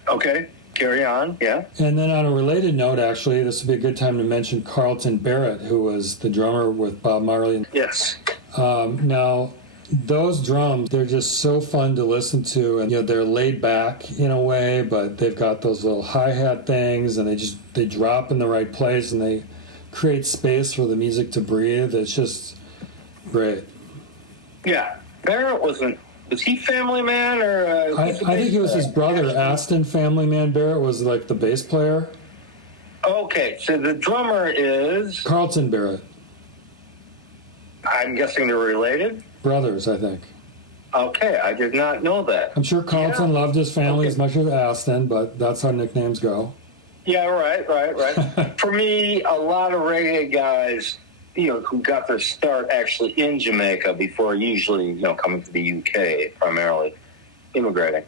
okay, carry on. Yeah. And then on a related note, actually, this would be a good time to mention Carlton Barrett, who was the drummer with Bob Marley. Yes. Now those drums, they're just so fun to listen to, and they're laid back in a way, but they've got those little hi-hat things, and they drop in the right place, and they create space for the music to breathe. It's just great. Yeah. Barrett was he Family Man or? I think he was his brother, Aston Family Man Barrett was like the bass player. Okay, so the drummer is Carlton Barrett. I'm guessing they're related? Brothers, I think. Okay, I did not know that. I'm sure Carlton loved his family as much as Aston, but that's how nicknames go. Yeah, right. For me, a lot of reggae guys, who got their start actually in Jamaica before usually, coming to the UK, primarily immigrating.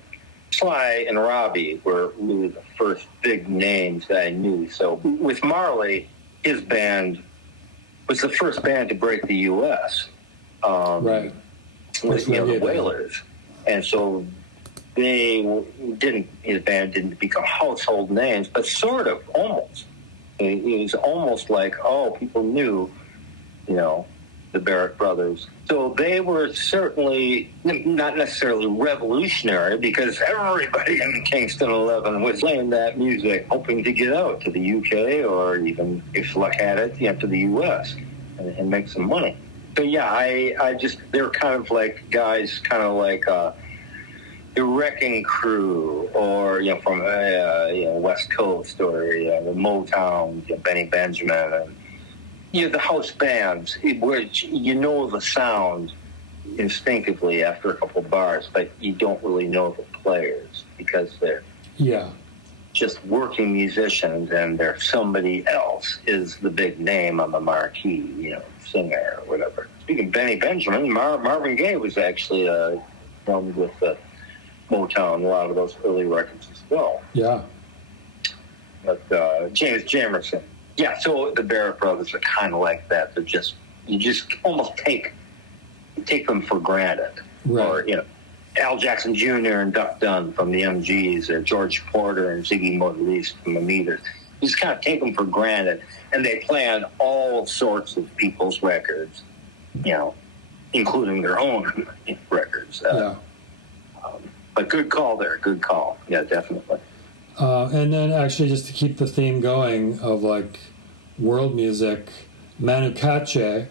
Sly and Robbie were really the first big names that I knew. So with Marley, his band was the first band to break the U.S. Right. With the Wailers. And so his band didn't become household names, but sort of, almost. It was almost like, people knew, the Barrett brothers. So they were certainly not necessarily revolutionary, because everybody in Kingston 11 was playing that music, hoping to get out to the UK or even, if luck had it, to the US and make some money. So I just, they're kind of like guys, kind of like the Wrecking Crew, or from West Coast, or the Motown, Benny Benjamin, and the house bands, which you know the sound instinctively after a couple bars, but you don't really know the players because they're just working musicians, and they're somebody else is the big name on the marquee, singer or whatever. Speaking of Benny Benjamin, Marvin Gaye was actually filmed with Motown, a lot of those early records as well. Yeah. But James Jamerson. Yeah, so the Barrett brothers are kind of like that. They're you just almost take them for granted. Right. Or, Al Jackson Jr. and Duck Dunn from the MGs, or George Porter and Ziggy Morales from the Meters. You just kind of take them for granted, and they play on all sorts of people's records, including their own records. But good call there, good call. Yeah, definitely. And then actually, just to keep the theme going of like world music, Manu Katché,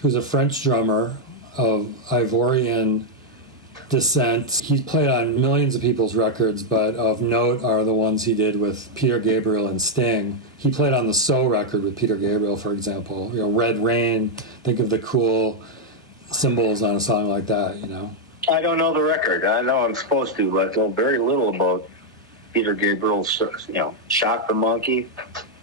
who's a French drummer of Ivorian descent. He's played on millions of people's records, but of note are the ones he did with Peter Gabriel and Sting. He played on the So record with Peter Gabriel, for example. Red Rain, think of the cool cymbals on a song like that, I don't know the record. I know I'm supposed to, but I know very little about Peter Gabriel's, Shock the Monkey.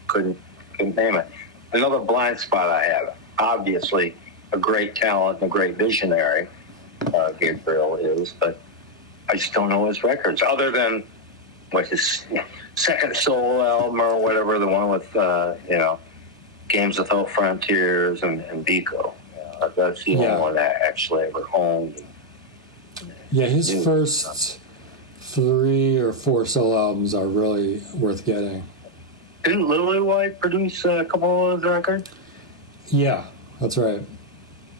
Couldn't name it. Another blind spot I have, obviously a great talent and a great visionary, Gabriel is, but I just don't know his records, other than his second solo album or whatever, the one with, Games Without Frontiers and Biko. That's the only one that I actually ever owned. Yeah, his first 3 or 4 solo albums are really worth getting. Didn't Lily White produce a couple of those records? Yeah, that's right.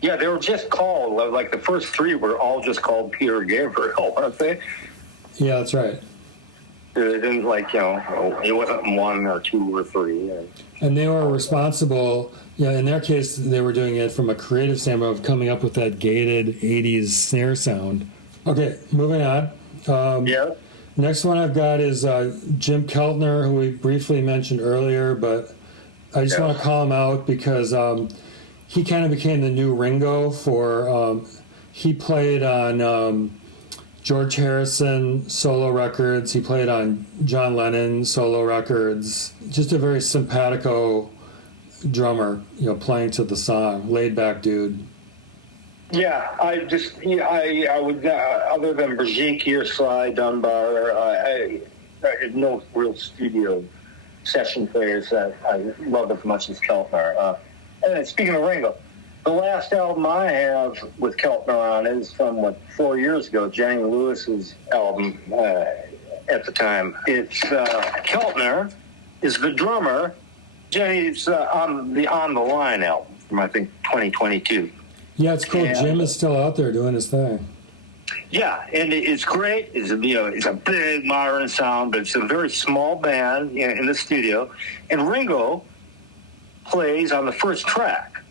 Yeah, they were just called, like the first 3 were all just called Peter Gabriel, weren't they? Yeah, that's right. They didn't it wasn't 1 or 2 or 3. And they were responsible, in their case, they were doing it from a creative standpoint of coming up with that gated 80s snare sound. Okay, moving on. Next one I've got is Jim Keltner, who we briefly mentioned earlier, but I just want to call him out because he kind of became the new Ringo for, he played on George Harrison solo records, he played on John Lennon solo records, just a very simpatico drummer, playing to the song, laid back dude. Yeah, I would, other than Brigitte or Sly Dunbar, I had no real studio session players that I loved as much as Keltner. And speaking of Ringo, the last album I have with Keltner on is from, 4 years ago, Jenny Lewis's album at the time. It's Keltner is the drummer. Jenny's on the Line album from, I think, 2022. Yeah, it's cool. Jim is still out there doing his thing. Yeah, and it's great. It's a big modern sound, but it's a very small band in the studio. And Ringo plays on the first track.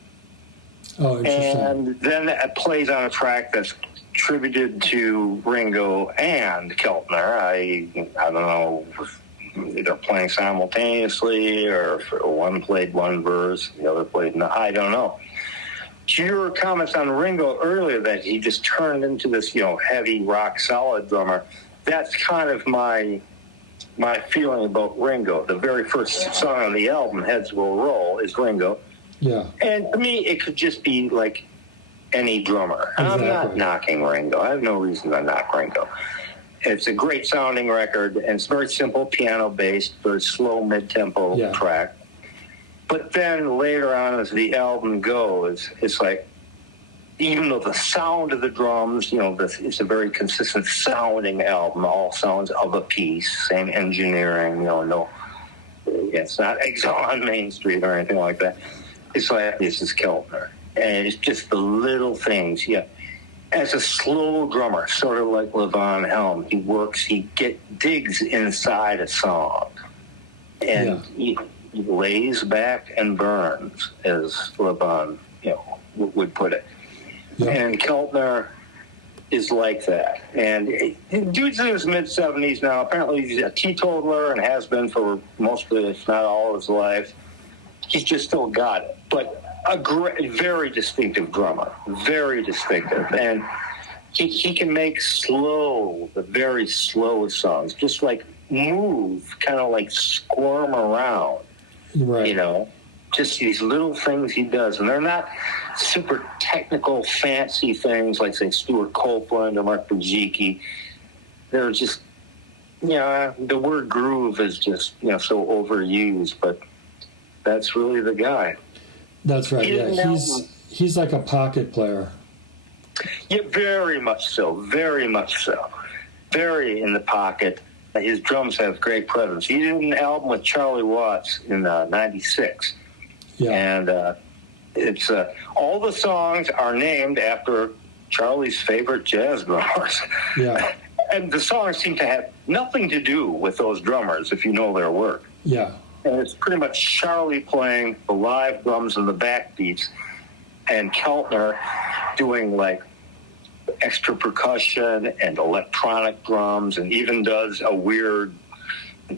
Oh, interesting. And then it plays on a track that's attributed to Ringo and Keltner. I don't know if they're playing simultaneously or if one played one verse, the other played another. I don't know. Your comments on Ringo earlier that he just turned into this, heavy rock solid drummer. That's kind of my feeling about Ringo. The very first song on the album, Heads Will Roll, is Ringo. Yeah. And to me, it could just be like any drummer. Exactly. I'm not knocking Ringo. I have no reason to knock Ringo. It's a great sounding record, and it's very simple, piano-based, very slow mid-tempo track. But then later on, as the album goes, it's like, even though the sound of the drums, it's a very consistent sounding album, all sounds of a piece, same engineering, it's not Exile on Main Street or anything like that. It's like, this is Keltner. And it's just the little things, As a slow drummer, sort of like Levon Helm, he digs inside a song. And he lays back and burns, as Levon, would put it. Yeah. And Keltner is like that. And dude's in his mid-70s now. Apparently he's a teetotaler and has been for most of, if not all of his life. He's just still got it. But a great, very distinctive drummer, very distinctive. And he can make the very slow songs, just like move, kind of like squirm around, Right. you know, just these little things he does. And they're not super technical, fancy things like, say, Stewart Copeland or Mark Bajicki. They're just, the word groove is just, so overused, but that's really the guy. That's right, yeah. He's like a pocket player. Yeah, very much so. Very much so. Very in the pocket. His drums have great presence. He did an album with Charlie Watts in '96. Yeah. And it's all the songs are named after Charlie's favorite jazz drummers. Yeah. And the songs seem to have nothing to do with those drummers if you know their work. Yeah. And it's pretty much Charlie playing the live drums and the backbeats, and Keltner doing like extra percussion and electronic drums, and even does a weird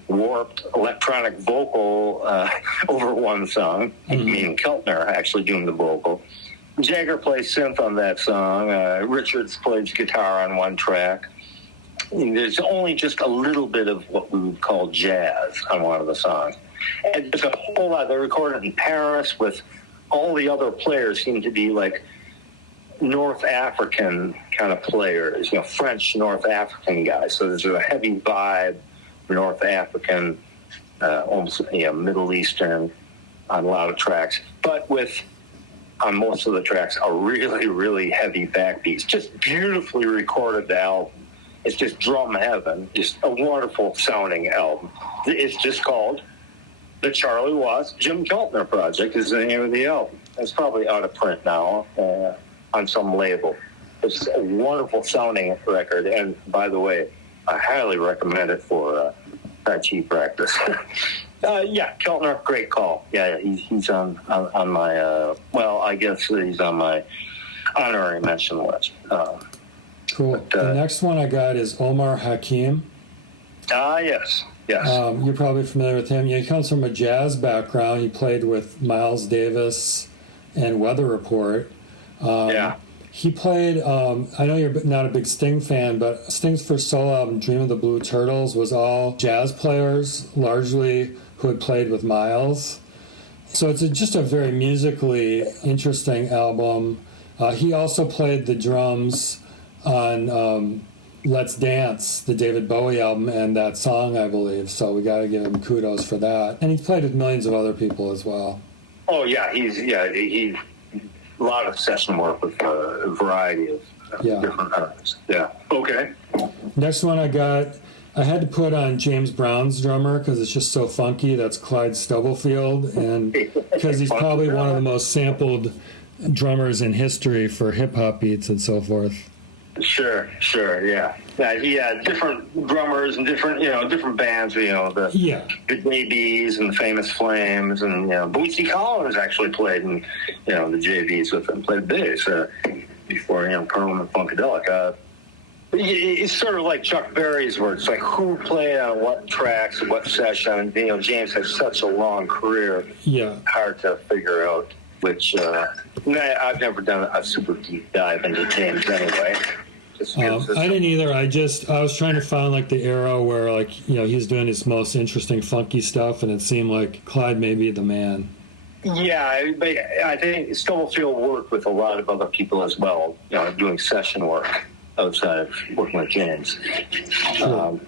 warped electronic vocal over one song. Mm-hmm. Meaning Keltner actually doing the vocal. Jagger plays synth on that song. Richards plays guitar on one track. And there's only just a little bit of what we would call jazz on one of the songs. And there's a whole lot. They recorded in Paris with all the other players seem to be like North African kind of players, French North African guys. So there's a heavy vibe, North African, almost Middle Eastern on a lot of tracks. But on most of the tracks, a really, really heavy backbeats. Just beautifully recorded album. It's just drum heaven. Just a wonderful sounding album. It's just called The Charlie Watts Jim Keltner Project is the name of the album. It's probably out of print now on some label. It's a wonderful sounding record. And by the way, I highly recommend it for Tai Chi practice. Keltner, great call. Yeah, he's on my, I guess he's on my honorary mention list. Cool. The next one I got is Omar Hakim. Yes. You're probably familiar with him. He comes from a jazz background. He played with Miles Davis and Weather Report. He played, I know you're not a big Sting fan, but Sting's first solo album, Dream of the Blue Turtles, was all jazz players, largely who had played with Miles. So it's just a very musically interesting album. He also played the drums on Let's Dance, the David Bowie album, and that song, I believe. So we got to give him kudos for that. And he's played with millions of other people as well. Oh, yeah. He's a lot of session work with a variety of different artists. Yeah. Okay. Next one I had to put on James Brown's drummer because it's just so funky. That's Clyde Stubblefield, and because he's probably one of the most sampled drummers in history for hip-hop beats and so forth. Sure, yeah. Yeah, he had different drummers and different bands, the JBs and the Famous Flames, and, Bootsy Collins actually played in, the JBs with them, played bass before, Perlman Funkadelic. It's sort of like Chuck Berry's where it's like who played on what tracks, what session. James has such a long career. Yeah. Hard to figure out which, I've never done a super deep dive into James anyway. I didn't either. I was trying to find like the era where he's doing his most interesting funky stuff, and it seemed like Clyde may be the man. Yeah, but I think Stubblefield worked with a lot of other people as well, doing session work outside of working with James. Sure.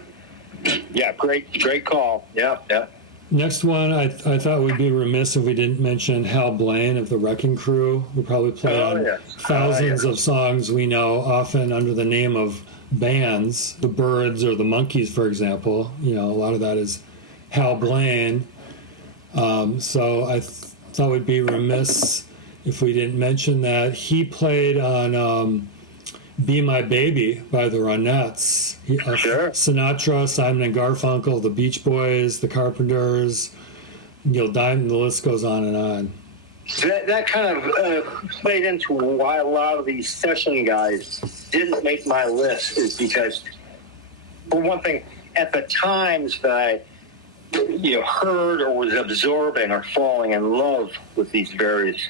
Great call. Yeah. Next one, I thought we'd be remiss if we didn't mention Hal Blaine of the Wrecking Crew, who probably played on thousands of songs we know, often under the name of bands, the Byrds or the Monkees, for example. A lot of that is Hal Blaine. So I thought we'd be remiss if we didn't mention that. He played on Be My Baby by the Ronettes. Sure. Sinatra, Simon and Garfunkel, the Beach Boys, the Carpenters, Neil Diamond, the list goes on and on. That kind of played into why a lot of these session guys didn't make my list, is because, for one thing, at the times that I heard or was absorbing or falling in love with these various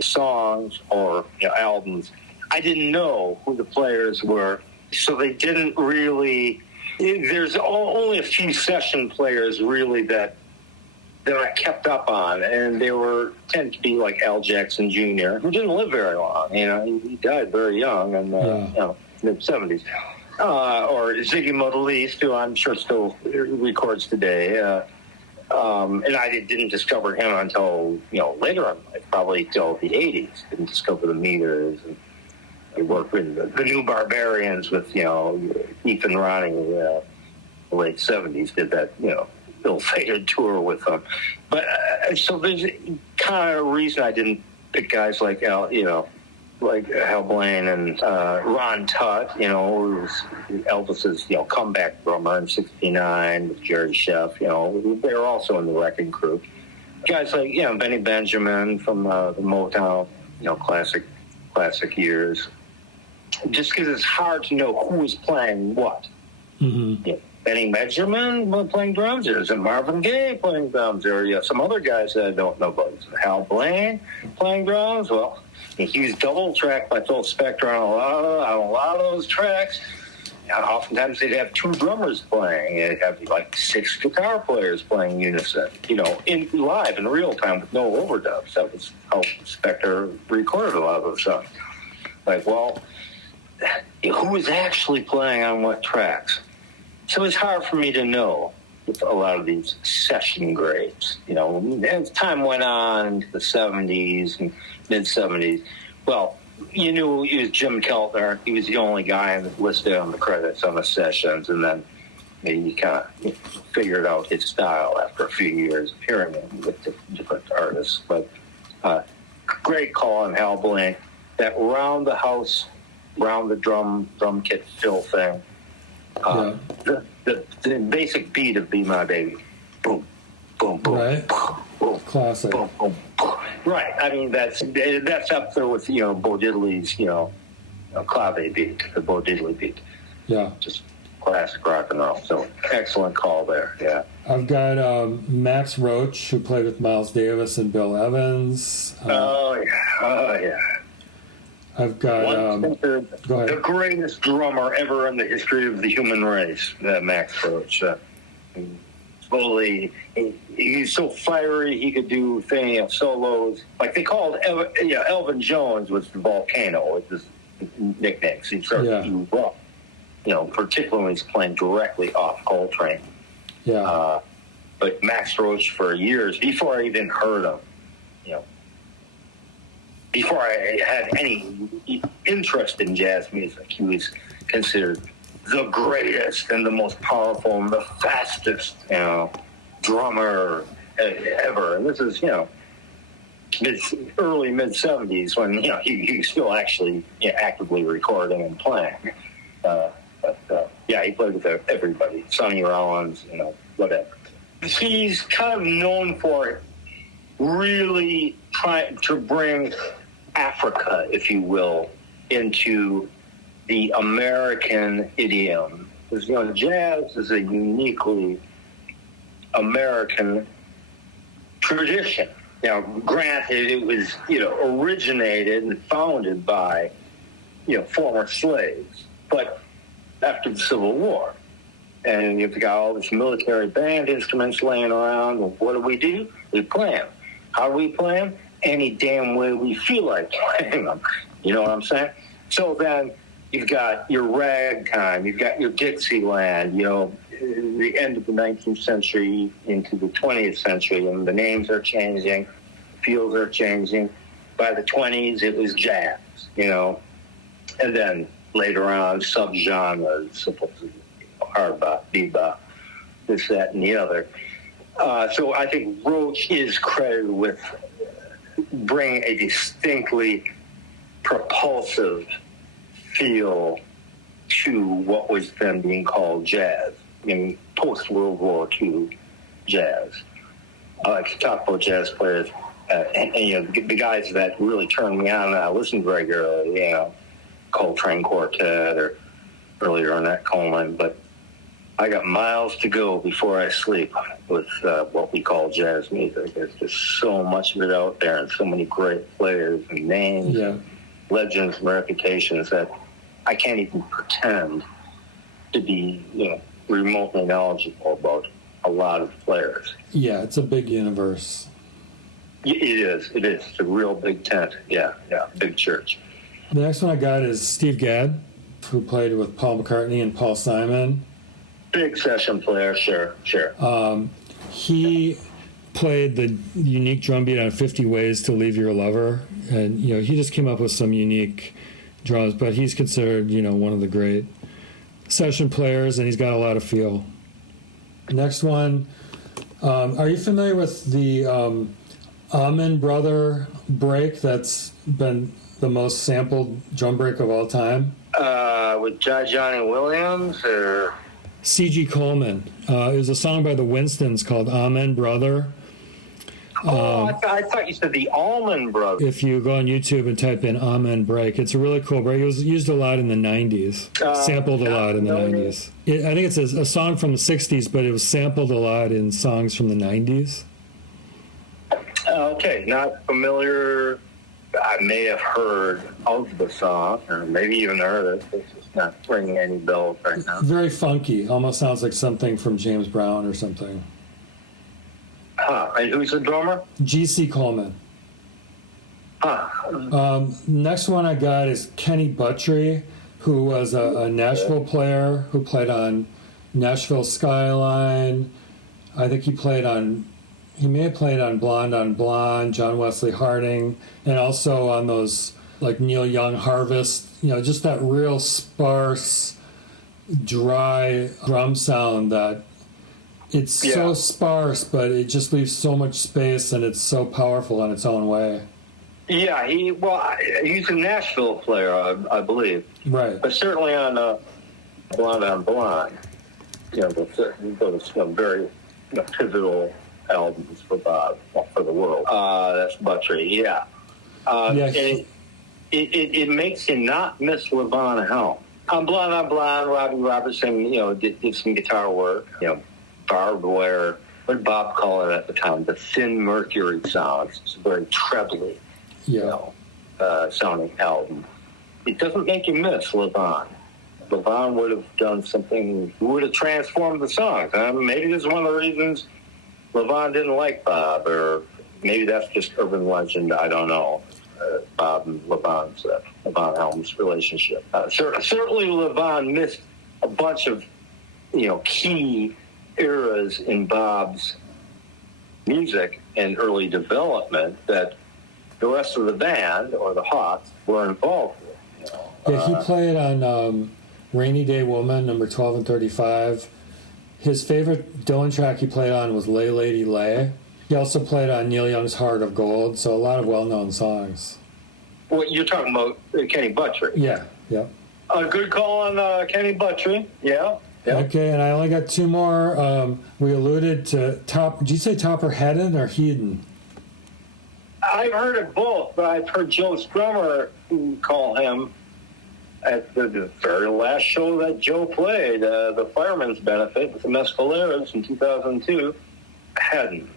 songs or albums, I didn't know who the players were, so they didn't really. There's only a few session players really that I kept up on, and they tend to be like Al Jackson Jr., who didn't live very long. He died very young in the mid-70s. Or Ziggy Modelliste, who I'm sure still records today. And I didn't discover him until later in life, probably till the 80s. Didn't discover the Meters, and I worked with the New Barbarians with Ethan Ronnie in the late 70s. Did that ill-fated tour with them. But so there's kind of a reason I didn't pick guys like like Hal Blaine and Ron Tutt, who was Elvis's comeback drummer in '69 with Jerry Sheff. They were also in the Wrecking Crew. Guys like Benny Benjamin from the Motown, classic years. Just because it's hard to know who is playing what. Mm-hmm. Benny Benjamin playing drums, or is it Marvin Gaye playing drums, or some other guys that I don't know about? Hal Blaine playing drums? Well, he was double tracked by Phil Spector on a lot of those tracks. And oftentimes they'd have two drummers playing. They'd have like 6 guitar players playing unison, in live in real time with no overdubs. That was how Spector recorded a lot of those songs. Who was actually playing on what tracks? So it's hard for me to know with a lot of these session greats. As time went on into the 70s and mid-70s, well, you knew he was Jim Keltner. He was the only guy listed on the credits on the sessions, and then you kind of figured out his style after a few years of hearing him with different artists. But great call on Hal Blaine. That round the house, round the drum kit fill thing. The basic beat of "Be My Baby," boom, boom, boom, right? Boom, boom, classic. Boom, boom, boom. Right. I mean, that's up there with Bo Diddley's clave beat, the Bo Diddley beat. Yeah, just classic rock and roll. So excellent call there. Yeah. I've got Max Roach, who played with Miles Davis and Bill Evans. Oh yeah. I've got the greatest drummer ever in the history of the human race, Max Roach. Totally, he's so fiery. He could do solos. Like they called Elvin Jones was the Volcano with his nicknames. He started to do rough, particularly when he's playing directly off Coltrane. Yeah. But Max Roach for years before I even heard him, before I had any interest in jazz music, he was considered the greatest and the most powerful and the fastest, drummer ever. And this is, early mid-70s when, he was still actually actively recording and playing. He played with everybody, Sonny Rollins, whatever. He's kind of known for really trying to bring Africa, if you will, into the American idiom. Because, jazz is a uniquely American tradition. Granted, it was, originated and founded by, former slaves, but after the Civil War. And you've got all these military band instruments laying around. Well, what do? We play them. How do we play them? Any damn way we feel like playing them. You know what I'm saying? So then you've got your ragtime, you've got your Dixieland, the end of the 19th century into the 20th century, and the names are changing, the feels are changing. By the 20s, it was jazz, and then later on, subgenres, supposedly, hard bop, bebop, this, that, and the other. So I think Roach is credited with bringing a distinctly propulsive feel to what was then being called jazz in post-World War II jazz. I like to talk about jazz players, the guys that really turned me on and I listened regularly, Coltrane Quartet or earlier Ornette Coleman, but I got miles to go before I sleep with what we call jazz music. There's just so much of it out there, and so many great players and names, legends and reputations that I can't even pretend to be, remotely knowledgeable about a lot of players. Yeah, it's a big universe. It is. It's a real big tent. Yeah, big church. The next one I got is Steve Gadd, who played with Paul McCartney and Paul Simon. Big session player, sure. He played the unique drum beat on 50 Ways to Leave Your Lover, and he just came up with some unique drums, but he's considered one of the great session players, and he's got a lot of feel. Next one, are you familiar with the Allman Brother break that's been the most sampled drum break of all time? With Johnny Williams or C.G. Coleman. It was a song by the Winstons called Amen Brother. I thought you said the Allman Brothers. If you go on YouTube and type in Amen Break, it's a really cool break. It was used a lot in the 90s, sampled a lot in the 90s. I think it's a song from the 60s, but it was sampled a lot in songs from the 90s. Okay, not familiar. I may have heard of the song, or maybe even heard it. It's just not ringing any bells right now. Very funky. Almost sounds like something from James Brown or something. And who's the drummer? G.C. Coleman. Next one I got is Kenny Buttrey, who was a Nashville player who played on Nashville Skyline. I think he may have played on Blonde on Blonde, John Wesley Harding, and also on those like Neil Young Harvest, just that real sparse, dry drum sound that it's so sparse, but it just leaves so much space, and it's so powerful in its own way. Yeah, he's a Nashville player, I believe. Right. But certainly on Blonde on Blonde, those very pivotal albums for Bob, for the world. That's Buttrey, yeah. And it makes you not miss Levon Helm. On Blonde, Robbie Robertson, did some guitar work, barbed wire. What did Bob call it at the time? The thin mercury sound. It's a very trebly, sounding album. It doesn't make you miss Levon. Levon would have done something, would have transformed the songs. Maybe this is one of the reasons Levon didn't like Bob, or maybe that's just urban legend. I don't know. Bob and Levon Helm's relationship. Certainly, Levon missed a bunch of, key eras in Bob's music and early development that the rest of the band or the Hawks were involved with. He played on Rainy Day Woman, number 12 and 35. His favorite Dylan track he played on was Lay Lady Lay. He also played on Neil Young's Heart of Gold, so a lot of well-known songs. Well, you're talking about Kenny Buttrey. Yeah. A good call on Kenny Buttrey, yeah. Okay, and I only got two more. We alluded to did you say Topper Hedden or Heeden? I've heard of both, but I've heard Joe Strummer call him at the very last show that Joe played, the Fireman's Benefit with the Mescaleras in 2002. Hedden,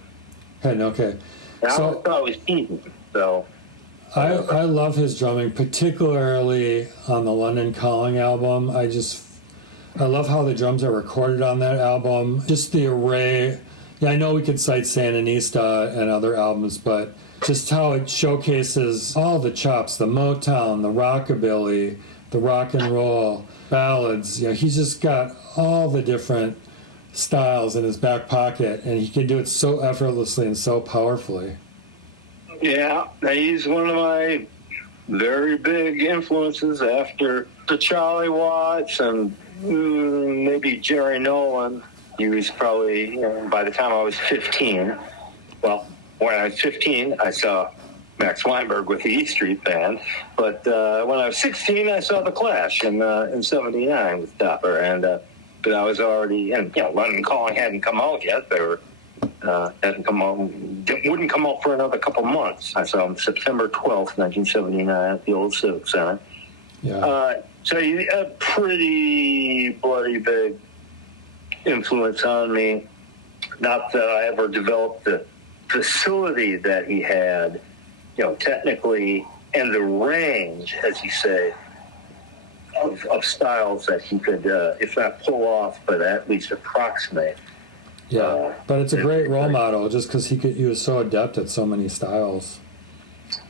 okay. I thought it was Heeden, so... I love his drumming, particularly on the London Calling album. I love how the drums are recorded on that album. Just the array. Yeah, I know we could cite Sandinista and other albums, but just how it showcases all the chops, the Motown, the rockabilly, the rock and roll, ballads. He's just got all the different styles in his back pocket, and he can do it so effortlessly and so powerfully. Yeah, he's one of my very big influences after the Charlie Watts and maybe Jerry Nolan. He was probably, by the time I was 15, well, when I was 15, I saw Max Weinberg with the E Street Band, but when I was 16, I saw The Clash in 79 with Topper, and but I was already, and London Calling hadn't come out yet. They were wouldn't come out for another couple months. I saw him September 12th, 1979 at the old Civic Center. Yeah. So a pretty bloody big influence on me. Not that I ever developed the facility that he had, technically, and the range, as you say, of styles that he could, if not pull off, but at least approximate. Yeah, but it's a great role model just because he was so adept at so many styles.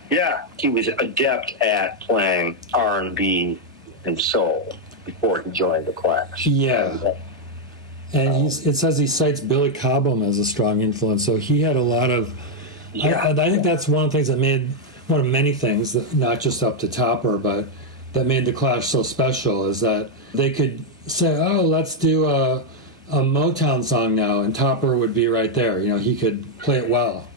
Yeah, he was adept at playing R&B and soul before he joined the Clash. Yeah. And it says he cites Billy Cobham as a strong influence, so he had a lot of... Yeah. I think that's one of the things that made... One of many things, that, not just up to Topper, but that made the Clash so special, is that they could say, oh, let's do a Motown song now, and Topper would be right there. He could play it well.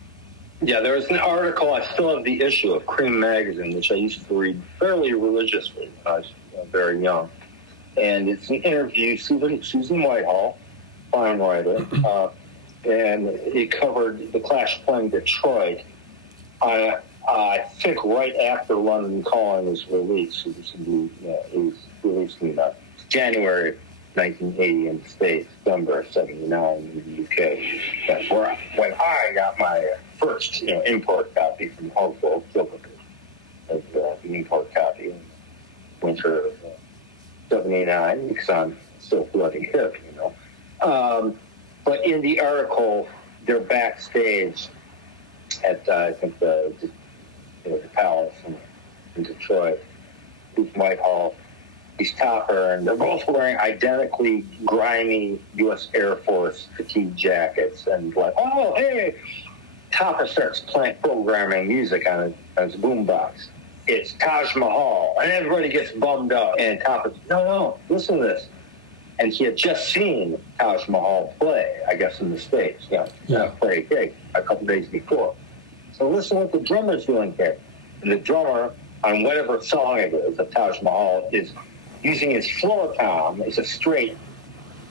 Yeah, there was an article, I still have the issue of Cream Magazine, which I used to read fairly religiously when I was very young. And it's an interview, Susan Whitehall, fine writer, and it covered the Clash playing Detroit. I think right after London Calling was released. It was released in January 1980 in the States, December 79 in the UK. That's when I got my first, import copy from Hopeful Gilbert, of the import copy in winter of 79, because I'm still bloody hip, But in the article, they're backstage at, I think, the Palace in Detroit, Whitehall. He's Topper, and they're both wearing identically grimy U.S. Air Force fatigue jackets. And oh, hey! Topper starts programming music on his boombox. It's Taj Mahal, and everybody gets bummed out. And Topper, no, listen to this. And he had just seen Taj Mahal play, I guess, in the States. Play a gig a couple days before. So listen what the drummer's doing here. And the drummer, on whatever song it is of Taj Mahal, is using his floor tom. It's a straight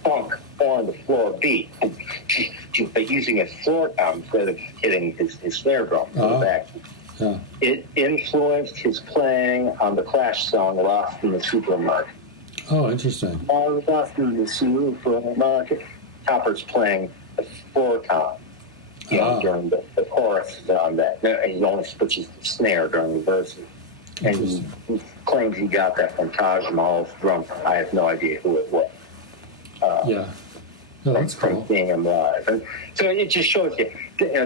funk on the floor beat, but using his floor tom instead of hitting his snare drum in the back. Yeah. It influenced his playing on the Clash song "Lost in the Supermarket." Oh, interesting. Lost in the Supermarket. Topper's playing the floor tom. During the chorus on that. He only switches the snare during the verses. And he claims he got that from Taj Mahal's drum. I have no idea who it was. That's cool. From seeing him live. And so it just shows you,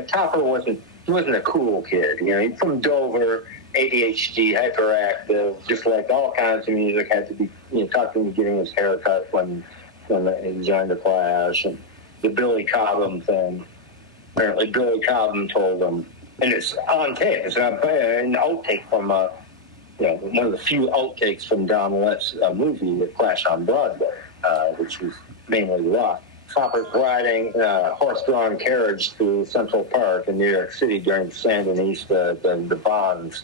Topper wasn't a cool kid. He's from Dover, ADHD, hyperactive, just like all kinds of music. Had to be, talking to getting his hair cut when he joined the Clash, and the Billy Cobham thing. Apparently, Billy Cobham told him, and it's on tape. It's an outtake from, one of the few outtakes from Don Lett's movie, The Clash on Broadway, which was mainly rock. Topper's riding a horse-drawn carriage through Central Park in New York City during Sandinista, the Bonds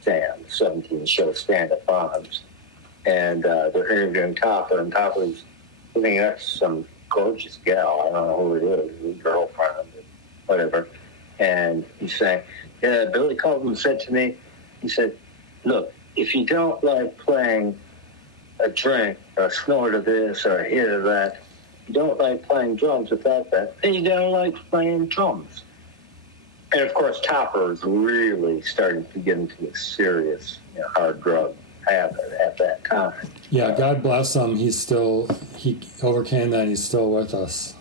stand, 17-show stand-up Bonds. And they're interviewing Topper, and Topper's sitting next to some gorgeous gal. I don't know who it is, his girlfriend, whatever. And he's saying, Billy Cobham said to me, he said, look, if you don't like playing a drink or a snort of this or a hit of that, you don't like playing drums without that, then you don't like playing drums. And of course, Topper is really starting to get into a serious hard drug habit at that time. Yeah, God bless him. He overcame that and he's still with us.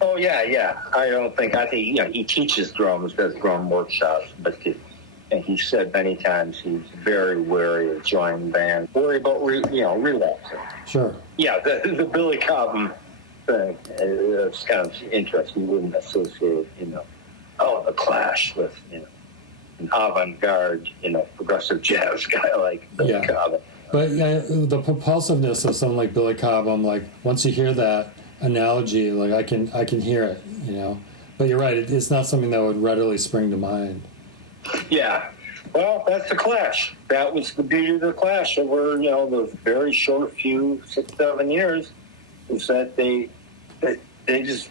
Oh, yeah. I think he teaches drums, does drum workshops, but he said many times he's very wary of joining bands, worry about, relapsing. Sure. Yeah, the Billy Cobham thing is kind of interesting. You wouldn't associate, the Clash with, an avant-garde, progressive jazz guy like Billy Cobham. But the propulsiveness of someone like Billy Cobham, like once you hear that analogy, like I can hear it, But you're right, it's not something that would readily spring to mind. Yeah. Well, that's the Clash. That was the beauty of the Clash over, the very short few 6-7 years, is that they just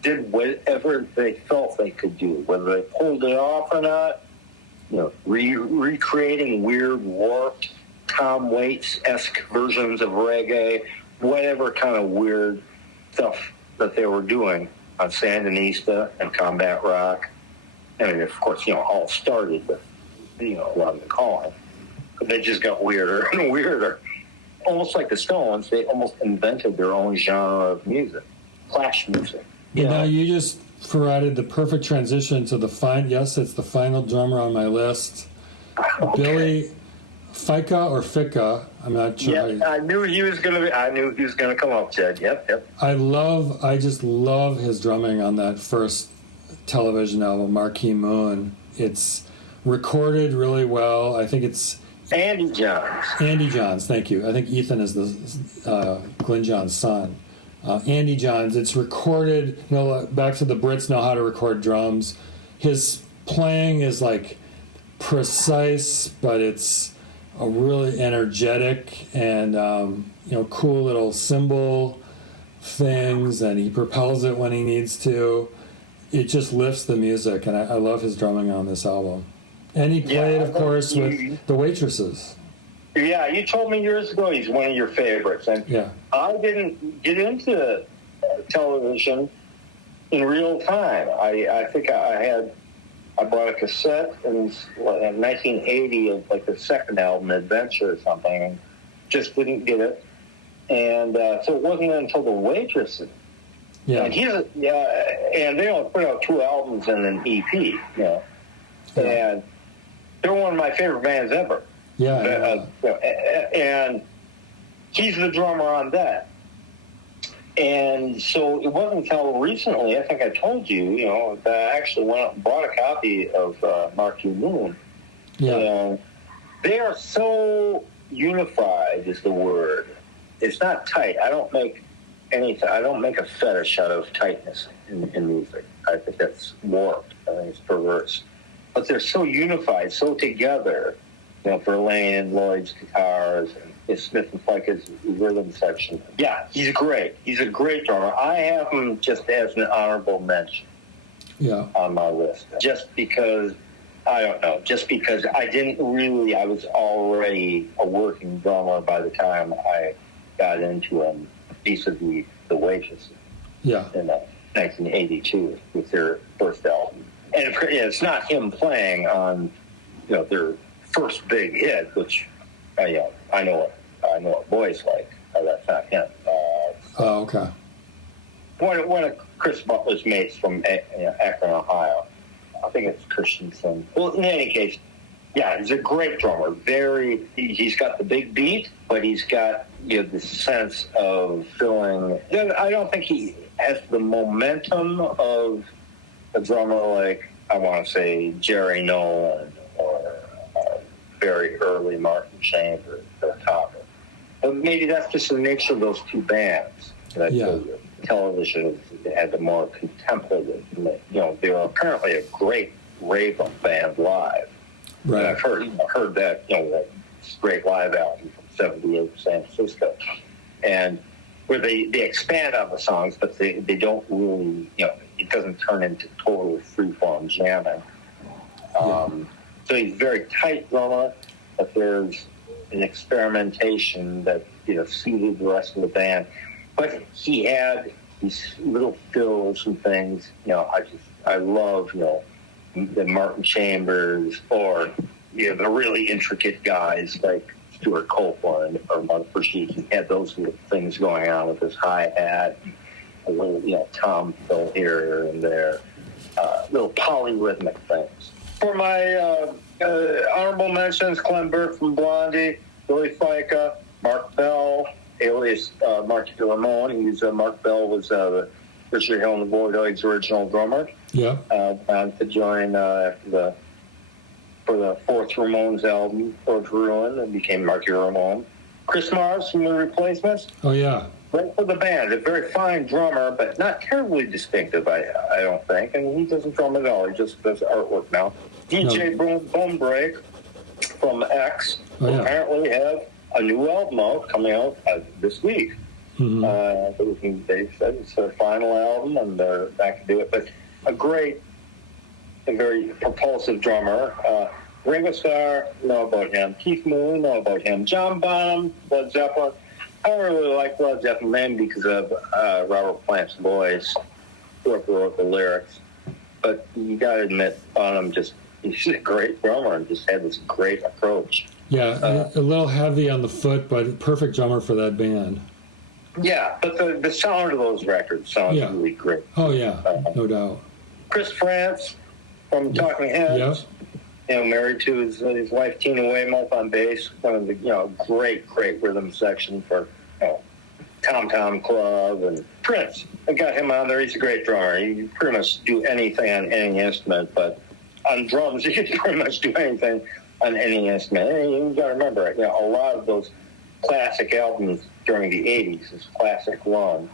did whatever they felt they could do, whether they pulled it off or not. Recreating weird, warped, Tom Waits-esque versions of reggae, whatever kind of weird stuff that they were doing on Sandinista and Combat Rock. I mean, of course, all started with, London Calling. But they just got weirder and weirder. Almost like the Stones, they almost invented their own genre of music, clash music. Now you just provided the perfect transition to it's the final drummer on my list. Okay. Billy Fica or Fica, I'm not sure. Yeah, I knew he was gonna come up, Jed. Yep. I just love his drumming on that first television album, Marquee Moon. It's recorded really well. I think it's Andy Johns, thank you. I think Ethan is the Glenn Johns' son. Andy Johns, it's recorded, back to the Brits know how to record drums. His playing is like precise, but it's a really energetic and, cool little cymbal things, and he propels it when he needs to. It just lifts the music, and I love his drumming on this album. And he played, of course, with the Waitresses. Yeah, you told me years ago he's one of your favorites. And yeah. I didn't get into television in real time. I think I bought a cassette in 1980 of like the second album, Adventure or something, and just didn't get it. And so it wasn't until the Waitresses. Yeah. And they only put out 2 albums and an EP, Yeah. And they're one of my favorite bands ever. Yeah. And he's the drummer on that. And so it wasn't until recently, I think I told you, that I actually went out and bought a copy of Marquee Moon. Yeah. And they are so unified is the word. It's not tight. I don't make a fetish out of tightness in music. I think that's warped. I think it's perverse. But they're so unified, so together. Verlaine and Lloyd's guitars, and Smith and Fica's rhythm section. Yeah, he's great. He's a great drummer. I have him just as an honorable mention on my list. Just because, I don't know, I was already a working drummer by the time I got into him, vis-a-vis the Waitresses. Yeah. In 1982 with their first album. And it's not him playing on, their first big hit, which I know what boys like. That's not him. Okay. One of Chris Butler's mates from Akron, Ohio. I think it's Christensen. Well, in any case, yeah, he's a great drummer. He's got the big beat, but he's got the sense of filling. I don't think he has the momentum of a drummer like, I want to say, Jerry Nolan or very early Martin Chambers or Topper. But maybe that's just the nature of those two bands. Television had the more contemplative. They were apparently a great rave band live. Right. And I've heard that that great live album from '78 San Francisco, and where they expand on the songs, but they don't really it doesn't turn into total freeform jamming. So he's a very tight drummer, but there's an experimentation that suited the rest of the band. But he had these little fills and things. I love the Martin Chambers or the really intricate guys like Stewart Copeland or Mark Persich. He had those little things going on with his hi-hat, a little tom fill here and there, little polyrhythmic things. For my honorable mentions, Clem Burke from Blondie, Billy Fica, Mark Bell, alias Mark Ramone. Mark Bell was Richard Hill and the Boydoids' original drummer. Yeah. To join for the fourth Ramones album, Fourth Ruin, and became Marky Ramone. Chris Mars from The Replacements. Oh, yeah. Right for the band. A very fine drummer, but not terribly distinctive, I don't think. And he doesn't drum at all. He just does artwork now. DJ Bonebrake from X apparently have a new album out coming out this week. Mm-hmm. They said it's their final album, and they're back to do it. But a very propulsive drummer. Ringo Starr, know about him. Keith Moon, know about him. John Bonham, Led Zeppelin. I really like Led Zeppelin mainly because of Robert Plant's voice, who wrote the lyrics. But you got to admit, Bonham he's a great drummer and just had this great approach. Yeah, a little heavy on the foot, but perfect drummer for that band. Yeah, but the sound of those records sounds really great. Oh, yeah, no doubt. Chris France from Talking Heads, married to his wife Tina Weymouth on bass, one of the great rhythm section for Tom Tom Club, and Prince. I got him on there. He's a great drummer. He can pretty much do anything on any instrument, but on drums he can pretty much do anything on any instrument. And you got to remember, a lot of those classic albums during the 80s, his classic run,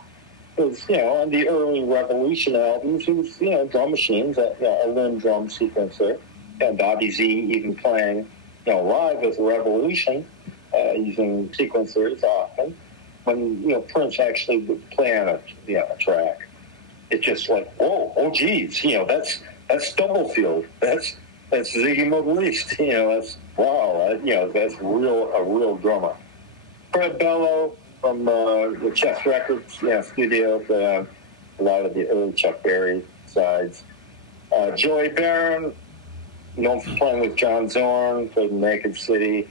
was, on the early Revolution albums, it was, drum machines, a Lynn drum sequencer, and Bobby Z even playing, live with Revolution, using sequencers often. When, Prince actually would play on a track, it's just like, whoa, oh geez, that's Stubblefield, that's Ziggy Modeliste, that's, wow, that's a real drummer. Fred Bello from the Chess Records studio, a lot of the early Chuck Berry sides. Joey Barron, known for playing with John Zorn, played in Naked City,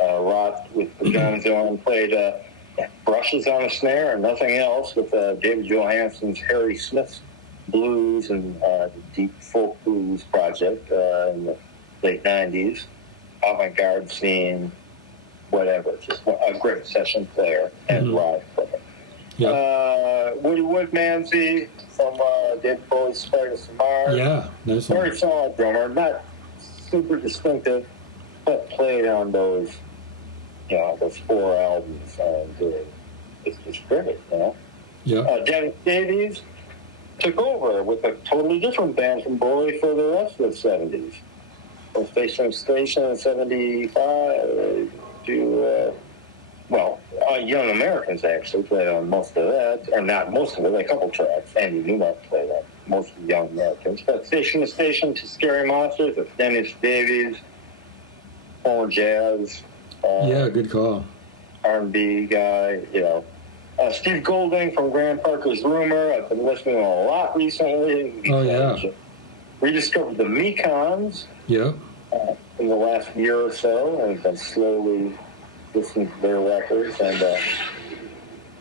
rocked with John Zorn, played brushes on a snare and nothing else with David Johansen's Harry Smith's blues and deep folk blues project in the late 90s, avant-garde scene, whatever, just a great session player and live player. Yep. Woody Woodmansey from David Bowie's Spiders of Mars. Yeah, nice one. Very solid drummer, not super distinctive, but played on those, those 4 albums, and it's great, Yeah. Dennis Davies took over with a totally different band from Bowie for the rest of the 70s. From Station to Station in 75 to, Young Americans actually played on most of that, or not most of it, a couple tracks. Andy Newmark played on most of the Young Americans. But Station to Station to Scary Monsters with Dennis Davies, former jazz. Good call. R&B guy, Steve Golding from Graham Parker's Rumor. I've been listening to a lot recently. Oh, yeah. Rediscovered the Mekons in the last year or so, and been slowly listening to their records. And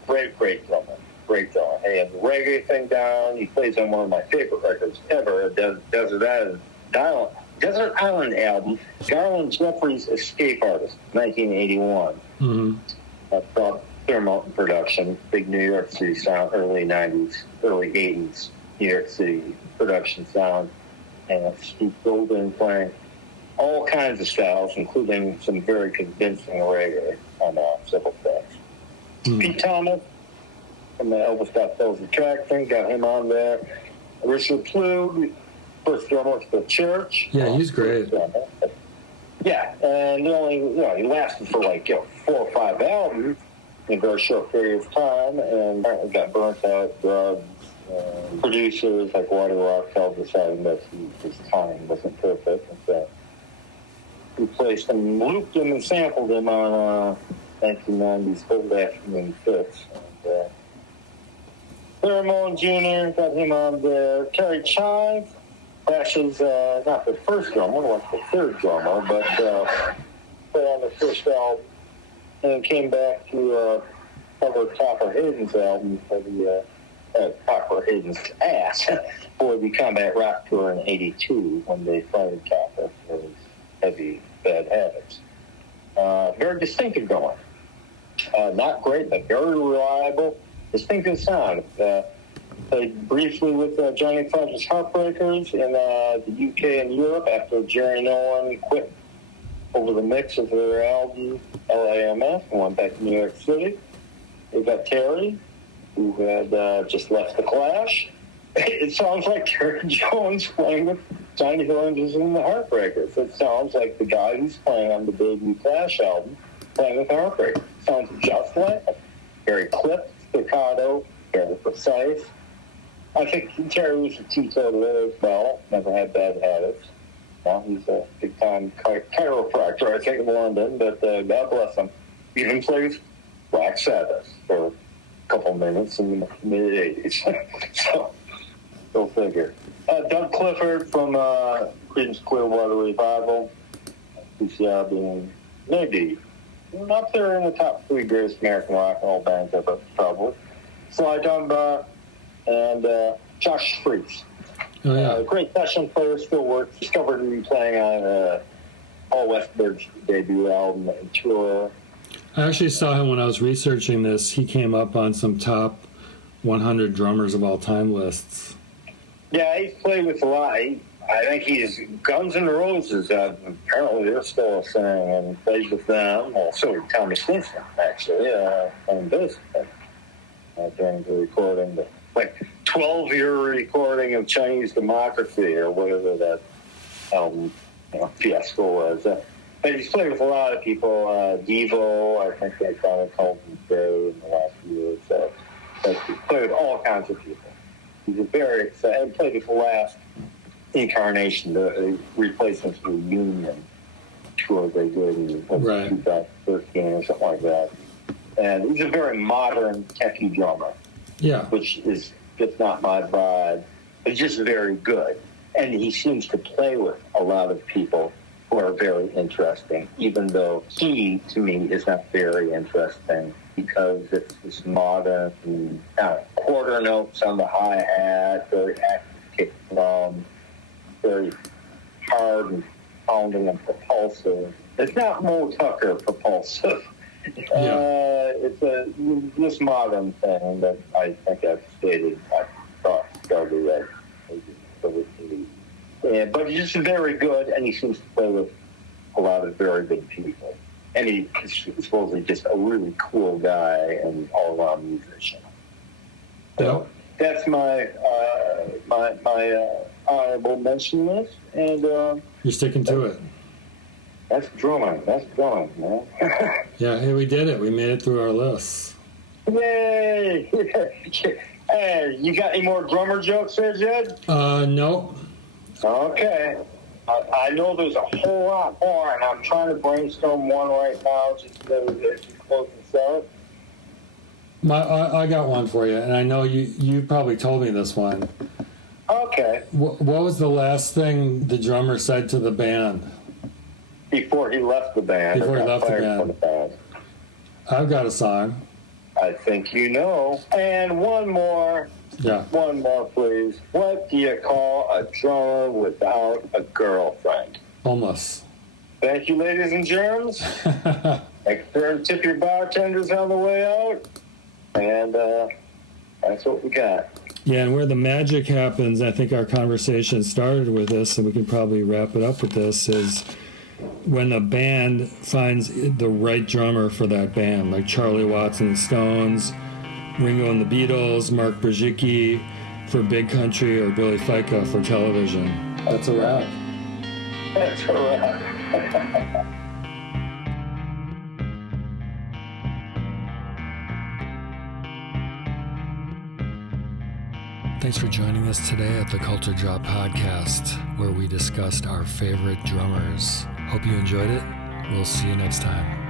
great drummer. Great drummer. He had the reggae thing down. He plays on one of my favorite records ever, Desert Island album, Garland Jeffrey's Escape Artist, 1981. From Thermoton production, big New York City sound, early 90s, early 80s, New York City production sound. And Steve Golding playing all kinds of styles, including some very convincing reggae on several tracks. Pete Thomas from the Elvis Costello's Attraction, got him on there. Richard Plug, first drummer for the Church. Yeah, he's great. Yeah, and he lasted for 4 or 5 albums in a very short period of time, and apparently got burnt out, drugs. Producers like Water Rock held deciding that his time wasn't perfect, and so replaced him, looped him, and sampled him on 1990's Old Afternoon Fix. And Thermone Jr. got him on there. Terry Chive, Clash's not the first drummer, like the third drummer, but played on the first album, and came back to cover Topper Hayden's album for the Topper Hayden's ass for the Combat Rock Tour in '82 when they fired Topper for his heavy bad habits. Very distinctive going. Not great, but very reliable, distinctive sound. Played briefly with Johnny Fudge's Heartbreakers in the UK and Europe after Jerry Nolan quit over the mix of their album LAMF and went back to New York City. They got Terry, who had just left the Clash. It sounds like Terry Jones playing with Johnny Oranges and the Heartbreakers. It sounds like the guy who's playing on the debut Clash album playing with the Heartbreakers. Sounds just like it. Very clipped, staccato, very precise. I think Terry was a teetotaler as well. Never had bad habits. Now he's a big-time chiropractor, I think, in London, but God bless him. Even plays Black Sabbath for a couple minutes in the mid-'80s. So, go figure. Doug Clifford from Creedence Clearwater Revival. PCR being maybe up there in the top 3 greatest American rock and roll bands ever, probably. Sly Dunbar and Josh Freese. Oh, yeah. Great session player, still works. Discovered him playing on Paul Westberg's debut album and tour. I actually saw him when I was researching this. He came up on some top 100 drummers of all time lists. Yeah, he's played with a lot. I think he's Guns N' Roses. Apparently, they're still a thing, and plays with them. Well, so did Tommy Stinson, actually, on this during the recording. But like 12-year recording of Chinese Democracy or whatever that album fiasco was. But he's played with a lot of people. Devo, I think they finally called him Day in the last year or so. But he's played with all kinds of people. He's a very exciting. Played with the last incarnation, the replacements for the Union tour they did in 2013 or something like that. And he's a very modern, techy drummer. Yeah. Which is just not my vibe. But just very good. And he seems to play with a lot of people who are very interesting, even though he, to me, is not very interesting because it's this modern quarter notes on the hi-hat, very active kick drum, very hard and pounding and propulsive. It's not Mo Tucker propulsive. It's this modern thing that I think I've stated. I thought started at but he's just very good, and he seems to play with a lot of very good people. And he's supposedly just a really cool guy and all-around musician. So that's my honorable mention list, and you're sticking to it. That's drumming, man. Yeah, hey, we did it. We made it through our lists. Yay! Hey, you got any more drummer jokes there, Jed? Nope. Okay. I know there's a whole lot more, and I'm trying to brainstorm one right now just so that you close this out. I got one for you, and I know you probably told me this one. Okay. What was the last thing the drummer said to the band? Before he left the band. Before he left the band. I've got a song. I think you know. And one more. Yeah. One more, please. What do you call a drummer without a girlfriend? Homeless. Thank you, ladies and germs. Make sure and tip your bartenders on the way out. And that's what we got. Yeah, and where the magic happens, I think our conversation started with this, and we can probably wrap it up with this, is when the band finds the right drummer for that band, like Charlie Watts and the Stones, Ringo and the Beatles, Mark Brzezicki for Big Country, or Billy Fica for television. That's a wrap. That's a wrap. Thanks for joining us today at the Culture Drop Podcast, where we discussed our favorite drummers. Hope you enjoyed it. We'll see you next time.